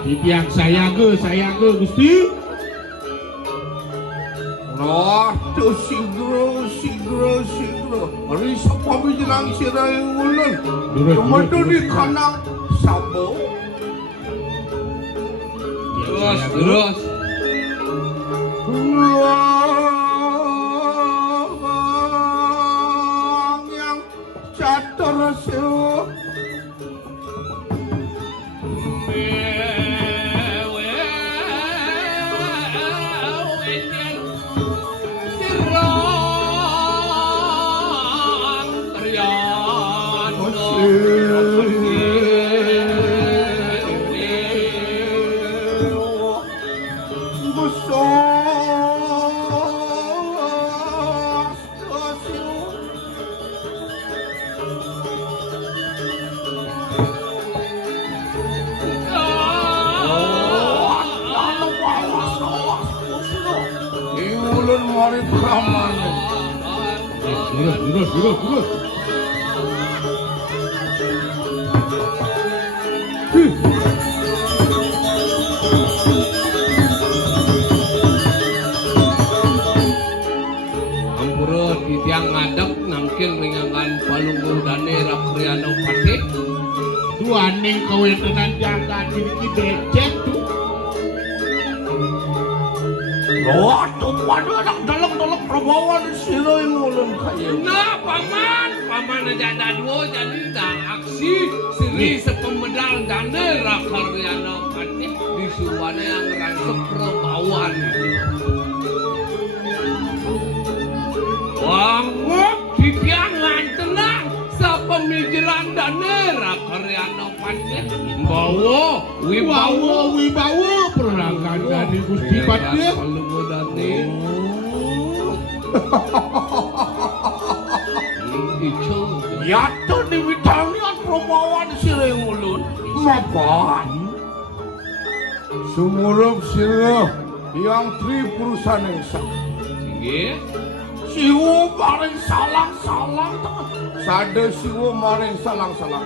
Di tiang saya ke Gusti. Nah, tuh sigro. Risap pembicaraan sirai ulun. Cuma tuh di kanan sabo. Terus. Yang catur siu. Durus. Ampura di tiang ngadep nangkil ringangan palunggo dane ra Kriano Pati. Dua ning kawetenan jaga diri becek tuh. Wah, tuh pada anak dalam perbawan sirai ulun kaya. Nah, paman aja ada dua jadi dah aksi seri sepemedal dane ra Kriano Pati di suwane yang rangsep perbawan itu. Wanguk di tiangan tenang sepemikiran dane ra Kriano Pati. Wibawa perangkan dari Gusti Pati. Palunggo dane. Itu Ya tuh di Italian perbawan sirai ulun. Mapan. Sumurup sirai yang tri perusahaan yang sama. tinggi. Siwo maring salang-salang Sada siwo maring salang-salang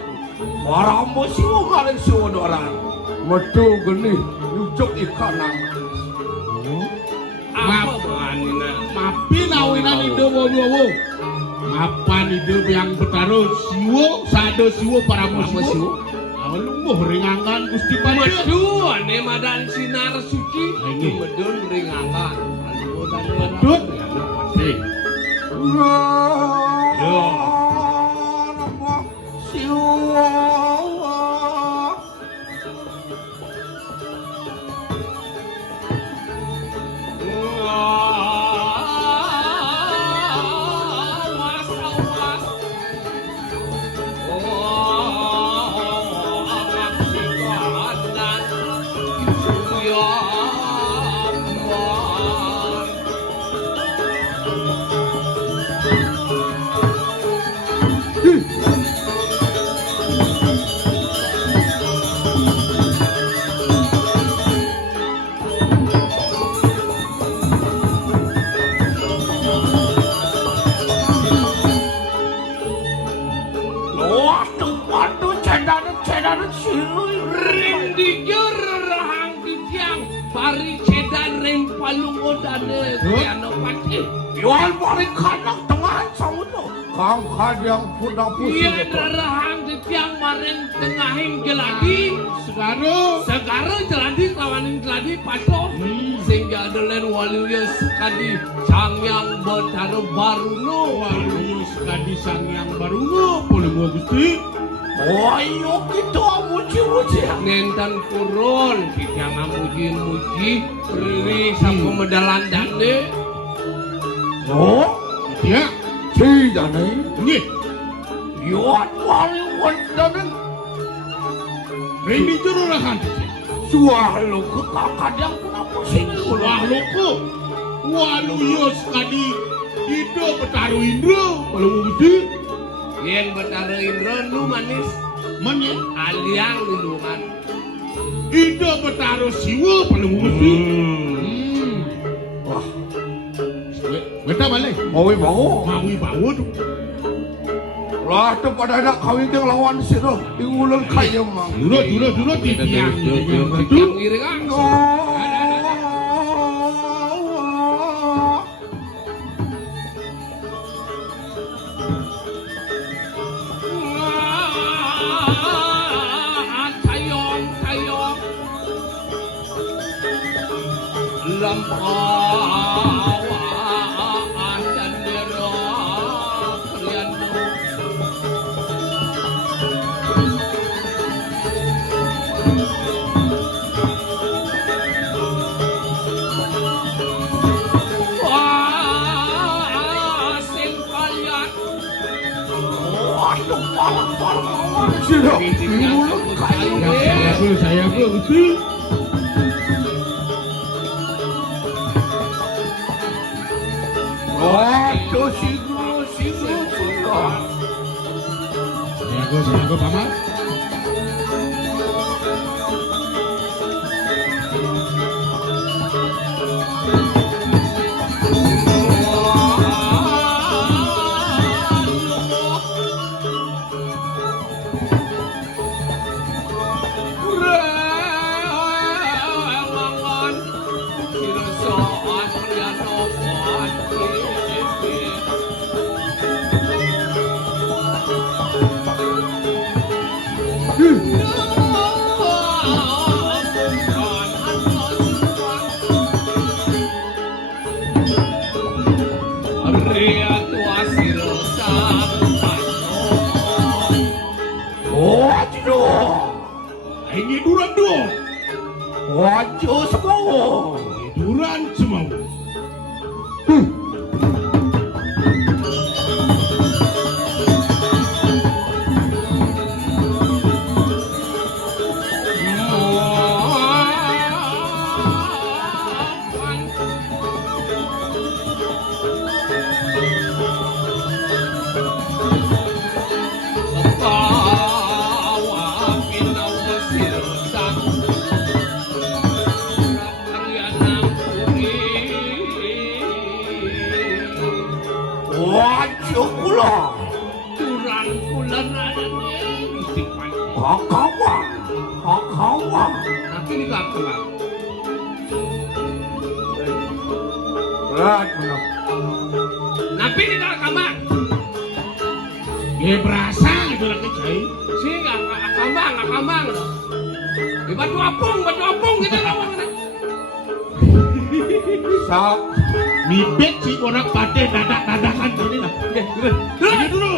Warambo siwo maring siwo doran Metu geni nyucuk ikan nama Apa manina? Mapina kawinan ide wowo. Mapan ide yang bertaruh siwo sado siwo para siwo. Lungguh ringangan Gusti Pade. Medu ane madan sinar suci. Medun ringangan. Medun pasti. Rindiger rahang titiang pari cedan rem palung odane kiano pati. Yual balik kanak tengah sauno. Kang kadang punang pusing. Iya rahang titiang maring tengahing jeladi. Segara jeladi kawaning jeladi pato. Sehingga adelen waluya sekadi sangyang bertaruh baruno. Waluya sekadi sangyang baruno. Boleh gua Gusti. Oh iyo gitu muji-muji. Nentan purun kita muji-muji beri sama medalan dane. Oh Ya, tidak nih. nggih. Yual wali wonten. Remi jero rahan. Sualu ke kadang punang pusing. Wah loko. Waluya sekadi ide bertaruh Indra. Boleh gua Gusti. Yen betara Indra lu manis Manya aliang lulungan. ide bertaruh siwa boleh gua Gusti. Wah, Beta balik. mawi mau. Mawi bawa tu. Lah tu pada nak kawin dengan lawan siro. Diulun kaya mang. Dulu di tiang. Tiang iri kan. Tayong lampawaan dan dero kriano. Wah, sen kalian. Waduh, parang siro. Diulun kaya. Saya ke Gusti. Waduh, sigro. Saya ke paman. Ini duran dong. Waduh, semua. Duran semua. Waduh, kula. Turan bulan ada nih, istiqman. Kakawang. Nanti dikatakan. Berat benar. Napi di dalam kamar. Ya berasa itu lagi cai. Si kamar. Di batu apung kita lawan. Sok mibet si orang pada dadak-dadakan gini lah. Ini dulu.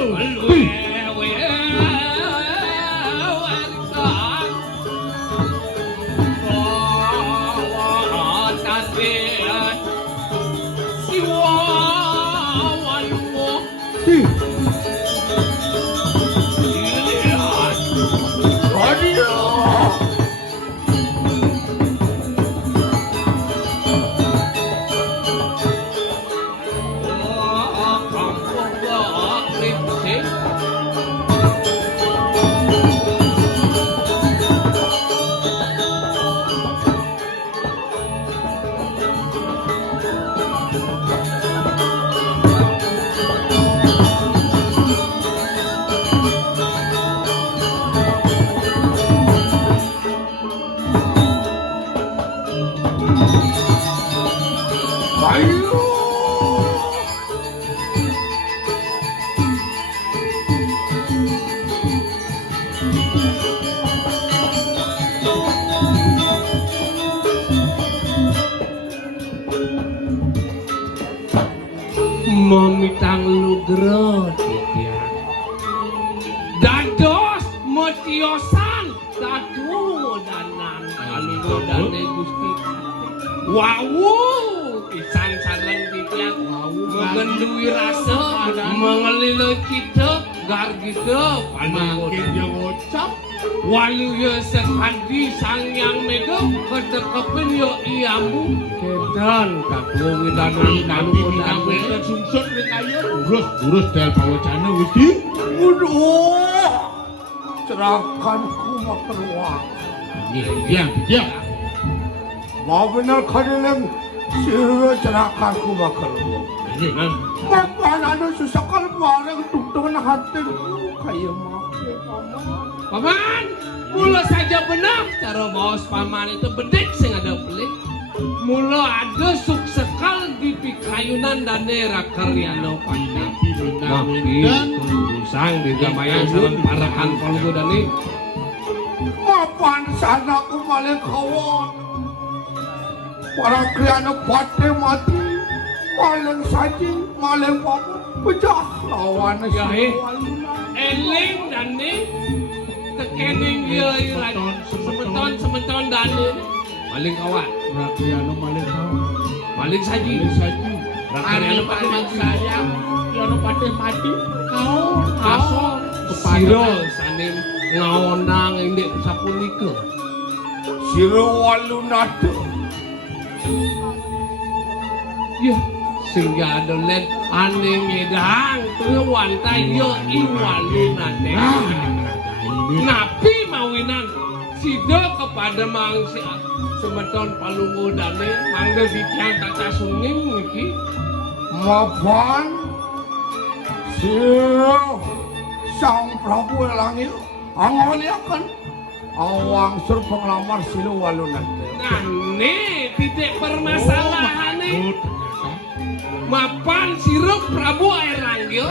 Memitang lugro ya. Dados motiosan dadu danan aluro dane Gusti. Wawu pisan sareng titiang mengendui rasa mengelilo kita gar kita Makin dia ngocap. walu ya sekandi sang yang mega ketekepin yo iamu kedan kakwo widanan Tapi nawe kesungsut ning ayo urus del pawacana Gusti. Waduh, cerahkanku mah keluar. Iya. Mau benar kadang siru cerahkanku mah keluar. Ini kan. Kapan ada susah kalau bareng tuk-tukan hatiku kayak make paman mula saja benar cara bawas paman itu bedek sing ada pelik mula ada suk sekal di pikayunan dan daerah karyano pandai tapi sang di gamayan sareng parahan kolgo dani Kapan sana aku maling kawan. Para kriana pate mati. Maling saji, maling papu. Pecah lawan Ya, eling dani tekening dia semeton dani maling kawan Rakyano maling kau. maling saji Saji. rakyano pati mati Rakyano pati mati. Aso siro saning ngaonang indek sapunika. Siro walunado. Ya, sehingga ada len ane medang tuh wantai yo iwalunate. Napi mawinan sida kepada mangsi semeton palungu dane mangga ditiang tata suning iki. Mapan Siro Sang Prabu Langit angoliakan awang sur penglamar silo walunate. Nah, nih titik permasalahan nih. Mapan sirup Prabu Air Langgil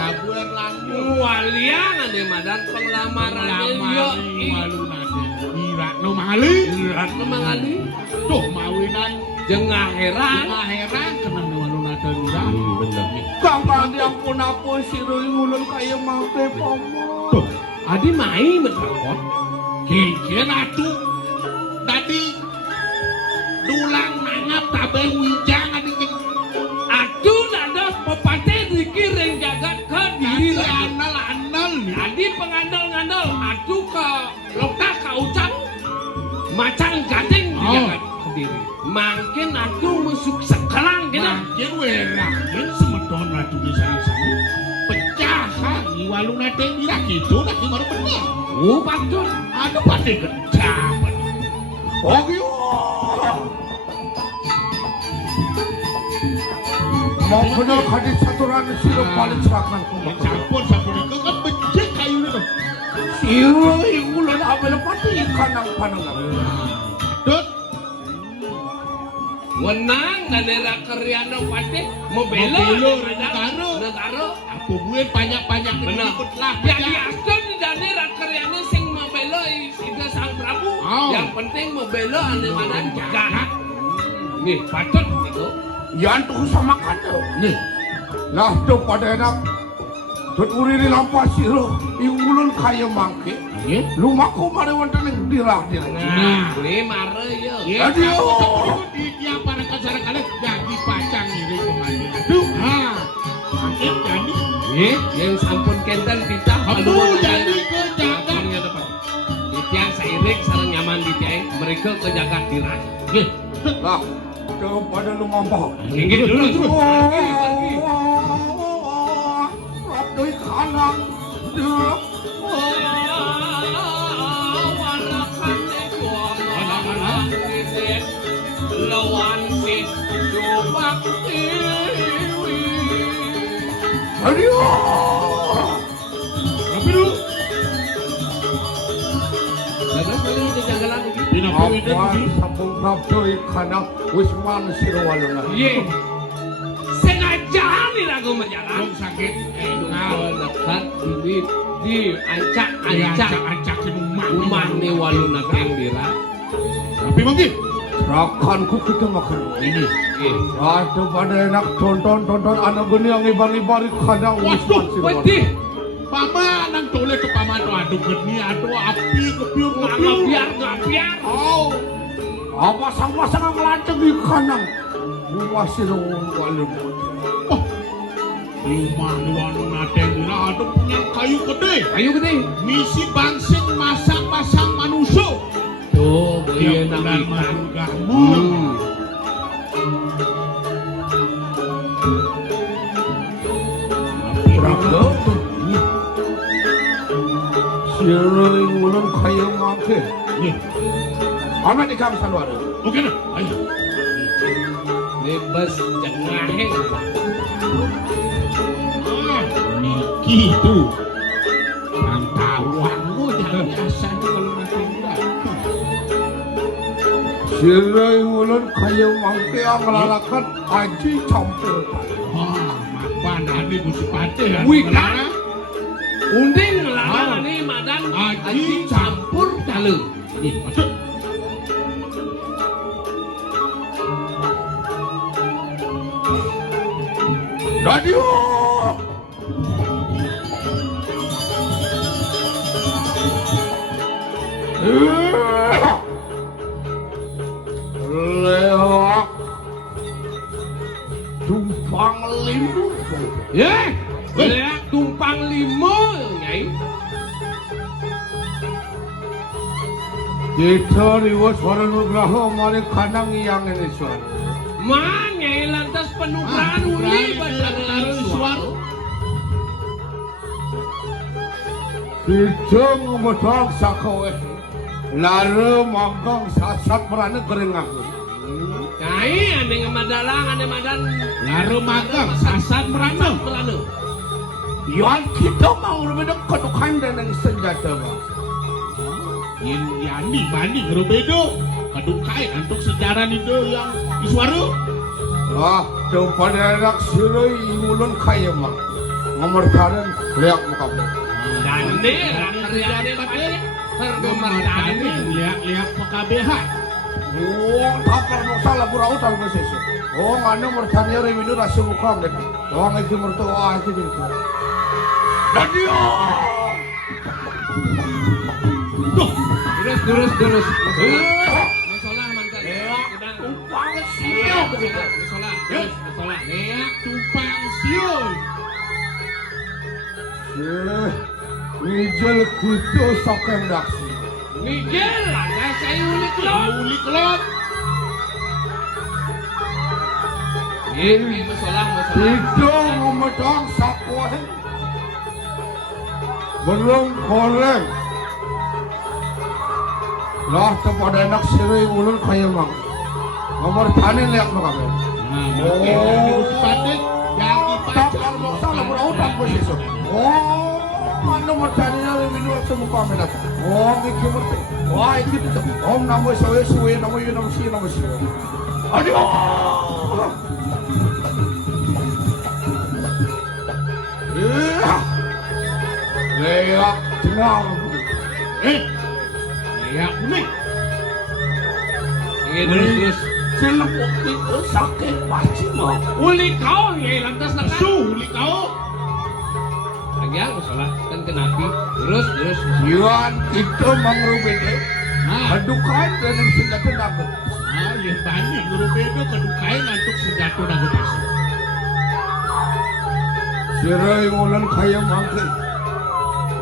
walian ane madan penglamaran yo Irakno mali. Irakno mangali Tuh mawinan jengah heran kenang walunate nira. bener Kapan yang pun apa siro ngulun kaya mangke paman. tuh adi main betakot Kengken atu. Tadi dulang nangap tabeh wijang adi atuh dados pepate dikiring jagat ke diri lagi anal nih. adi pengandal-ngandal atuh ke lokal ka ucap macan gading di jagat sendiri makin atuh musuk sekarang kena Makin werakin semedon atu di sana-sana. Pecah ha walunate nira gitu lagi baru bener. patut Aduh pasti gecah. Ogyo. Mau benar kadis saturan siro paling serahkan ku Ya campur sapunika kan becek kayunya tuh. siro ngulun ambil pati ikan ang panang. Dut. Wenang daerah Karyana pate mau belo negara. Apa buat banyak-banyak Benar. ikutlah. Ya diatur di daerah Karyana sing mau belo itu Sang Prabu. Oh. Yang penting mau belo ane mana jaga. Nih patut itu. Yan tuh sama kado. Nih, lah tuh pada enak. Tut uri di lampas siro, iulun kaya mangke. Lumaku mare wonten ing dirah dirah. Nah, ini mare yo. Ya Aduh. di tiap para kasar kalian jadi pacang ini kemana. Aduh. Nah, sakit jadi. Yang sampun kenten kita Aduh, jadi kerjakan. Titiang sairik sareng nyaman di tiang mereka ke jaga dirah. Nggih. Lah, tuh pada lu ngomong. Nggih dulu. Doi kanang dulu. Lawan si Subak Dewi. Aduh. Tapi dulu. Apa sambung doi kanang wis man siro waluna. Iya. Sengaja nih lagu menjalan. Belum sakit. Dekat di ancak Acak di rumah. rumah nih waluna yang dira. Tapi mungkin. Rakanku kita makan ini. Aduh pada enak tonton anak gini yang ibar-ibar kanang wis man siro waluna. Wedih. Pama nang tole ke pama tuh aduh geni aduh api kepiur Ngabiar. Oh. Apa sang-sang ngelanceng di kanang. Rumah siro waluna. Oh. Rumah nuan naten dina aduh punya kayu gede. Ayo gede. Misi bangsing masak-masak manusia. Tuh, Yang boleh benar nak manugamu. Prabu. Siro ingulun kaya mangke. Nih, Ana di kamsan waduh. oke dah. Ayo. bebas jengaheng. Ah, Niki tuh. Pantauanmu jangan biasanya kalau nanti enggak. Siro ingulun kaya mangke ang lalakan aji campur. Wah, mapan hari Gusti Patih. Wikan. Unding larang ini madan aji campur dalu. Nih, masuk. Radio. Lewat tumpang limu. Ya, lihat tumpang limo, nyai. Kita riwas para nugraha mari kanang yang ini suara. Man, nyai lantas penugaran uli badar suara. Kita ngomotong sakawe. Lara manggang sasat merana kering aku. Nyai, ane ngemadalang, ane madan. Laru magang sasat merana. Merana. Yang kita mau berbeda kedukaan dan yang senjata bang. Yin yani banding rubedo. Kadukai untuk sejarah itu yang disuara. Ah, tempat anak sirai ingulun kaya mak. Nomor karen lihat muka bang. Dan ini, rakyatnya pada tergemar tani. Lihat PKBH. Oh, takar masalah pura utang besesu. Oh, mana mertanya rewidu rasa muka bang. Oh, itu mertua itu itu. Radio. Terus. Masalah mantan. Tumpang siap. Masalah. Lihat tumpang siul. Mijel kutu sakem daksi. Miguel, ada saya ulik lo. Uli kelot. Ini masalah. Itu ngomotong sakwe. Belum koreng. Lah kepada anak sirai ulun kaya mang. Nomor tani lihat muka bang. Gusti Patih yang Takar dibaca. masalah pura utang besesu. Oh, mana mertanya rewidu rasa muka bang. Oh, ini merti. Wah, itu. Om namo sawe suwe namo yu namo si namo si. Aduh. Leak tenang. Ya kuning. Terus. Celepuk itu sakit pasti mah. Uli kau ya lantas nak. Suli kau. Lagi salah kan kenapi. Terus. Yuan itu mangrubede. Nah, Adukan dengan senjata dagu. ya tani guru bedo kedukain untuk senjata dagu pasir. Sirai ngulan kaya mangke.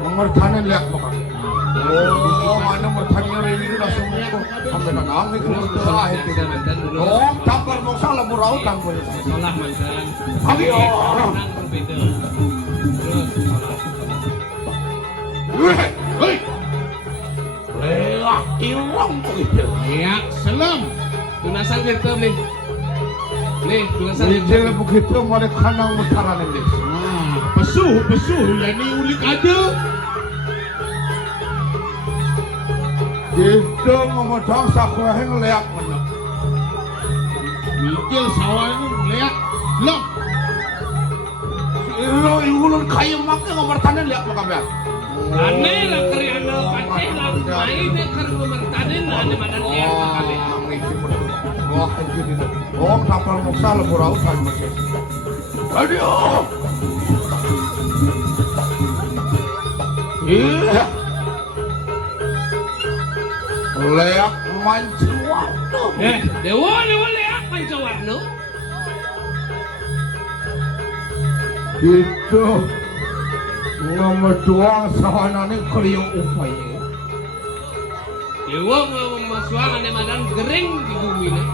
Mengertanin lihat makan. Oh, mana mertanya ini udah semua. Sampai nangang itu udah itu. Oh, tapar mau salah murau tanggung. Salah mantan. Ayo. Orang berbeda. Terus. Hei, Leak ilang begitu. ya selam. Tunasan gitu nih. Nih, tunasan Ijel begitu mereka kanang mutaran ini. Nah, pesuh ya ni ulik ada. Gitu ngomong sakuahin leak mana. Mikir sawah ini lihat, lom. Lo ingulun kaya makan ngomertanin lihat makan biar. Ane lah kriana pati lah main deh karena mertanin ane badan dia kali. Wah, itu itu. Oh, kapal moksa lemburau kan macam. Aduh. Iya. Leak mancing waktu. Dewa leak panca warna. Itu nomor doang sahanane keliung upaya. Dewa masuang ane badan gering di bumi nih.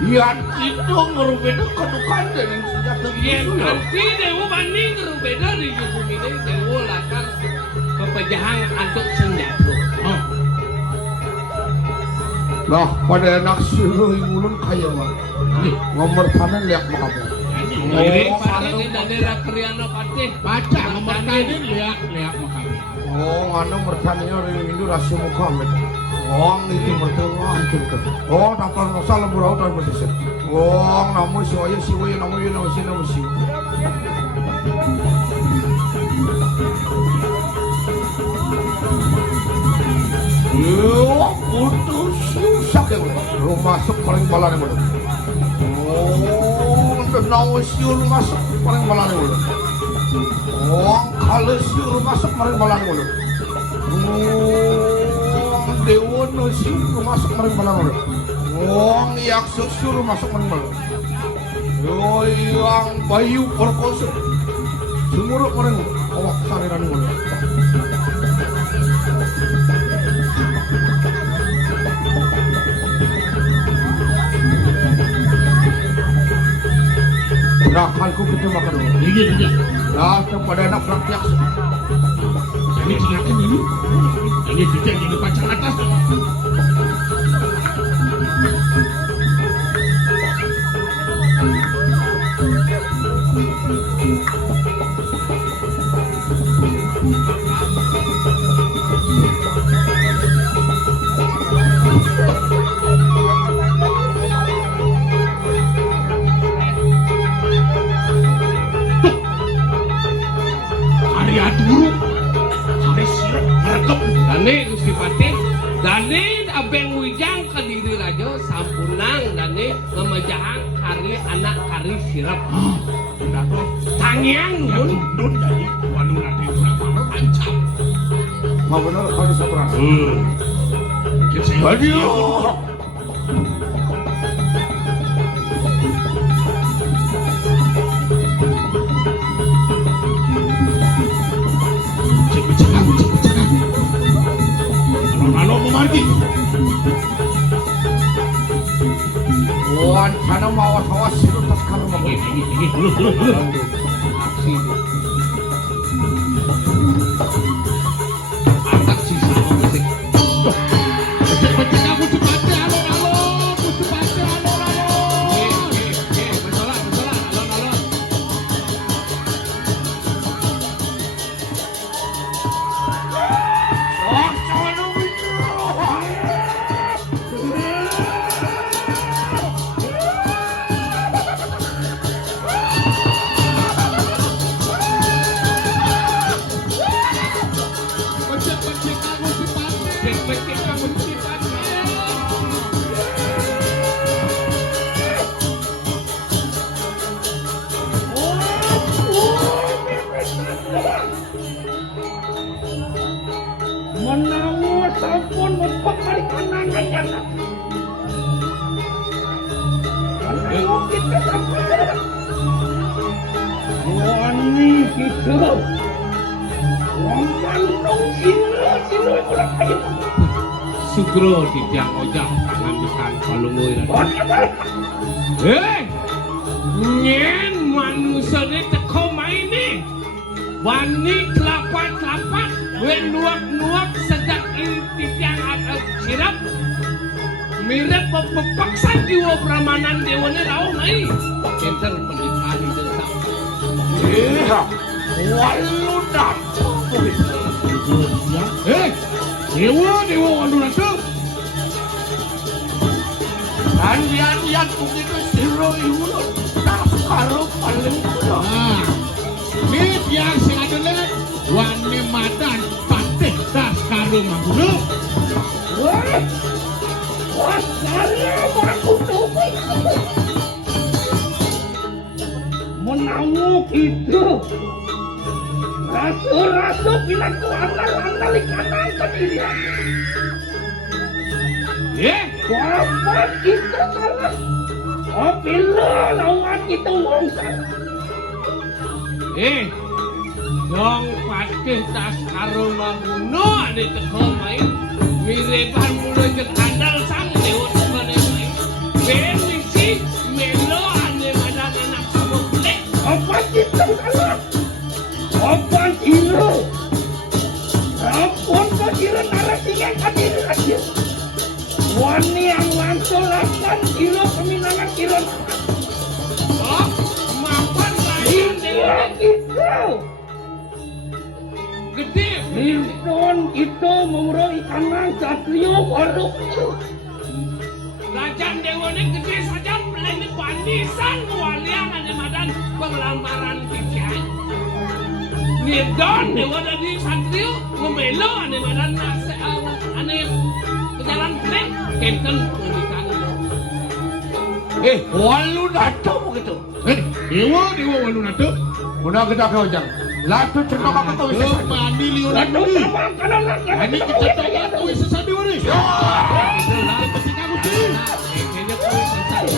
Yang itu merubah kedukaan dengan senjata Iya, bisu. nanti dewa banding berbeda di bumi ini. Dewa lakar pepejahan untuk senjata. Oh, Nah, pada enak suruh ulun kaya mah. Nomor tanan lihat makanya. Jadi paling ini daerah kriana pati. baca nomor tadi lihat makanya. Oh, nganu mertanya hari ini rasa muka amet. Oh, itu mertua itu. Oh, tapal masa lemburau dan bersih. Oh, namu siwaya namu si. Putus susah ya, lu masuk paling balane mulu. Oh, tenau siul masuk paling balane mulu. Oh, kalau siul masuk paling balane mulu. Oh, dewa no siul masuk paling balane mulu. Oh, yakso siul masuk paling balane. Oh, yang bayu perkosa. Sumuruk paling awak sariran mulu. Gerakanku kita makan dulu. Iya. Nah, kepada anak rakyat. Ini silakan ini. Ini tidak jadi pacar atas. Hari aduru, hari siap merekep. Dani Gusti Patih, Dani abeng wijang ke diri raja sampunang Dani ngemejahang kari anak kari sirap. Sudah tuh. Tangiang Yang mun. undun jadi waduh nanti berapa ancam. Mau benar kali seberang. Mungkin saya Aduh. cek. Halo memargi. Wan kana mawas-mawas siru tas kana mau. Ini dulu. Aksi. Atak sisa musik. Cek aku cepatnya halo. Cepatnya halo. Betul, alon. Oh, sono menawa sampun mempekali kanangan yang menawa kita sampai wani kita wong mandong sino ulah kayu Sugro di tiang ojak tangan dekan kalungoy nyen manusia ni teko main ni wani kelapat wen nuak sejak inti tiang sirap mirip pepaksa jiwa pramanan dewa ni rau mai enter pernikahan itu tak Iya, walu datang. Dewa walu datang. Andian begitu siro ibu tak karo paling kuda. Nah, ini biar sing adele wani madan patih das karo mangguna. wah saya aku tuh menawa itu rasu bilang ku andal kanan sendiri apa kita kalah bila lawan kita wongsa dong patih das karo mangguna di teko main miripan mulu jeung andal sang dewa temane main benisi melo ane madan anak samuk apa kita kalah apa kira rapon kok kira narasi yang hadir wani yang langsung kira peminangan kira oh mapan lain dewa kita gede Milton itu memurai kanan satrio baru Rajan dewa ini gede saja peleni bandisan waliang ane madan pengelamaran pikiran Nidon dewa dari satrio ngemelo ane madan ane kejalan peleng kenten pernikahan Walu datang begitu. Dewa walu datang. Udah kita ke ojang. Latu cerita apa tuh? Mandi liu datang ni. Ini kita tanya tu sesadi wani. Ketika aku tu. kayaknya kau sensasi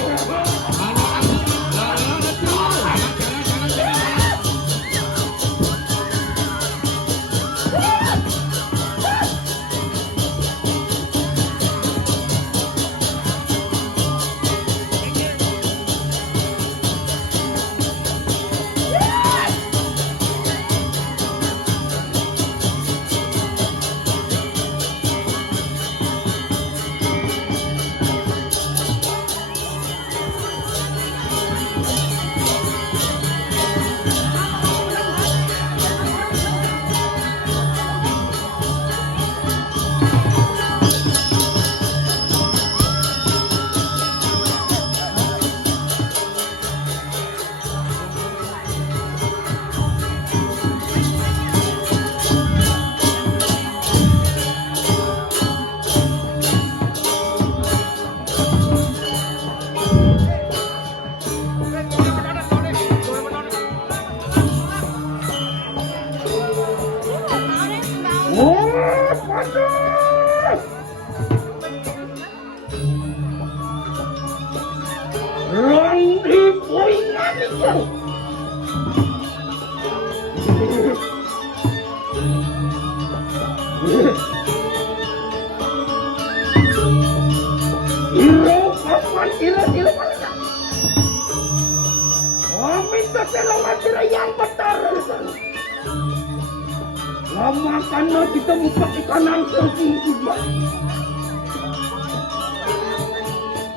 Lama karena kita buka kanan selfie juga.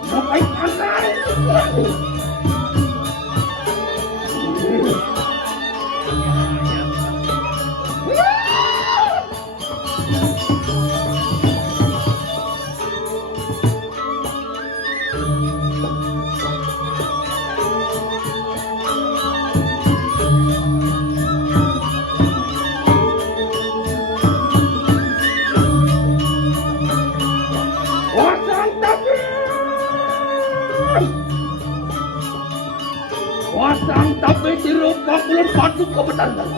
Sampai kanan. Wasang tapi dirupa kulon batu kebenaran.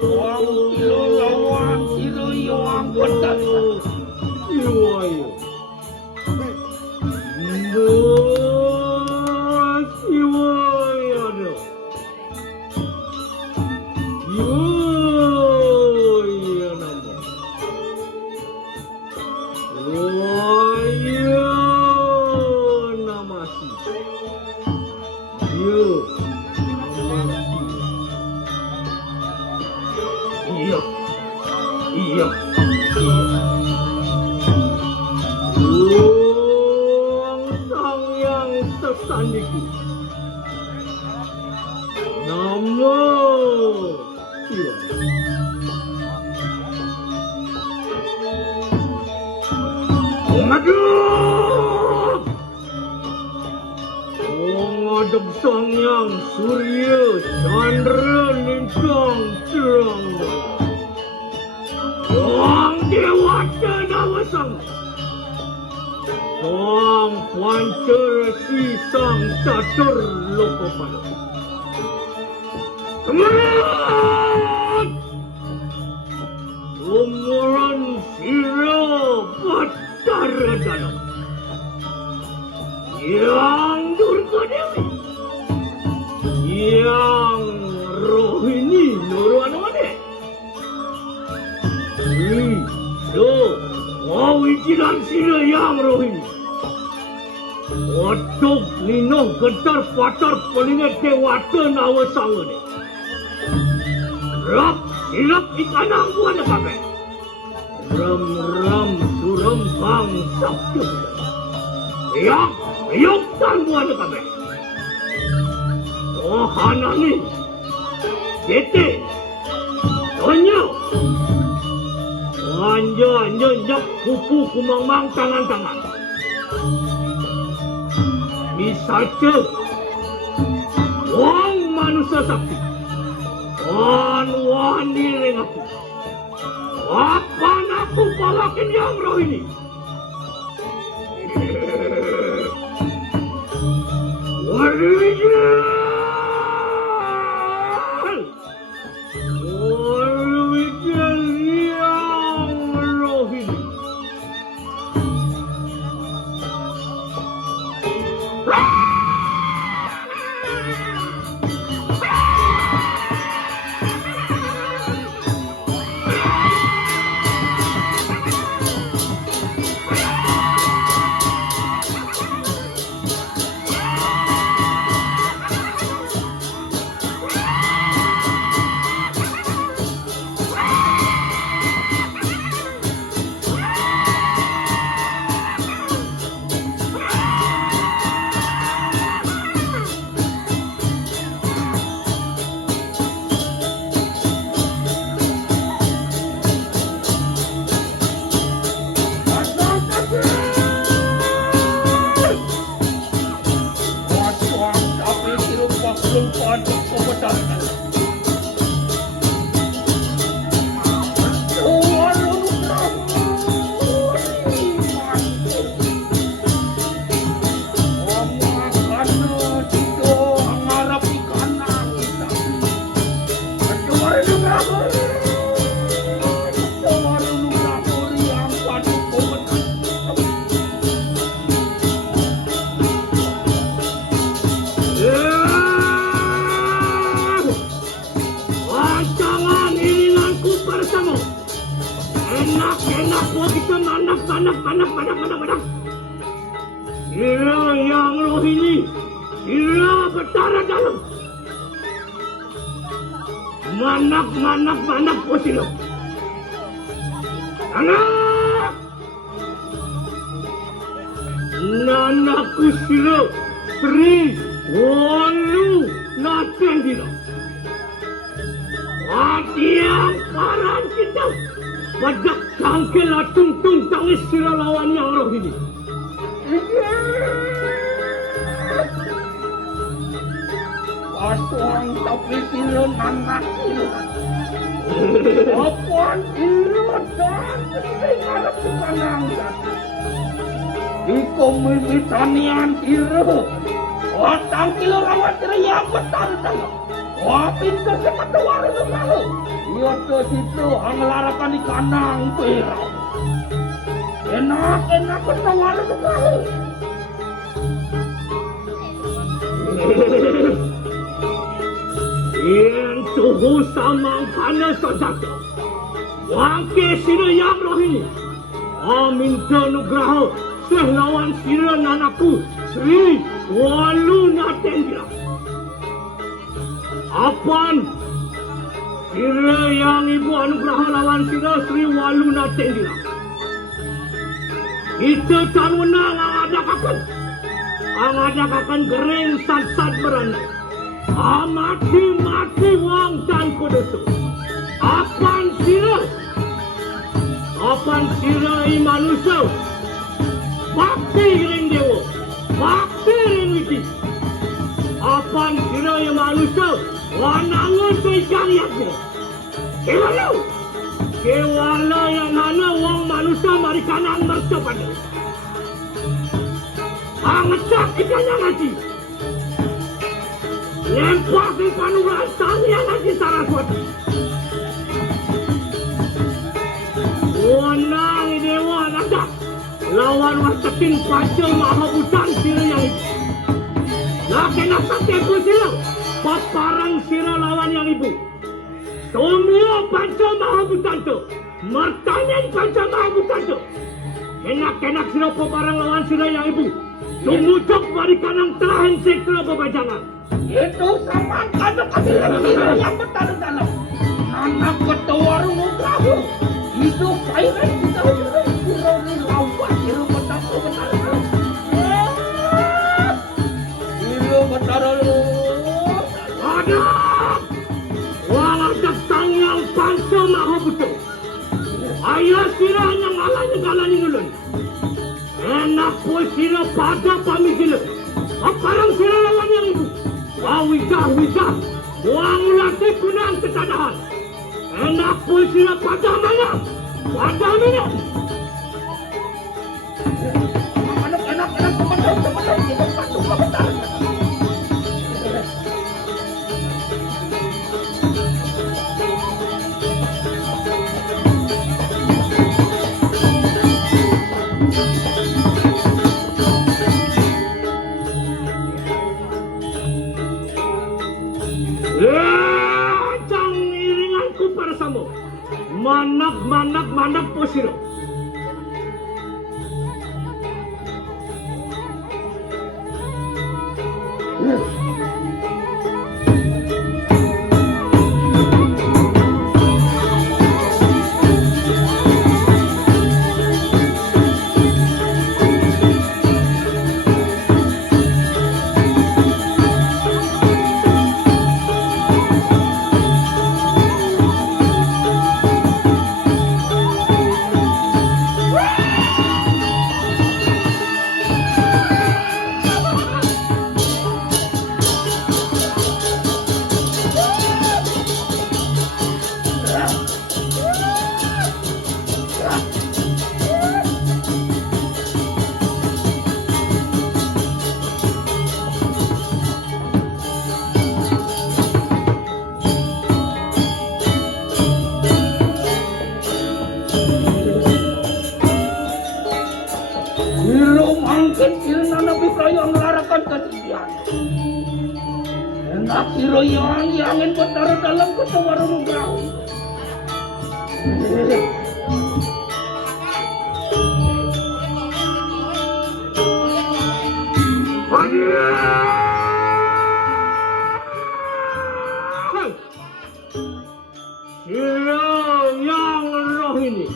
Wang kilo, wang kilo, wang betul. Iwayo. Iwayo. Iwayo nama. Iwayo nama si. Yo nama si. Iya. Iya. Wong Sang Yang Sesaniku. Namo Siwa. Aduh! Wong Adep Sang Yang Surya Chandra Lintang Terang. Wong Dewata Nawasang. Wong Pancarasi Sang Catur Lokopada. Semangat! Umuran Sira Batara Dalam. Yang Durga Dewi. Yang Rohini Nurwanwane. So, wawijilan sila yang Rohini. Watuk nino getar patar pelingat dewata nawa sangune. Rap silap ikanang buah kape. Ram ram suram bang sabtu. Yak yuk tan buah kape. Oh hanani. Gete. Tonyo. Anja nyenyak kupu kumang tangan-tangan. Misalnya, wong manusia sakti, wan diri aku. Apa aku bawakin yang roh ini? Warijal, warijal yang roh ini. Panak. Sila yang roh ini, sila bertara dalam. Manak po sila. Anak! Nanakku sila, Sri Walu natin sila. Wadiang parang kita. Bajak tangkel tung tangis sila lawan yang roh ini. Aswang tapi silon anak silon. Apaan silon dan harap dipanangkan. Di komitanian kira. Otang kilo rawat yang betal tanya. Wapin ke sepat waru lalu. Iya tuh situ ang larapan di kanang perang. Enak ketawar sekali. Yang suhu samang kana saja. Wangke sira yang rohini. Aminta nugraha sehlawan sira nanaku Sri Waluna Tendra. Apan sira yang ibu anugraha lawan sira Sri Waluna Tendra. Itu tanunang ang adakakan gering sat-sat beranai. Mati wang dan kudusu. Apan sira i manusia. Bakti ring dewa. Bakti ring witi. Apan sira i manusia. Wanangan pegang yaknya. Kewala yang mana wang manusia mari kanan bercepada. Angecak ikannya ngaji. Lempar di panuran yang ngaji Saraswati. Wanang dewa nada. Lawan wasakin paca mahabutan sira yang ibu. Laki nasak tepu sira. Paparang sira lawan yang ibu. Semua panca mahabutan tu. Mertanyan panca mahabutan tu. Enak-enak sira paparang lawan sira yang ibu. Sumucuk mari kanang terahan sekra babajangan. Itu sama kata-kata sira yang bertaruh dalam. Anak ketawar mukahu. Itu kairan kita sira ni lawan sira bertaruh. Sira bertaruh. Ada. Walau tanggal panca mahabutan. Ayah sira yang alani nulun. Enak pun sira pada pamigila. Aparang sira lawan yang ibu. Wajah. Buang ulati kunang ketadahan. Enak pun sira pada mana. Enak teman-teman kita patuh kebetar. Jang iringanku para samo. Manak po sira. Enak sira yang angin bertaruh dalam ketawar nugraha. Sira yang roh ini.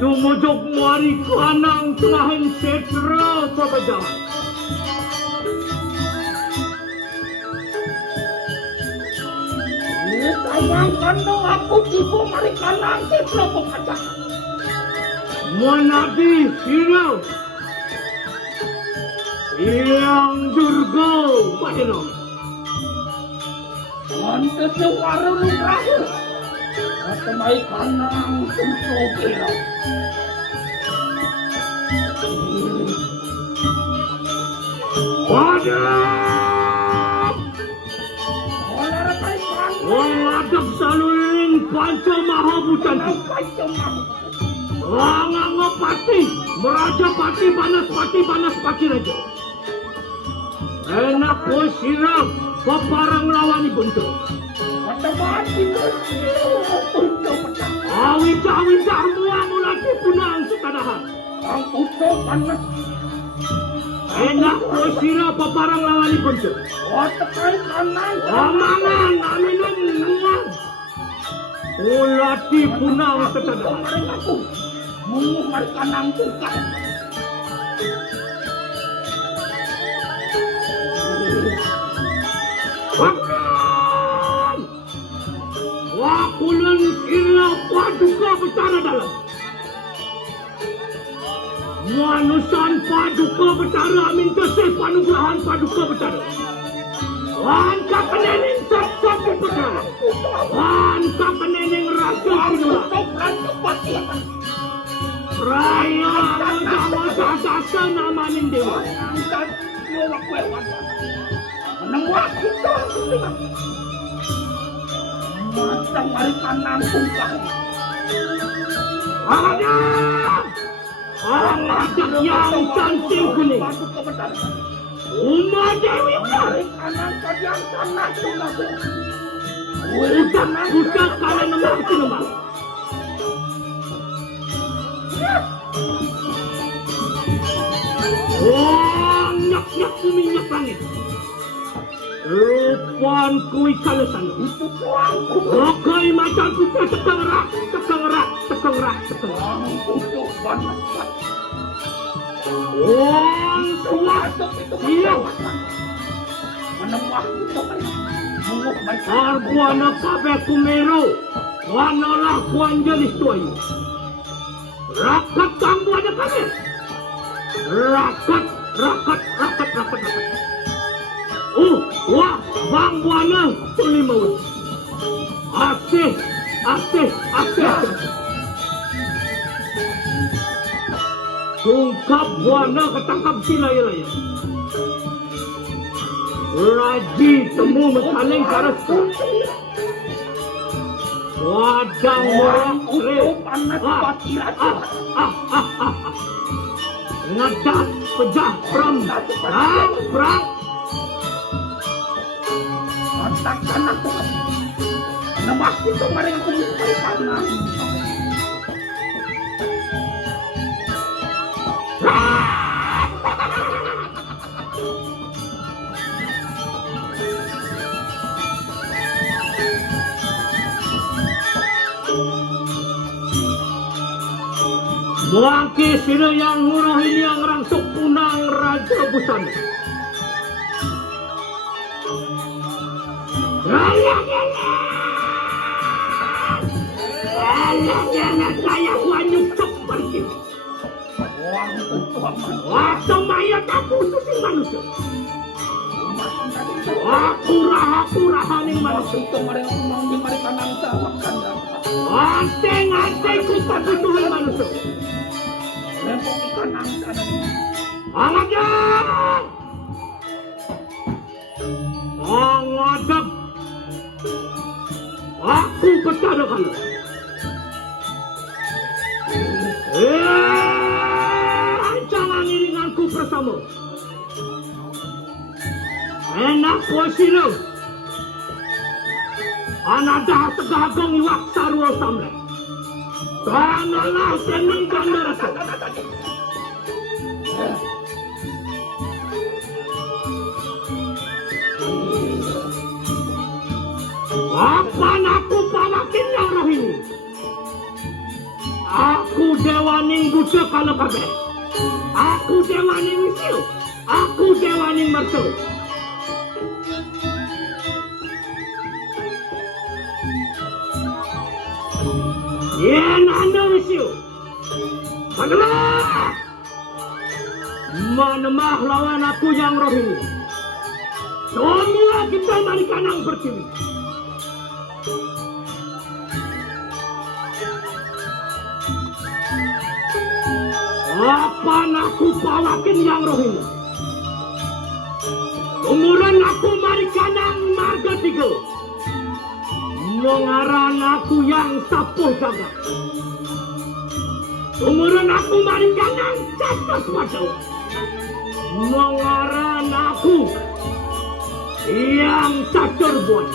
Sumujuk mari kanang terahan setra pabajangan. Ini sayang kandung aku ibu mari kanang setra pabajangan. Monadi sira yang durga padeno. Mantes waru nugraha. Atamai kanang sumsogera. Wadah! Wadah saluring Panca Mahabucanti. Angangopati, Merajapati, Banaspati Raja. Enak kowe sirah peparang lawan Guntur. Awicah muang ulati punang sekadahan. Enak kowe sirah peparang lawan Guntur. Amangan aminum muang ulati punang sekadahan. Munguh mereka nang tukang. Makan! Wakulan sila paduka betara dalam. Manusan paduka betara minta saya panugrahan paduka betara. Angka penening sat-sat di betara. Angka penening raja pinula. Raya sama namanin dewa. Menemuak kita macam mereka nampung kami. Ada anak yang cantik kuning. Uma Dewi Kanan kalian kanan tuh. Udah kalian nomor. Oh, nyak minyak langit. Rupan kui kalesan. Itu tuangku. Oke, macam kita tekengerak. Untuk banyak. Oh, kuat. Iya. Menemuak itu kan. Munguh mereka. Arbuana kabe kumero. Wanalah kuan jenis tuayu. Rakat kamu ada kami. Rakat. Wah, bang buana tulimau. Asih. Tungkap buana ketangkap silai-laya. Raji temu mesaling karas. Wadang orang ngadak pejah perang. Antakkan aku. Menemuak itu mereka kumpul kanan. Muangki sila yang murah ini yang rangsuk punang Raja Busana. Alah, saya wanyuk seperti waktu mayat aku itu si manusia. Aku rahaning manusia. Itu mereka kumang di mereka nangsa makan. Anteng ku kebutuhan manusia. Lempok ikan nangsa. Angadap! Aku percaya kalau. Jangan iringanku bersama. Enak posisi. Anada segagong iwak sarwa samle. Tanalah seneng gandara. Apa aku pawakin yang roh ini? Aku dewaning buta kalau kabeh. Aku dewaning wisil. Aku dewaning mertu. Yen anda wisil. Adalah menemah lawan aku yang roh ini. Semua kita dari kanang bertiwi. Apa aku pawakin yang roh ini? Umuran aku mari kanang marga 3. mengaran aku yang sapuh jaga. Umuran aku mari kanan catat padu. Mengaran aku yang catur buat.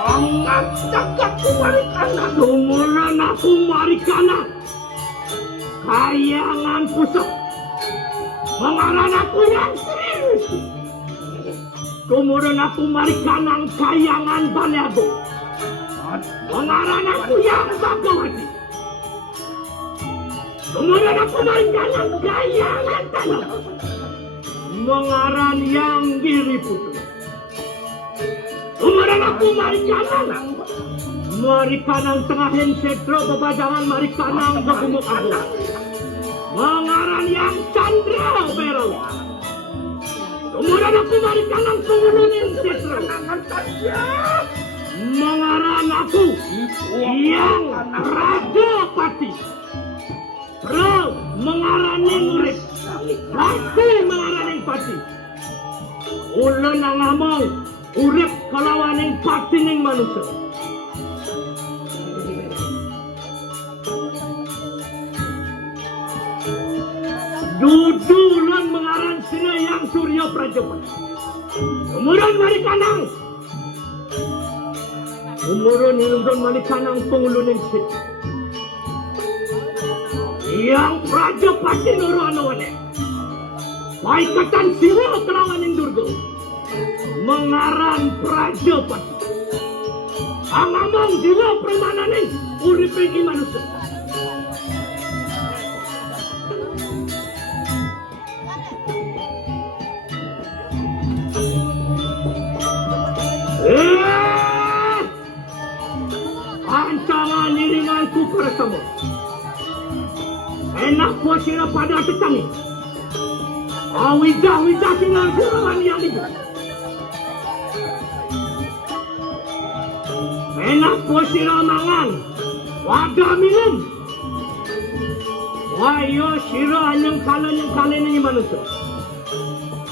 Angkat cakap ku mari kanan. Umuran aku mari kanan. Kayangan pusat. Mengaran aku yang serius. Kemudian aku mari kanan kayangan Baliago. Mengaran aku yang Bagawati. Kemudian aku mari kanan kayangan tanah. Mengaran yang Giri Putu. Kemudian aku mari kanan. Mari kanan tengahin setro bebajangan mari kanan begumuk aku. Mengaran yang Chandra Berau. Kemudian aku mari kanan pengulunin setro. Mengaran aku yang Raja Pati. Bro, mengaraning urip. Pati mengaraning pati. Ulun nang ngomong urip kelawaning pati ning manusia. Dudulan mengaran sina yang Surya Prajapat. Kemudian mari kanang. Kemudian hilangkan mari kanang penguluning sit. Yang Prajapati nuru anawane. Paikatan siwa kelawaning Durga. Mengaran Prajapati. Angamang jiwa permananing uriping manusia. Ancangan iringanku bersama. Enak buat sila pada tetangi. Awidah-widah tinggal jurawan yang itu. Enak buat sila mangan. Wadah minum. Wayo sila yang kalian ini manusia.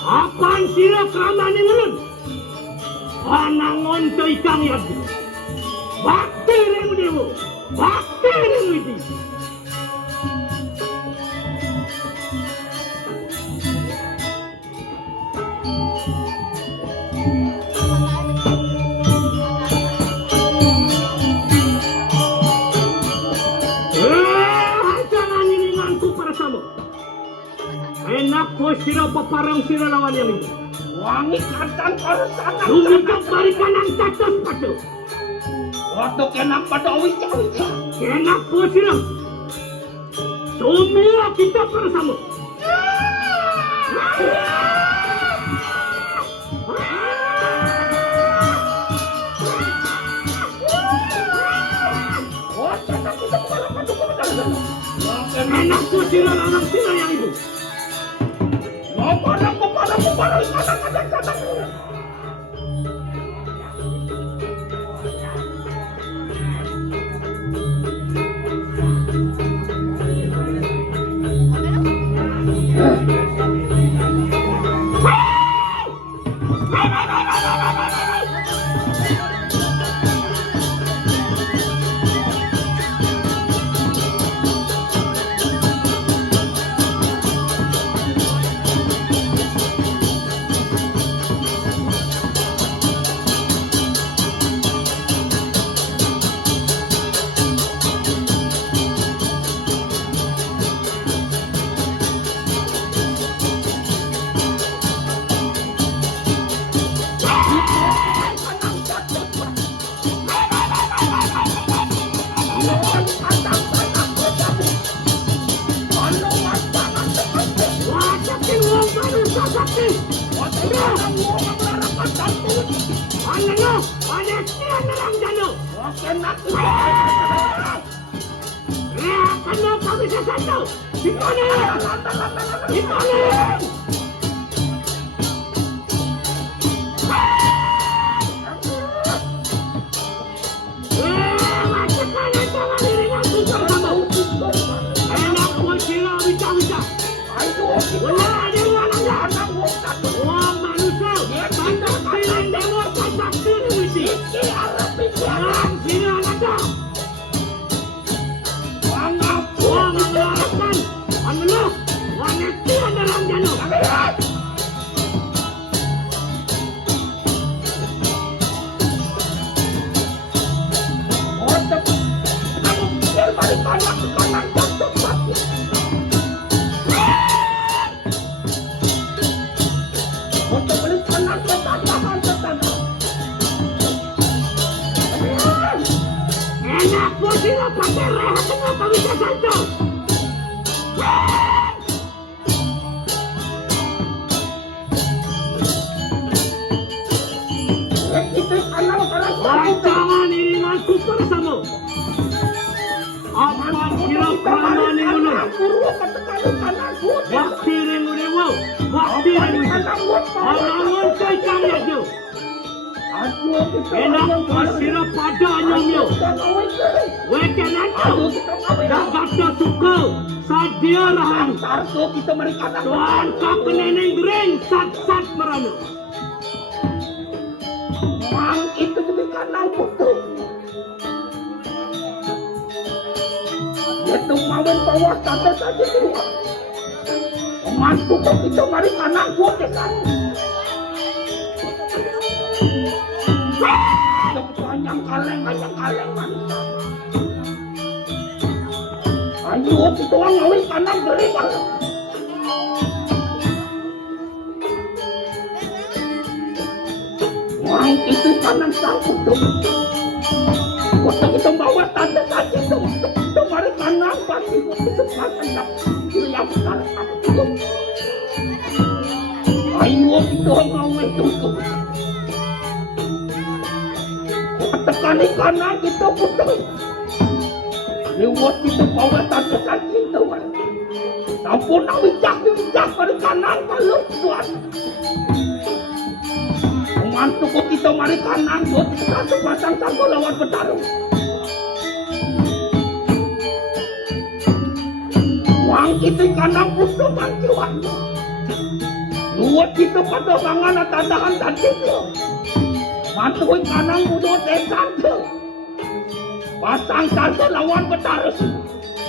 Apaan sila keramaan ini ulun? Anangon to ikang yadi. Bakti remu dewo. Bakti remu iti. Jangan iringanku para sama. Enak ko sila paparang sila lawan yang ini. Wangi kantang kalau sana. Lumikap bari kanang cacat padu. Waktu kenak pada wicca-wicca. Kenak po sila. Semua kita bersama. Enak po sila lawan sila yang ibu. Parang kadang-kadang. Wala ada anak wah manusia tanda kailan dewa pasak diri witi yang sini anaknya wang mengelarakan angelok waneti dalam jano enak po sila pakai rehat na pamisasan to. Rancangan iringan ku bersama. Apa kira kanan ni ulun? Waktu ringu dewa, waktu ringu dewa. Alangan kay kami aja. Enak pasira pada nyamyo. Wekan anto. Dapat suka sadia lahan. Tuan kap neneng ring sat merana. Mang itu demikian nang putu. Itu mawen bawah tanda saja dua. Mantu kok kita mari kanan buat dekat. Yang kaleng manusia. Ayo kita orang ngawin kanan beri malam. Wang itu kanan sangkut dong. Kota kita bawa tanda saja dong. Kita mari kanan pasti kita makan dah. Yang besar dong. Ayo kita orang ngawin dong. Tekan kanan kita putus. Lewat kita bawa tanda saja dong. Sampun nak bijak pada kanan kalau buat. Mantu kok kita mari kanan buat kita sepasang sangko lawan bertarung. Wang kita kanan putus bantuan. Buat kita pada bangan tandahan dan kita. Mantu kok kanan buat dekan ke. Pasang sangko lawan bertarung.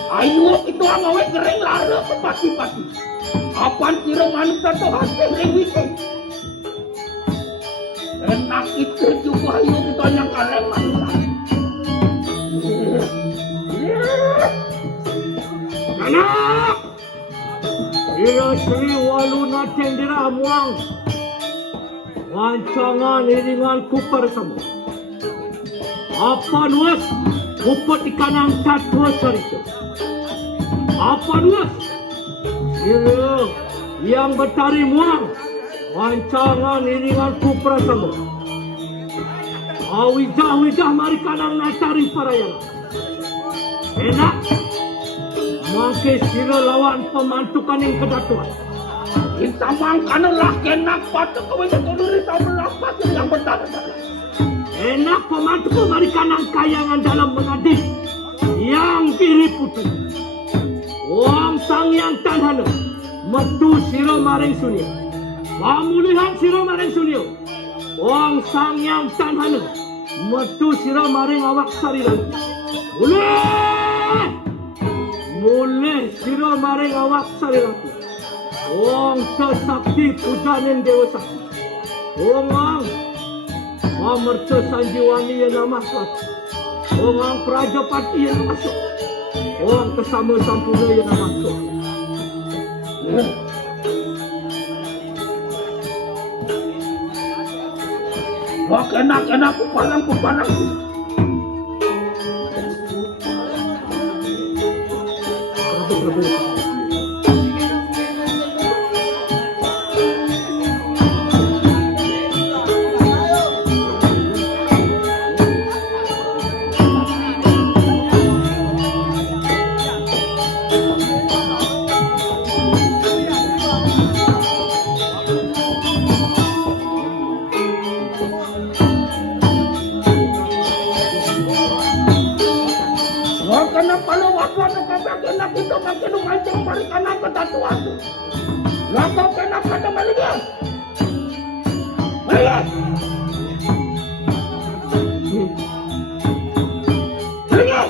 Ayo itu amawe kering lara ke pati-pati. Apaan kira manusia tu hasil rewisi. Enak itu juga ayo kita yang kaleng manusia. Anak! Ira Sri Waluna Cendera Muang. Rancangan iringan kupar sama. Apa nuas? Kupot ikanang catua cerita. Apa nuas? Ira yang bertari muang. Rancangan iringan kupra sama. Awijah mari kanang natari parayana. Enak. Mangke sila lawan pemantukan yang kedatuan. Kita mangkana lah kenak patut kau yang tolong sama patut yang bertara. Enak pemantu mari kanang kayangan dalam mengadil. Yang kiri putih. Wang sang yang tanhana. Metu sila maring sunia. Pamulihan sira maring sunyo. Wang sang yang tanhana. Metu sira maring awak sarilan. Mulih sira maring awak sarilan. Wang sesakti pujanin dewa sakti. Wang pamerca sanjiwani yang namaslah. Wang prajapati yang namasuk. Wang kesama sampurna yang namasuk. Wah enak kupalang. Kenapa lu waktu kata enak itu makin lu mancing balik kanan ke tatuan. Lakukan apa teman dia? Ayo. Ayo.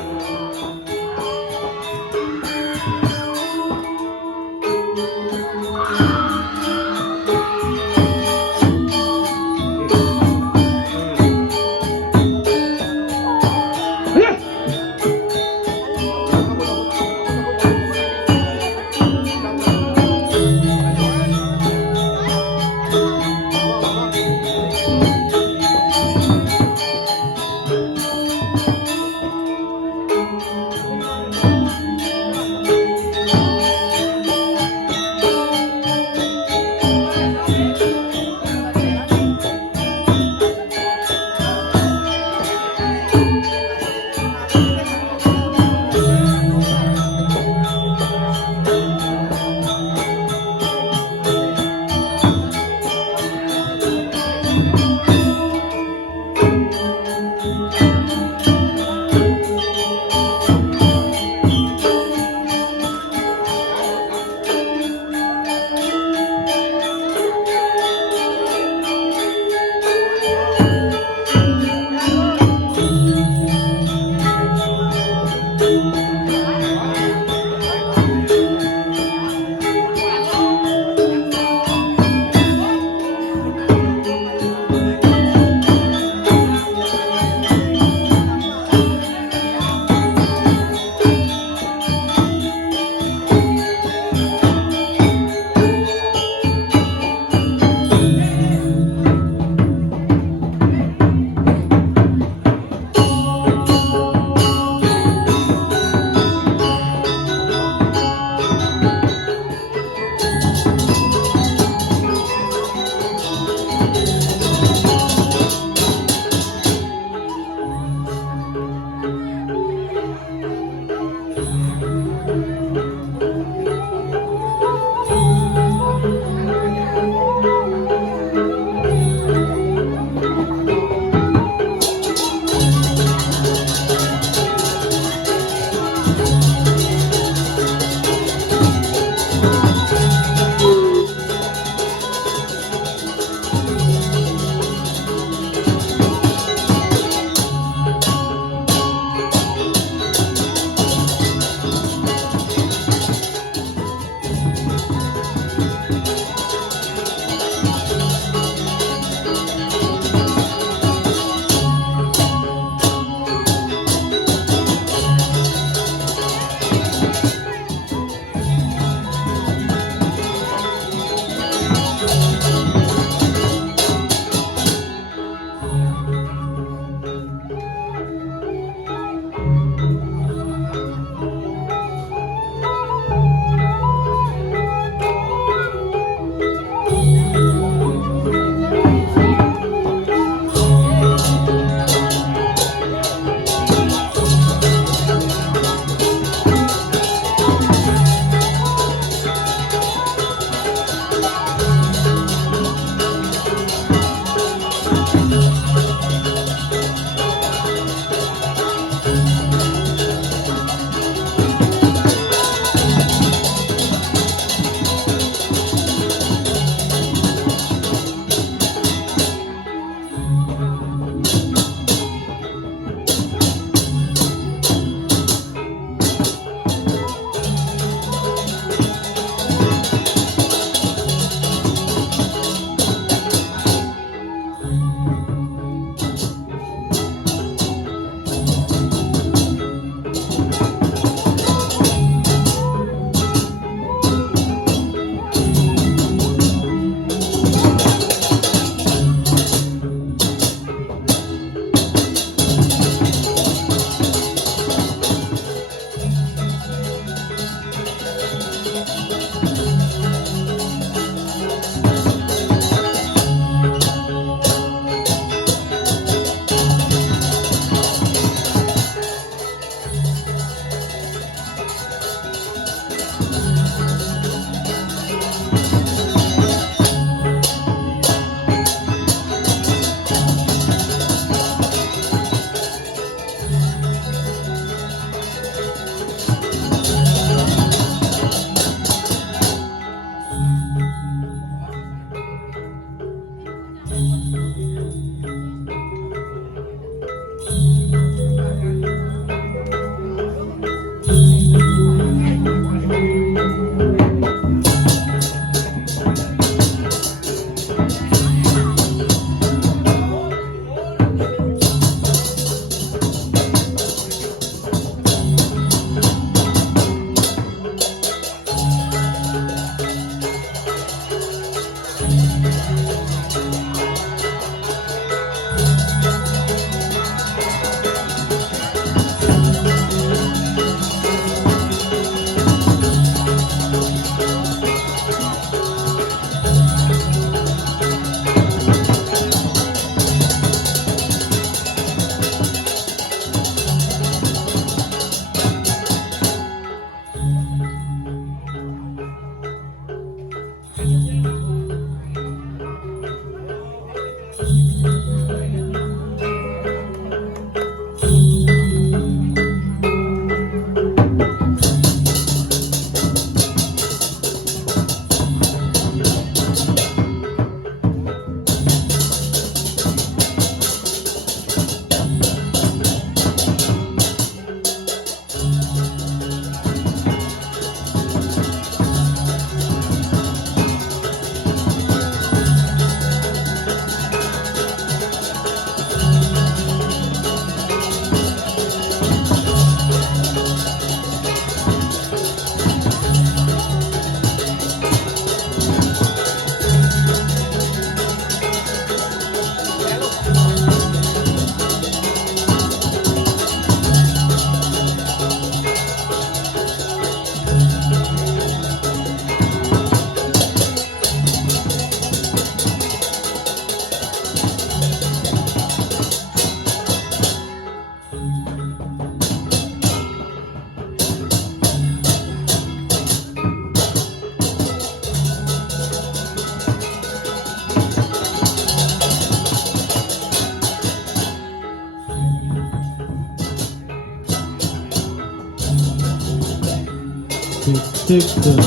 Sip, sip.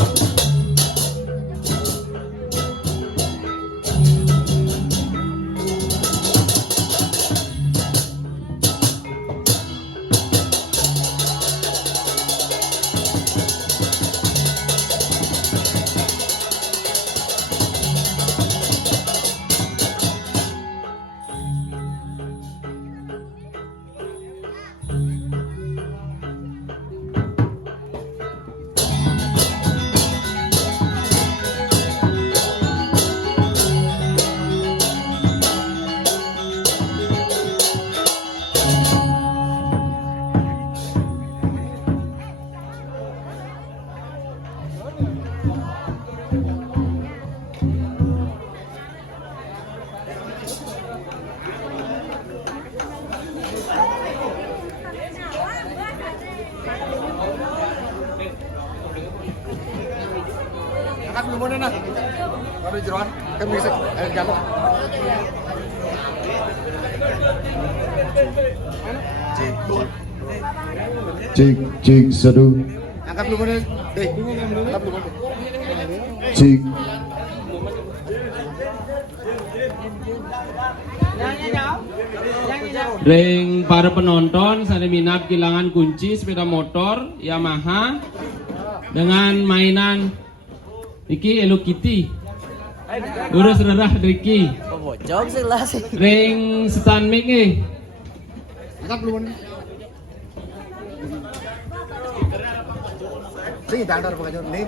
Angkat dulu mana nah? Kalau di jeroan, kan bisa jatuh. Cik satu. Angkat dulu mana? Angkat dulu mana? Cik. Ring para penonton, saya minat kehilangan kunci sepeda motor Yamaha dengan mainan Niki Hello Kitty. Urus rerah Ricky. Ring stand mic nih. Angkat dulu mana? Sini, tangan taruh pakai jauh. Nih.